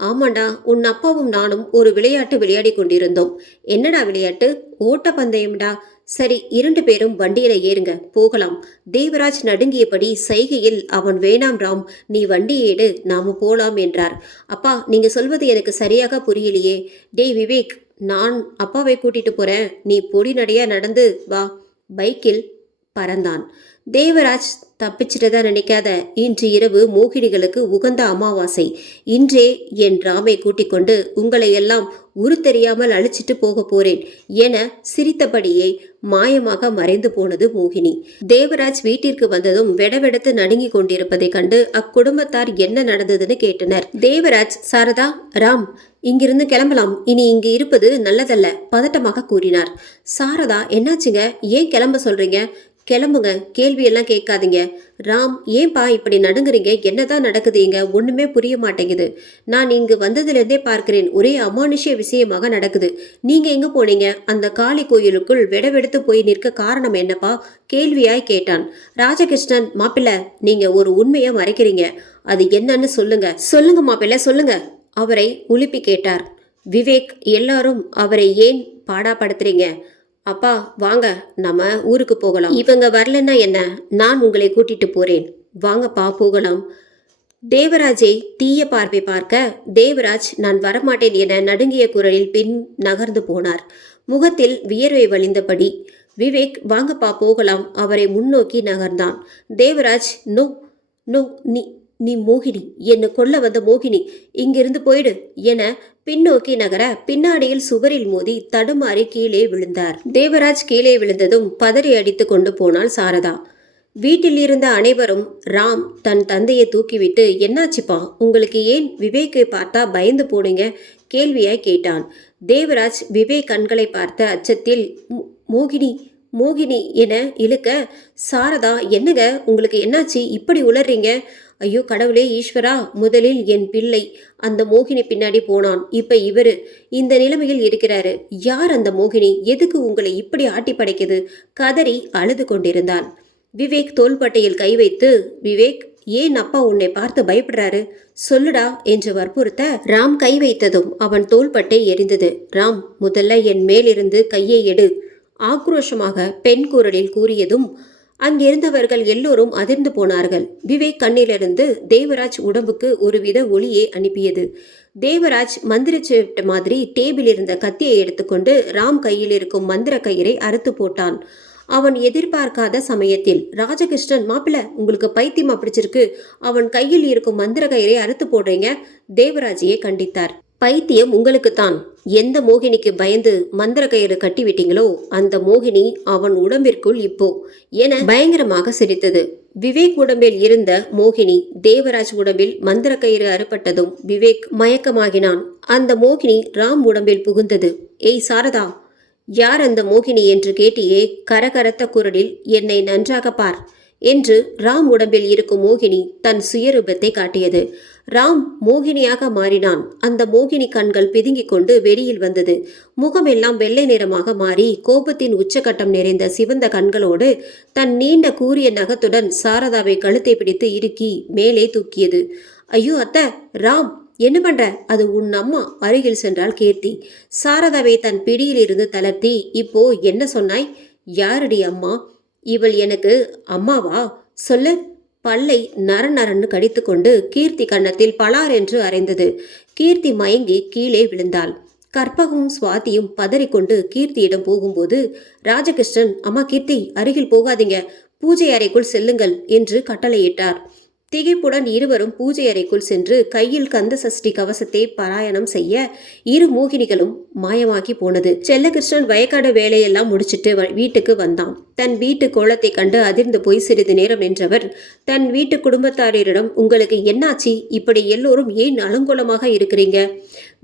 ஆமாண்டா, உன் அப்பாவும் நானும் ஒரு விளையாட்டு விளையாடி கொண்டிருந்தோம். என்னடா விளையாட்டு? ஓட்ட பந்தயம்டா. சரி, 2 பேரும் வண்டியில ஏறுங்க, போகலாம். தேவராஜ் நடுங்கியபடி சைகையில் அவன், வேணாம் ராம், நீ வண்டியை எடு, நாம போலாம் என்றார். அப்பா, நீங்க சொல்வது எனக்கு சரியாக புரியலையே. டேய் விவேக், நான் அப்பாவை கூட்டிட்டு போறேன், நீ பொடி நடையா நடந்து வா. பைக்கில் பறந்தான். தேவராஜ், தப்பிச்சிட்டதா நினைக்காத. இன்று இரவு மோகினிகளுக்கு உகந்த அமாவாசை. இன்றே என் ராமை கூட்டிக் கொண்டு உங்களை எல்லாம் உரு தெரியாமல் அழிச்சிட்டு போக போறேன் என சிரித்தபடியே மாயமாக மறைந்து போனது மோகினி. தேவராஜ் வீட்டிற்கு வந்ததும் வெடவெடத்து நடுங்கி கொண்டிருப்பதை கண்டு அக்குடும்பத்தார் என்ன நடந்ததுன்னு கேட்டனர். தேவராஜ், சாரதா, ராம், இங்கிருந்து கிளம்பலாம். இனி இங்கு இருப்பது நல்லதல்ல, பதட்டமாக கூறினார். சாரதா, என்னாச்சுங்க? ஏன் கிளம்ப சொல்றீங்க? கிளம்புங்க, கேள்வியெல்லாம் கேட்காதீங்க. ராம், ஏன்பா இப்படி நடுங்குறீங்க? என்னதான் நடக்குதுங்க? ஒண்ணுமே புரிய மாட்டேங்குது. நான் இங்கு வந்ததுலேருந்தே பார்க்கிறேன், ஒரே அமானுஷ்ய விஷயமாக நடக்குது. நீங்க எங்க போனீங்க? அந்த காளி கோயிலுக்குள் வெடவெடுத்து போய் நிற்க காரணம் என்னப்பா? கேள்வியாய் கேட்டான். ராஜகிருஷ்ணன், மாப்பிள்ள, நீங்க ஒரு உண்மையை மறைக்கிறீங்க. அது என்னன்னு சொல்லுங்க. சொல்லுங்க மாப்பிள்ள, சொல்லுங்க, அவரை உலுப்பி கேட்டார். விவேக், எல்லாரும் அவரை ஏன் பாடாப்படுத்துறீங்க? அப்பா வாங்க, நம்ம ஊருக்கு போகலாம். இவங்க வரலன்னா என்ன, நான் உங்களை கூட்டிட்டு போறேன், வாங்கப்பா போகலாம். தேவராஜை தீய பார்வை பார்க்க தேவராஜ், நான் வரமாட்டேன் என நடுங்கிய குரலில் பின் நகர்ந்து போனார். முகத்தில் வியர்வை வழிந்தபடி. விவேக், வாங்கப்பா போகலாம், அவரை முன்னோக்கி நகர்ந்தான். தேவராஜ், நோ நோ, நீ மோகினி, என்னை கொல்ல வந்த மோகினி, இங்கிருந்து போயிடு என பின்னோக்கி நகர பின்னாடியில் சுவரில் மோதி தடுமாறி கீழே விழுந்தார். தேவராஜ் கீழே விழுந்ததும் பதறி அடித்து கொண்டு போனாள் சாரதா. வீட்டில் இருந்த அனைவரும் ராம் தன் தந்தையை தூக்கிவிட்டு, என்னாச்சுப்பா, உங்களுக்கு ஏன் விவேக்கை பார்த்தா பயந்து போனீங்க கேள்வியாய் கேட்டான். தேவராஜ் விவேக் கண்களை பார்த்த அச்சத்தில், மோகினி மோகினி என இழுக்க, சாரதா, என்னங்க உங்களுக்கு என்னாச்சு, இப்படி உளறீங்க? ஐயோ கடவுளே, ஈஸ்வரா, முதலில் என் பிள்ளை அந்த மோகினி பின்னாடி போனான், இப்ப இவரு இந்த நிலைமையில் இருக்கிறாரு. யார் அந்த மோகினி? எதுக்கு உங்களை இப்படி ஆட்டி படைக்குது? கதறி அழுது கொண்டிருந்தான். விவேக் தோள்பட்டையில் கை வைத்து, விவேக், ஏன் அப்பா உன்னை பார்த்து பயப்படுறாரு, சொல்லுடா என்று வற்புறுத்த, ராம் கை வைத்ததும் அவன் தோள்பட்டை எரிந்தது. ராம், முதல்ல என் மேலிருந்து கையை எடு, ஆக்ரோஷமாக பெண் குரலில் கூறியதும் அங்கிருந்தவர்கள் எல்லோரும் அதிர்ந்து போனார்கள். விவேக் கண்ணிலிருந்து தேவராஜ் உடம்புக்கு ஒருவித ஒளியை அனுப்பியது. தேவராஜ் மந்திரிச்சிட்ட மாதிரி டேபிள் இருந்த கத்தியை எடுத்துக்கொண்டு ராம் கையில் இருக்கும் மந்திர கயிறை அறுத்து போட்டான். அவன் எதிர்பார்க்காத சமயத்தில், ராஜகிருஷ்ணன், மாப்பிள்ள, உங்களுக்கு பைத்தியமா பிடிச்சிருக்கு, அவன் கையில் இருக்கும் மந்திர கயிறை அறுத்து போடுறீங்க, தேவராஜையே கண்டித்தார். பைத்தியம் உங்களுக்குத்தான். எந்த மோகினிக்கு பயந்து மந்திர கயிறு கட்டிவிட்டீங்களோ அந்த மோகினி அவன் உடம்பிற்குள் இப்போ என பயங்கரமாக சிரித்தது. விவேக் உடம்பில் இருந்த மோகினி தேவராஜ் உடம்பில் மந்திர கயிறு அறுபட்டதும் விவேக் மயக்கமாகினான். அந்த மோகினி ராம் உடம்பில் புகுந்தது. ஏய் சாரதா, யார் அந்த மோகினி என்று கேட்டியே, கரகரத்த குரலில் என்னை நன்றாக பார் என்று ராம் உடம்பில் இருக்கும் மோகினி தன் சுயரூபத்தை காட்டியது. ராம் மோகினியாக மாறினான். அந்த மோகினி கண்கள் பிதுங்கிக் கொண்டு வெளியில் வந்தது. முகமெல்லாம் வெள்ளை நிறமாக மாறி கோபத்தின் உச்சகட்டம் நிறைந்த சிவந்த கண்களோடு தன் நீண்ட கூரிய நகத்துடன் சாரதாவை கழுத்தை பிடித்து இறுக்கி மேலே தூக்கியது. ஐயோ அத்தை, ராம் என்ன பண்ற? அது உன் அம்மா, அருகில் சென்றாள் கீர்த்தி. சாரதாவை தன் பிடியில் இருந்து தளர்த்தி, இப்போ என்ன சொன்னாய்? யாரடி அம்மா? இவள் எனக்கு அம்மாவா? சொல்லு. பல்லை நரநரன்னு கடித்து கொண்டு கீர்த்தி கன்னத்தில் பலார் என்று அரைந்தது. கீர்த்தி மயங்கி கீழே விழுந்தாள். கற்பகமும் சுவாதியும் பதறிக்கொண்டு கீர்த்தியிடம் போகும்போது ராஜகிருஷ்ணன், அம்மா கீர்த்தி, அருகில் போகாதீங்க, பூஜை அறைக்குள் செல்லுங்கள் என்று கட்டளையிட்டார். திகைப்புடன் இருவரும் பூஜை அறைக்குள் சென்று கையில் கந்த சஷ்டி கவசத்தை பாராயணம் செய்ய இரு மோகினிகளும் மாயமாக்கி போனது. செல்லகிருஷ்ணன் வயக்காடு வேலையெல்லாம் முடிச்சிட்டு வீட்டுக்கு வந்தான். தன் வீட்டு கோலத்தை கண்டு அதிர்ந்து போய் சிறிது நேரம் நின்றவர் தன் வீட்டு குடும்பத்தாரிடம், உங்களுக்கு என்னாச்சு, இப்படி எல்லோரும் ஏன் அலங்கோலமாக இருக்கிறீங்க?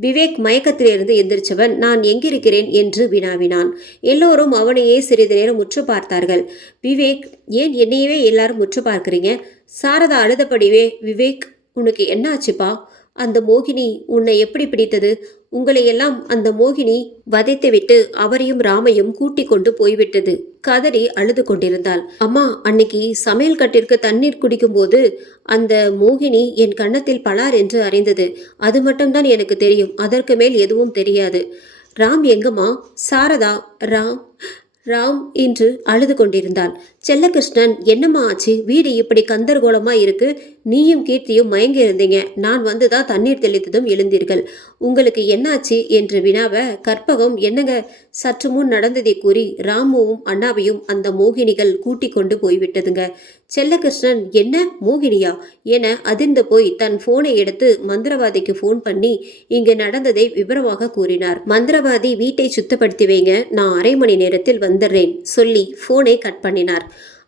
விவேக் மயக்கத்திலிருந்து எந்திரிச்சவன், நான் எங்கிருக்கிறேன் என்று வினாவினான். எல்லோரும் அவனையே சிறிது நேரம் உற்று பார்த்தார்கள். விவேக், ஏன் என்னையவே எல்லாரும் உற்று பார்க்கிறீங்க? சாரதா அழுதபடிவே, விவேக் உனக்கு என்ன ஆச்சுப்பா? அந்த மோகினி உன்னை எப்படி பிடித்தது? உங்களையெல்லாம் அந்த மோகினி வதைத்துவிட்டு அவரையும் ராமையும் கூட்டிக் கொண்டு போய்விட்டது. கதறி அழுது கொண்டிருந்தாள். அம்மா, அன்னைக்கு சமையல் கட்டிற்கு தண்ணீர் குடிக்கும் போது அந்த மோகினி என் கன்னத்தில் பலார் என்று அறைந்தது. அது மட்டும்தான் எனக்கு தெரியும், அதற்கு மேல் எதுவும் தெரியாது. ராம் எங்கம்மா? சாரதா, ராம் ராம் என்று அழுது கொண்டிருந்தாள். செல்லகிருஷ்ணன், என்னம்மா ஆச்சு? வீடு இப்படி கந்தர்கோலமா இருக்கு. நீயும் கீர்த்தியும் மயங்கி இருந்தீங்க. நான் வந்துதான் தண்ணீர் தெளித்ததும் எழுந்தீர்கள். உங்களுக்கு என்னாச்சு என்று வினாவ, கற்பகம், என்னங்க, சற்று முன் நடந்ததை கூறி ராமுவும் அண்ணாவையும் அந்த மோகினிகள் கூட்டிக் கொண்டு போய்விட்டதுங்க. செல்லகிருஷ்ணன், என்ன மோகினியா என அதிர்ந்து போய் தன் போனை எடுத்து மந்திரவாதிக்கு போன் பண்ணி இங்கு நடந்ததை விவரமாக கூறினார். மந்திரவாதி, வீட்டை சுத்தப்படுத்தி வைங்க, நான் அரை மணி நேரத்தில் வந்துடுறேன் சொல்லி போனை கட் பண்ணினார்.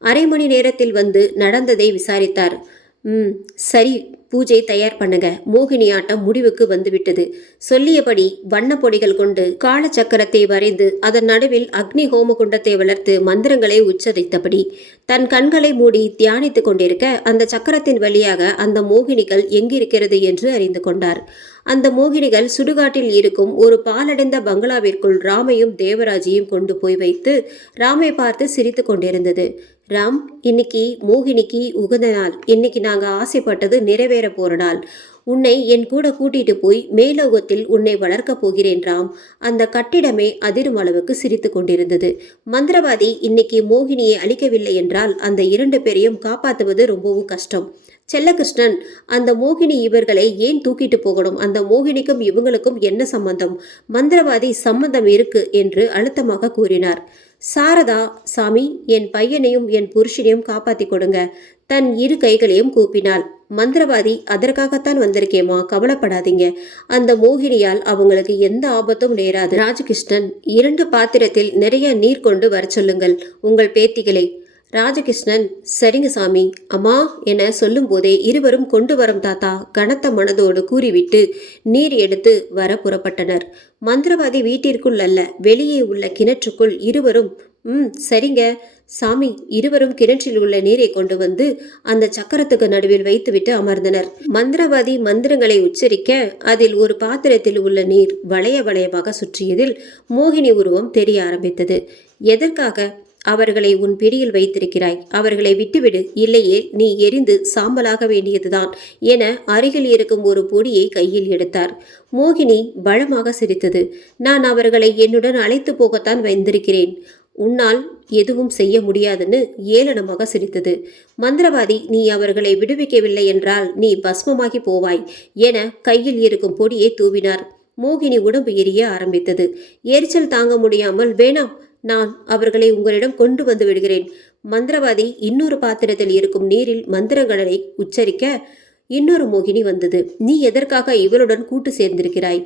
அரை மணி நேரத்தில் வந்து நடந்ததை விசாரித்தார். சரி, பூஜை தயார் பண்ணுங்க. மோகினி ஆட்டம் முடிவுக்கு வந்துவிட்டது. சொல்லியபடி வண்ண பொடிகள் கொண்டு காலச்சக்கரத்தை வரைந்து அதன் நடுவில் அக்னி ஹோம குண்டத்தை வளர்த்து மந்திரங்களை உச்சரித்தபடி தன் கண்களை மூடி தியானித்துக் கொண்டிருக்க அந்த சக்கரத்தின் வழியாக அந்த மோகினிகள் எங்கிருக்கிறது என்று அறிந்து கொண்டார். அந்த மோகினிகள் சுடுகாட்டில் இருக்கும் ஒரு பாலடைந்த பங்களாவிற்குள் ராமையும் தேவராஜையும் கொண்டு போய் வைத்து ராமை பார்த்து சிரித்து கொண்டிருந்தது. ராம், இன்னைக்கு மோகினிக்கு உகந்த நாள். இன்னைக்கு நாங்க ஆசைப்பட்டது நிறைவேற போற நாள். உன்னை என் கூட கூட்டிட்டு போய் மேலோகத்தில் உன்னை வளர்க்க போகிறேன் ராம். அந்த கட்டிடமே அதிரும் அளவுக்கு சிரித்து கொண்டிருந்தது. மந்திரவாதி இன்னைக்கு மோகினியை அழிக்கவில்லை என்றால் அந்த 2 பேரையும் காப்பாற்றுவது ரொம்பவும் கஷ்டம். செல்லகிருஷ்ணன், அந்த மோகினி இவர்களை ஏன் தூக்கிட்டு போகணும்? அந்த மோகினிக்கும் இவங்களுக்கும் என்ன சம்பந்தம்? மந்திரவாதி, சம்பந்தம் இருக்கு என்று அழுத்தமாக கூறினார். சாரதா, சாமி, என் பையனையும் என் புருஷனையும் காப்பாத்தி கொடுங்க. தன் 2 கைகளையும் கூப்பினாள். மந்திரவாதி, அதற்காகத்தான் வந்திருக்கேமா, கவலைப்படாதீங்க. அந்த மோகினியால் அவங்களுக்கு எந்த ஆபத்தும் நேராது. ராஜகிருஷ்ணன், 2 பாத்திரத்தில் நிறைய நீர் கொண்டு வர சொல்லுங்கள் உங்கள் பேத்திகளை. ராஜகிருஷ்ணன், சரிங்க சாமி. அம்மா என சொல்லும் போதே இருவரும் கொண்டு வரும் தாத்தா கனத்த மனதோடு கூறிவிட்டு நீர் எடுத்து வர புறப்பட்டனர். மந்திரவாதி வீட்டிற்குள் அல்ல, வெளியே உள்ள கிணற்றுக்குள் இருவரும் சரிங்க சாமி. இருவரும் கிணற்றில் உள்ள நீரை கொண்டு வந்து அந்த சக்கரத்துக்கு நடுவில் வைத்துவிட்டு அமர்ந்தனர். மந்திரவாதி மந்திரங்களை உச்சரிக்க அதில் ஒரு பாத்திரத்தில் உள்ள நீர் வளைய வளையமாக சுற்றியதில் மோகினி உருவம் தெரிய ஆரம்பித்தது. எதற்காக அவர்களை உன் பிடியில் வைத்திருக்கிறாய்? அவர்களை விட்டுவிடு, இல்லையே நீ எரிந்து சாம்பலாக வேண்டியதுதான் என அருகில் இருக்கும் ஒரு பொடியை கையில் எடுத்தார். மோகினி பலமாக சிரித்தது. நான் அவர்களை என்னுடன் அழைத்து போகத்தான் வந்திருக்கிறேன். உன்னால் எதுவும் செய்ய முடியாதுன்னு ஏளனமாக சிரித்தது. மந்திரவாதி, நீ அவர்களை விடுவிக்கவில்லை என்றால் நீ பஸ்மமாகி போவாய் என கையில் இருக்கும் பொடியை தூவினார். மோகினி உடம்பு எரிய ஆரம்பித்தது. எரிச்சல் தாங்க முடியாமல், வேணாம், நான் அவர்களை உங்களிடம் கொண்டு வந்து விடுகிறேன். மந்திரவாதி இன்னொரு பாத்திரத்தில் இருக்கும் நீரில் மந்திரங்களை உச்சரிக்க இன்னொரு மோகினி வந்தது. நீ எதற்காக இவளுடன் கூட்டு சேர்ந்திருக்கிறாய்?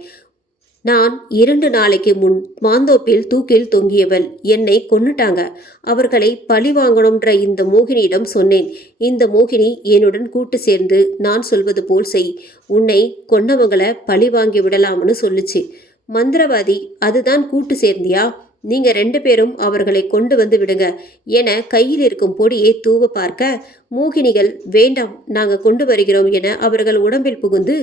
நான் 2 நாளைக்கு முன் மாந்தோப்பில் தூக்கில் தொங்கியவள். என்னை கொன்னுட்டாங்க. அவர்களை பழி வாங்கணும்ன்ற இந்த மோகினியிடம் சொன்னேன். இந்த மோகினி என்னுடன் கூட்டு சேர்ந்து நான் சொல்வது போல் செய், உன்னை கொன்னவங்களை பழி வாங்கி விடலாம்னு சொல்லுச்சு. மந்திரவாதி, அதுதான் கூட்டு சேர்ந்தியா? நீங்க 2 பேரும் அவர்களை கொண்டு வந்து விடுங்க என கையில் இருக்கும் பொடியை தூவ பார்க்க மோகினிகள், வேண்டாம், நாங்க கொண்டு வருகிறோம் என அவர்கள் உடம்பில் புகுந்து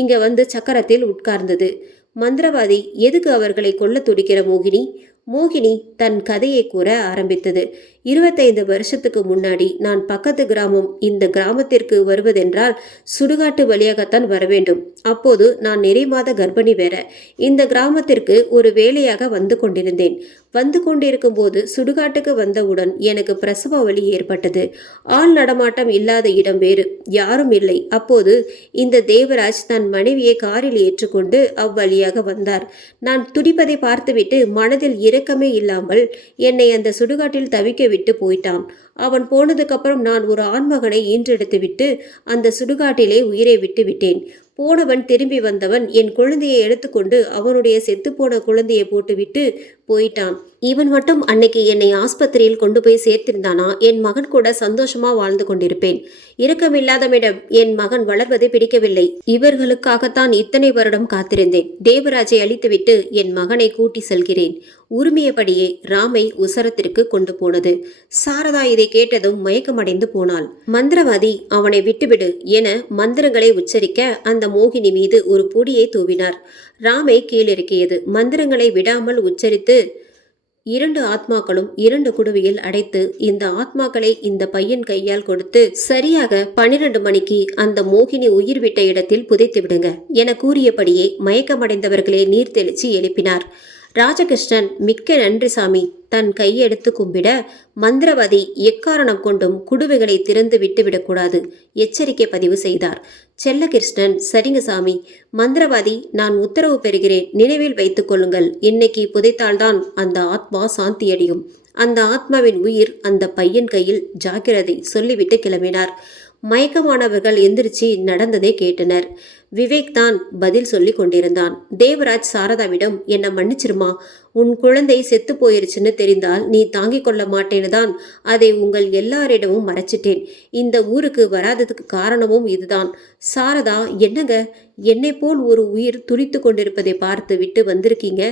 இங்க வந்து சக்கரத்தில் உட்கார்ந்தது. மந்திரவாதி, எதுக்கு அவர்களை கொல்ல துடிக்கிற மோகினி? மோகினி தன் கதையை கூற ஆரம்பித்தது. 25 வருஷத்துக்கு முன்னாடி நான் பக்கத்து கிராமம் இந்த கிராமத்திற்கு வருவதென்றால் சுடுகாட்டு வழியாகத்தான் வர வேண்டும். அப்போது நான் நிறை மாத கர்ப்பிணி வேற. இந்த கிராமத்திற்கு ஒரு வேலையாக வந்து கொண்டிருந்தேன். வந்து கொண்டிருக்கும் போது சுடுகாட்டுக்கு வந்தவுடன் எனக்கு பிரசவ வலி ஏற்பட்டது. ஆள் நடமாட்டம் இல்லாத இடம் வேறு, யாரும் இல்லை. அப்போது இந்த தேவராஜ் தன் மனைவியை காரில் ஏற்றுக்கொண்டு அவ்வழியாக வந்தார். நான் துடிப்பதை பார்த்துவிட்டு மனதில் இரக்கமே இல்லாமல் என்னை அந்த சுடுகாட்டில் தவிக்க விட்டு போயிட்டான். அவன் போனதுக்கப்புறம் நான் ஒரு ஆண்மகனை ஈன்றெடுத்து விட்டு அந்த சுடுகாட்டிலே உயிரை விட்டு விட்டேன். போனவன் திரும்பி வந்தவன் என் குழந்தையை எடுத்துக்கொண்டு அவனுடைய செத்துப்போன குழந்தையை போட்டுவிட்டு போயிட்டான். இவன் மட்டும் அன்னைக்கு என்னை ஆஸ்பத்திரியில் கொண்டு போய் சேர்த்திருந்தானா என் மகன் கூட சந்தோஷமா வாழ்ந்து கொண்டிருப்பேன். இரக்கமில்லாதவிடம் என் மகன் வளர்வதை பிடிக்கவில்லை. இவர்களுக்காகத்தான் இத்தனை வருடம் காத்திருந்தேன். தேவராஜை அழித்துவிட்டு என் மகனை கூட்டி செல்கிறேன். உரிமையபடியே ராமை உசரத்திற்கு கொண்டு போனது. சாரதா இதை கேட்டதும் மயக்கமடைந்து போனாள். மந்திரவாதி அவனை விட்டுவிடு என மந்திரங்களை உச்சரிக்க அந்த மோகினி மீது ஒரு பொடியை தூவினார். ராமை கீழிறக்கியது. மந்திரங்களை விடாமல் உச்சரித்து 2 ஆத்மாக்களும் 2 குடுவையில் அடைத்து இந்த ஆத்மாக்களை இந்த பையன் கையால் கொடுத்து சரியாக 12 மணிக்கு அந்த மோகினி உயிர் விட்ட இடத்தில் புதைத்து விடுங்க என கூறியபடியே மயக்கமடைந்தவர்களை நீர் தெளிச்சு எழுப்பினார். ராஜகிருஷ்ணன் மிக்க நன்றி சாமி தன் கையெடுத்து கும்பிட, மந்திரவாதி எக்காரணம் கொண்டும் குடுவைகளை திறந்து விட்டுவிடக்கூடாது எச்சரிக்கை பதிவு செய்தார். செல்லகிருஷ்ணன் சரிங்க சாமி, மந்திரவாதி நான் உத்தரவு பெறுகிறேன், நினைவில் வைத்துக் கொள்ளுங்கள். இன்னைக்கு புதைத்தால்தான் அந்த ஆத்மா சாந்தியடையும். அந்த ஆத்மாவின் உயிர் அந்த பையன் கையில், ஜாக்கிரதை சொல்லிவிட்டு கிளம்பினார். மயக்கமானவர்கள் எந்திரிச்சு நடந்ததை கேட்டனர். விவேக் தான் பதில் சொல்லி கொண்டிருந்தான். தேவராஜ் சாரதாவிடம் என்னை மன்னிச்சிருமா, உன் குழந்தை செத்து போயிருச்சுன்னு தெரிந்தால் நீ தாங்கிக் கொள்ள மாட்டேன்னு தான் அதை உங்கள் எல்லாரிடமும் மறைச்சிட்டேன். இந்த ஊருக்கு வராததுக்கு காரணமும் இதுதான். சாரதா என்னங்க, என்னை போல் ஒரு உயிர் துடித்து கொண்டிருப்பதை பார்த்து விட்டு வந்திருக்கீங்க.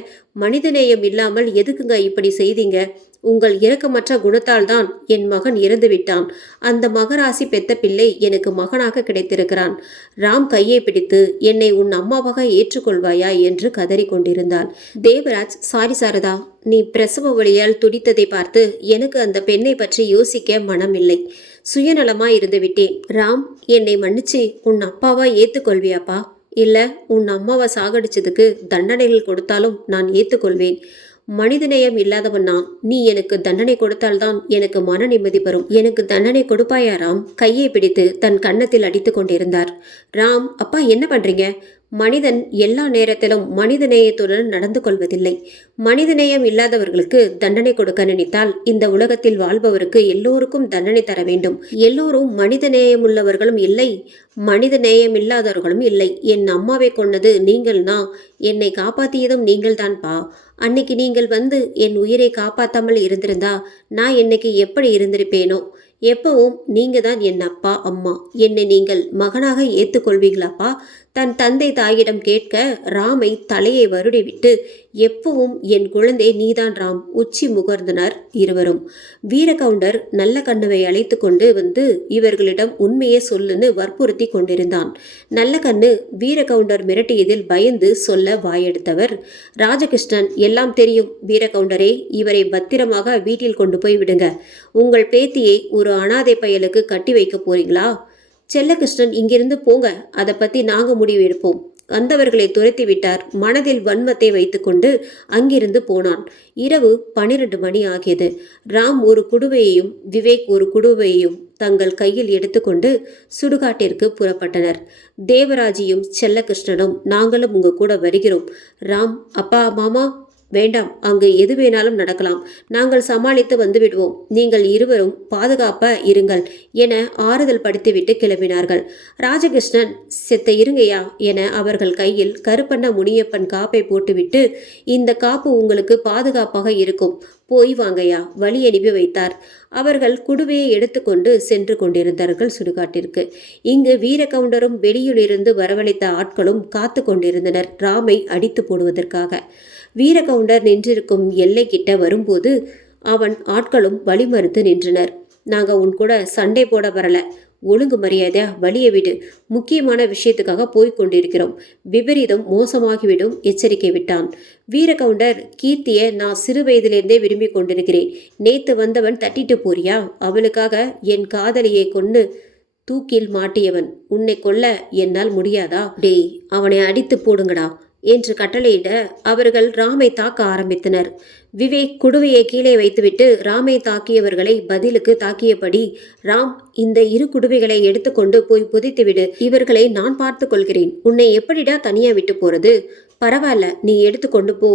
மனிதநேயம் இல்லாமல் எதுக்குங்க இப்படி செய்தீங்க? உங்கள் இரக்கமற்ற குணத்தால் தான் என் மகன் இறந்து விட்டான். அந்த மகராசி பெத்த பிள்ளை எனக்கு மகனாக கிடைத்திருக்கிறான். ராம் கையை பிடித்து என்னை உன் அம்மாவாக ஏற்றுக்கொள்வாயா என்று கதறி கொண்டிருந்தாள். தேவராஜ், சாரி சாரதா, நீ பிரசவ வழியால் துடித்ததை பார்த்து எனக்கு அந்த பெண்ணை பற்றி யோசிக்க மனமில்லை. சுயநலமாய் இருந்து விட்டேன். ராம், என்னை மன்னிச்சு உன் அப்பாவா ஏத்துக்கொள்வியாப்பா? இல்ல உன் அம்மாவை சாகடிச்சதுக்கு தண்டனைகள் கொடுத்தாலும் நான் ஏத்துக்கொள்வேன். மனிதநேயம் இல்லாதவன் நான். நீ எனக்கு தண்டனை கொடுத்தால்தான் எனக்கு மன நிம்மதி வரும். எனக்கு தண்டனை கொடுப்பாயா ராம்? கையை பிடித்து தன் கன்னத்தில் அடித்து கொண்டிருந்தார். ராம், அப்பா என்ன பண்றீங்க? மனிதன் எல்லா நேரத்திலும் மனிதநேயத்துடன் நடந்து கொள்வதில்லை. மனிதநேயம் இல்லாதவர்களுக்கு தண்டனை கொடுக்க நினைத்தால் இந்த உலகத்தில் வாழ்பவருக்கு எல்லோருக்கும் தண்டனை தர வேண்டும். எல்லோரும் மனிதநேயம் உள்ளவர்களும் இல்லை, மனிதநேயம் இல்லாதவர்களும் இல்லை. என் அம்மாவை கொன்னது நீங்கள்னா என்னை காப்பாற்றியதும் நீங்கள் தான்ப்பா. அன்னைக்கு நீங்கள் வந்து என் உயிரை காப்பாற்றாமல் இருந்திருந்தா நான் என்னைக்கு எப்படி இருந்திருப்பேனோ. எப்பவும் நீங்க தான் என் அப்பா அம்மா. என்னை நீங்கள் மகனாக ஏற்றுக்கொள்வீங்களாப்பா? தன் தந்தை தாயிடம் கேட்க ராமை தலையை வருடிவிட்டு, எப்பவும் என் குழந்தை நீதான் ராம், உச்சி முகர்ந்தனர் இருவரும். வீரகவுண்டர் நல்ல கண்ணுவை அழைத்து கொண்டு வந்து இவர்களிடம் உண்மையே சொல்லுன்னு வற்புறுத்தி கொண்டிருந்தான். நல்ல கண்ணு வீரகவுண்டர் மிரட்டியதில் பயந்து சொல்ல வாயெடுத்தவர். ராஜகிருஷ்ணன், எல்லாம் தெரியும் வீரகவுண்டரே, இவரை பத்திரமாக வீட்டில் கொண்டு போய் விடுங்க. உங்கள் பேத்தியை ஒரு அனாதை பயலுக்கு கட்டி வைக்க போறீங்களா? செல்லகிருஷ்ணன், இங்கிருந்து போங்க, அதை பற்றி நாங்கள் முடிவு எடுப்போம். வந்தவர்களை துரத்தி விட்டார். மனதில் வன்மத்தை வைத்துக்கொண்டு அங்கிருந்து போனான். இரவு 12 மணி ஆகியது. ராம் ஒரு குடுவையையும் விவேக் ஒரு குடுவையையும் தங்கள் கையில் எடுத்துக்கொண்டு சுடுகாட்டிற்கு புறப்பட்டனர். தேவராஜியும் செல்லகிருஷ்ணனும், நாங்களும் உங்க கூட வருகிறோம். ராம், அப்பா மாமா வேண்டாம், அங்கு எது வேணாலும் நடக்கலாம், நாங்கள் சமாளித்து வந்து விடுவோம், நீங்கள் இருவரும் பாதுகாப்பா இருங்கள் என ஆறுதல் படுத்திவிட்டு கிளம்பினார்கள். ராஜகிருஷ்ணன், செத்த இருங்கையா என அவர்கள் கையில் கருப்பண்ண முனியப்பன் காப்பை போட்டுவிட்டு, இந்த காப்பு உங்களுக்கு பாதுகாப்பாக இருக்கும், போய் வாங்கையா வழி அனுப்பி வைத்தார். அவர்கள் குடுவையை எடுத்துக்கொண்டு சென்று கொண்டிருந்தார்கள் சுடுகாட்டிற்கு. இங்கு வீரகவுண்டரும் வெளியிலிருந்து வரவழைத்த ஆட்களும் காத்து கொண்டிருந்தனர் ராமை அடித்து போடுவதற்காக. வீரகவுண்டர் நின்றிருக்கும் எல்லை கிட்ட வரும்போது அவன் ஆட்களும் வழி மறுத்து நின்றனர். நாங்க உன் கூட சண்டை போட வரல, ஒழுங்கு மரியாதையா வழியை விடு, முக்கியமான விஷயத்துக்காக போய்க் கொண்டிருக்கிறோம், விபரீதம் மோசமாகிவிடும் எச்சரிக்கை விட்டான். வீரகவுண்டர், கீர்த்தியை நான் சிறு வயதிலிருந்தே விரும்பி கொண்டிருக்கிறேன். நேத்து வந்தவன் தட்டிட்டு போறியா? அவளுக்காக என் காதலியை கொண்டு தூக்கில் மாட்டியவன். உன்னை கொல்ல என்னால் முடியாதா? டேய், அவனை அடித்து போடுங்கடா என்று கட்டளையிட அவர்கள் ராமை தாக்க ஆரம்பித்தனர். விவேக் குடுவையை கீழே வைத்துவிட்டு ராமை தாக்கியவர்களை பதிலுக்கு தாக்கியபடி, ராம், இந்த 2 குடுவைகளை எடுத்துக்கொண்டு போய் புதைத்துவிடு. இவர்களை நான் பார்த்து கொள்கிறேன். உன்னை எப்படிடா தனியா விட்டு போறது? பரவாயில்ல, நீ எடுத்துக்கொண்டு போ.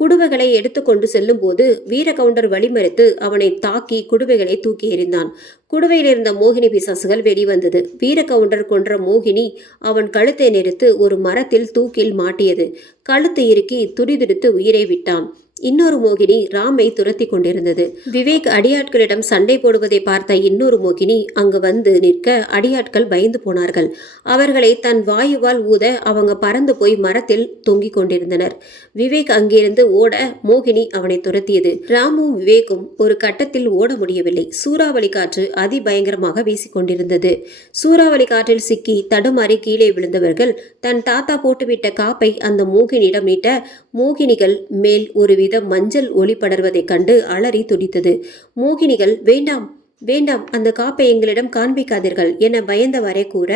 குடுவைகளை எடுத்துக்கொண்டு செல்லும் போது வீரகவுண்டர் வழிமறித்து அவனை தாக்கி குடுவைகளை தூக்கி எறிந்தான். குடுவையில் இருந்த மோகினி பிசாசுகள் வெளிவந்தது. வீரகவுண்டர் கொன்ற மோகினி அவன் கழுத்தை நெரித்து ஒரு மரத்தில் தூக்கில் மாட்டியது. கழுத்து இறுக்கி துடிதுடித்து உயிரை விட்டான். இன்னொரு மோகினி ராமை துரத்தி கொண்டிருந்தது. விவேக் அடியாட்களிடம் சண்டை போடுவதை பார்த்த இன்னொரு மோகினி அங்கு வந்து நிற்க அடியாட்கள் பயந்து போனார்கள். அவர்களை தன் வாயுவால் ஊத அவங்க பறந்து போய் மரத்தில் தொங்கிக் கொண்டிருந்தனர். விவேக் அங்கிருந்து ஓட மோகினி அவனை துரத்தியது. ராமும் விவேக்கும் ஒரு கட்டத்தில் ஓட முடியவில்லை. சூறாவளி காற்று அதிபயங்கரமாக வீசிக்கொண்டிருந்தது. சூறாவளி காற்றில் சிக்கி தடுமாறி கீழே விழுந்தவர்கள் தன் தாத்தா போட்டுவிட்ட காப்பை அந்த மோகினியிடம் நீட்ட மோகினிகள் மேல் ஒரு மஞ்சள் ஒளி படர்வதைக் கண்டு அலறி துடித்தது. மோகினிகள், வேண்டாம் வேண்டாம், அந்த காப்பை எங்களிடம் காண்பிக்காதீர்கள் என பயந்தவரே கூற,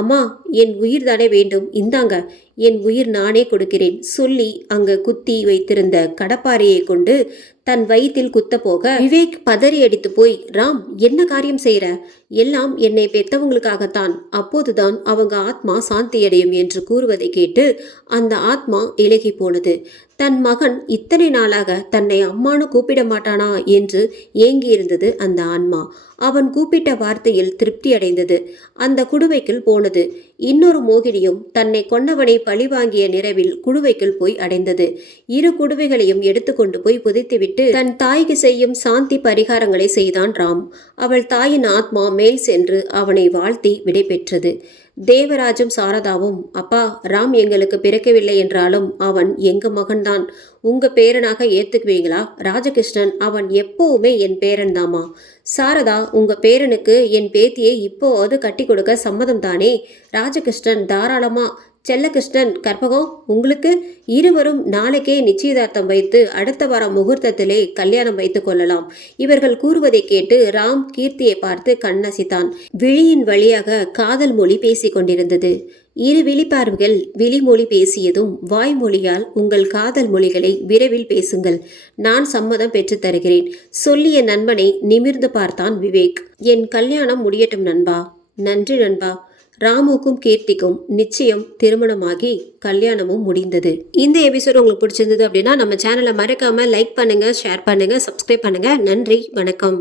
அம்மா, என் உயிர் தானே வேண்டும், இந்தாங்க, என் உயிர் நானே கொடுக்கிறேன் சொல்லி அங்க குத்தி வைத்திருந்த கடப்பாறையை கொண்டு தன் வயிற்றில் குத்த போக விவேக் பதறி அடித்து போய், ராம், என்ன காரியம் செய்யற? எல்லாம் என்னை பெத்தவங்களுக்காகத்தான், அப்போதுதான் அவங்க ஆத்மா சாந்தியடையும் என்று கூறுவதை கேட்டு அந்த ஆத்மா இலகி போனது. தன் மகன் இத்தனை நாளாக தன்னை அம்மானு கூப்பிட மாட்டானா என்று ஏங்கியிருந்தது அந்த ஆன்மா. அவன் கூப்பிட்ட வார்த்தையில் திருப்தி அடைந்தது. அந்த குடுவைக்குள் போனது. இன்னொரு மோகினியும் தன்னை கொன்னவனை பழிவாங்கிய நிறைவில் குடுவைக்குள் போய் அடைந்தது. 2 குடுவைகளையும் எடுத்துக்கொண்டு போய் புதைத்துவிட்டு தன் தாய்க்கு செய்யும் சாந்தி பரிகாரங்களை செய்தான் ராம். அவள் தாயின் ஆத்மா மேல் சென்று அவனை வாழ்த்தி விடை பெற்றது. தேவராஜும் சாரதாவும், அப்பா, ராம் எங்களுக்கு பிறக்கவில்லை என்றாலும் அவன் எங்க மகன்தான். உங்க பேரனாக ஏத்துக்குவீங்களா? ராஜகிருஷ்ணன், அவன் எப்பவுமே என் பேரன் தாமா. சாரதா, உங்க பேரனுக்கு என் பேத்தியை இப்போது கட்டி கொடுக்க சம்மதம் தானே? ராஜகிருஷ்ணன், தாராளமா. செல்லகிருஷ்ணன், கற்பகம், உங்களுக்கு இருவரும் நாளைக்கே நிச்சயதார்த்தம் வைத்து அடுத்த வாரம் முகூர்த்தத்திலே கல்யாணம் வைத்துக் கொள்ளலாம். இவர்கள் கூறுவதை கேட்டு ராம் கீர்த்தியை பார்த்து கண்ணசித்தான். விழியின் வழியாக காதல் மொழி பேசிக் கொண்டிருந்தது. 2 விழிப்பார்வைகள் விழிமொழி பேசியதும், வாய்மொழியால் உங்கள் காதல் மொழிகளை விரைவில் பேசுங்கள், நான் சம்மதம் பெற்று தருகிறேன் சொல்லிய நண்பனை நிமிர்ந்து பார்த்தான் விவேக். என் கல்யாணம் முடியட்டும் நண்பா. நன்றி நண்பா. ராமுக்கும் கீர்த்திக்கும் நிச்சயம் திருமணமாகி கல்யாணமும் முடிந்தது. இந்த எபிசோட் உங்களுக்கு பிடிச்சிருந்தது அப்படின்னா நம்ம சேனலை மறக்காம லைக் பண்ணுங்க, ஷேர் பண்ணுங்க, சப்ஸ்கிரைப் பண்ணுங்க. நன்றி, வணக்கம்.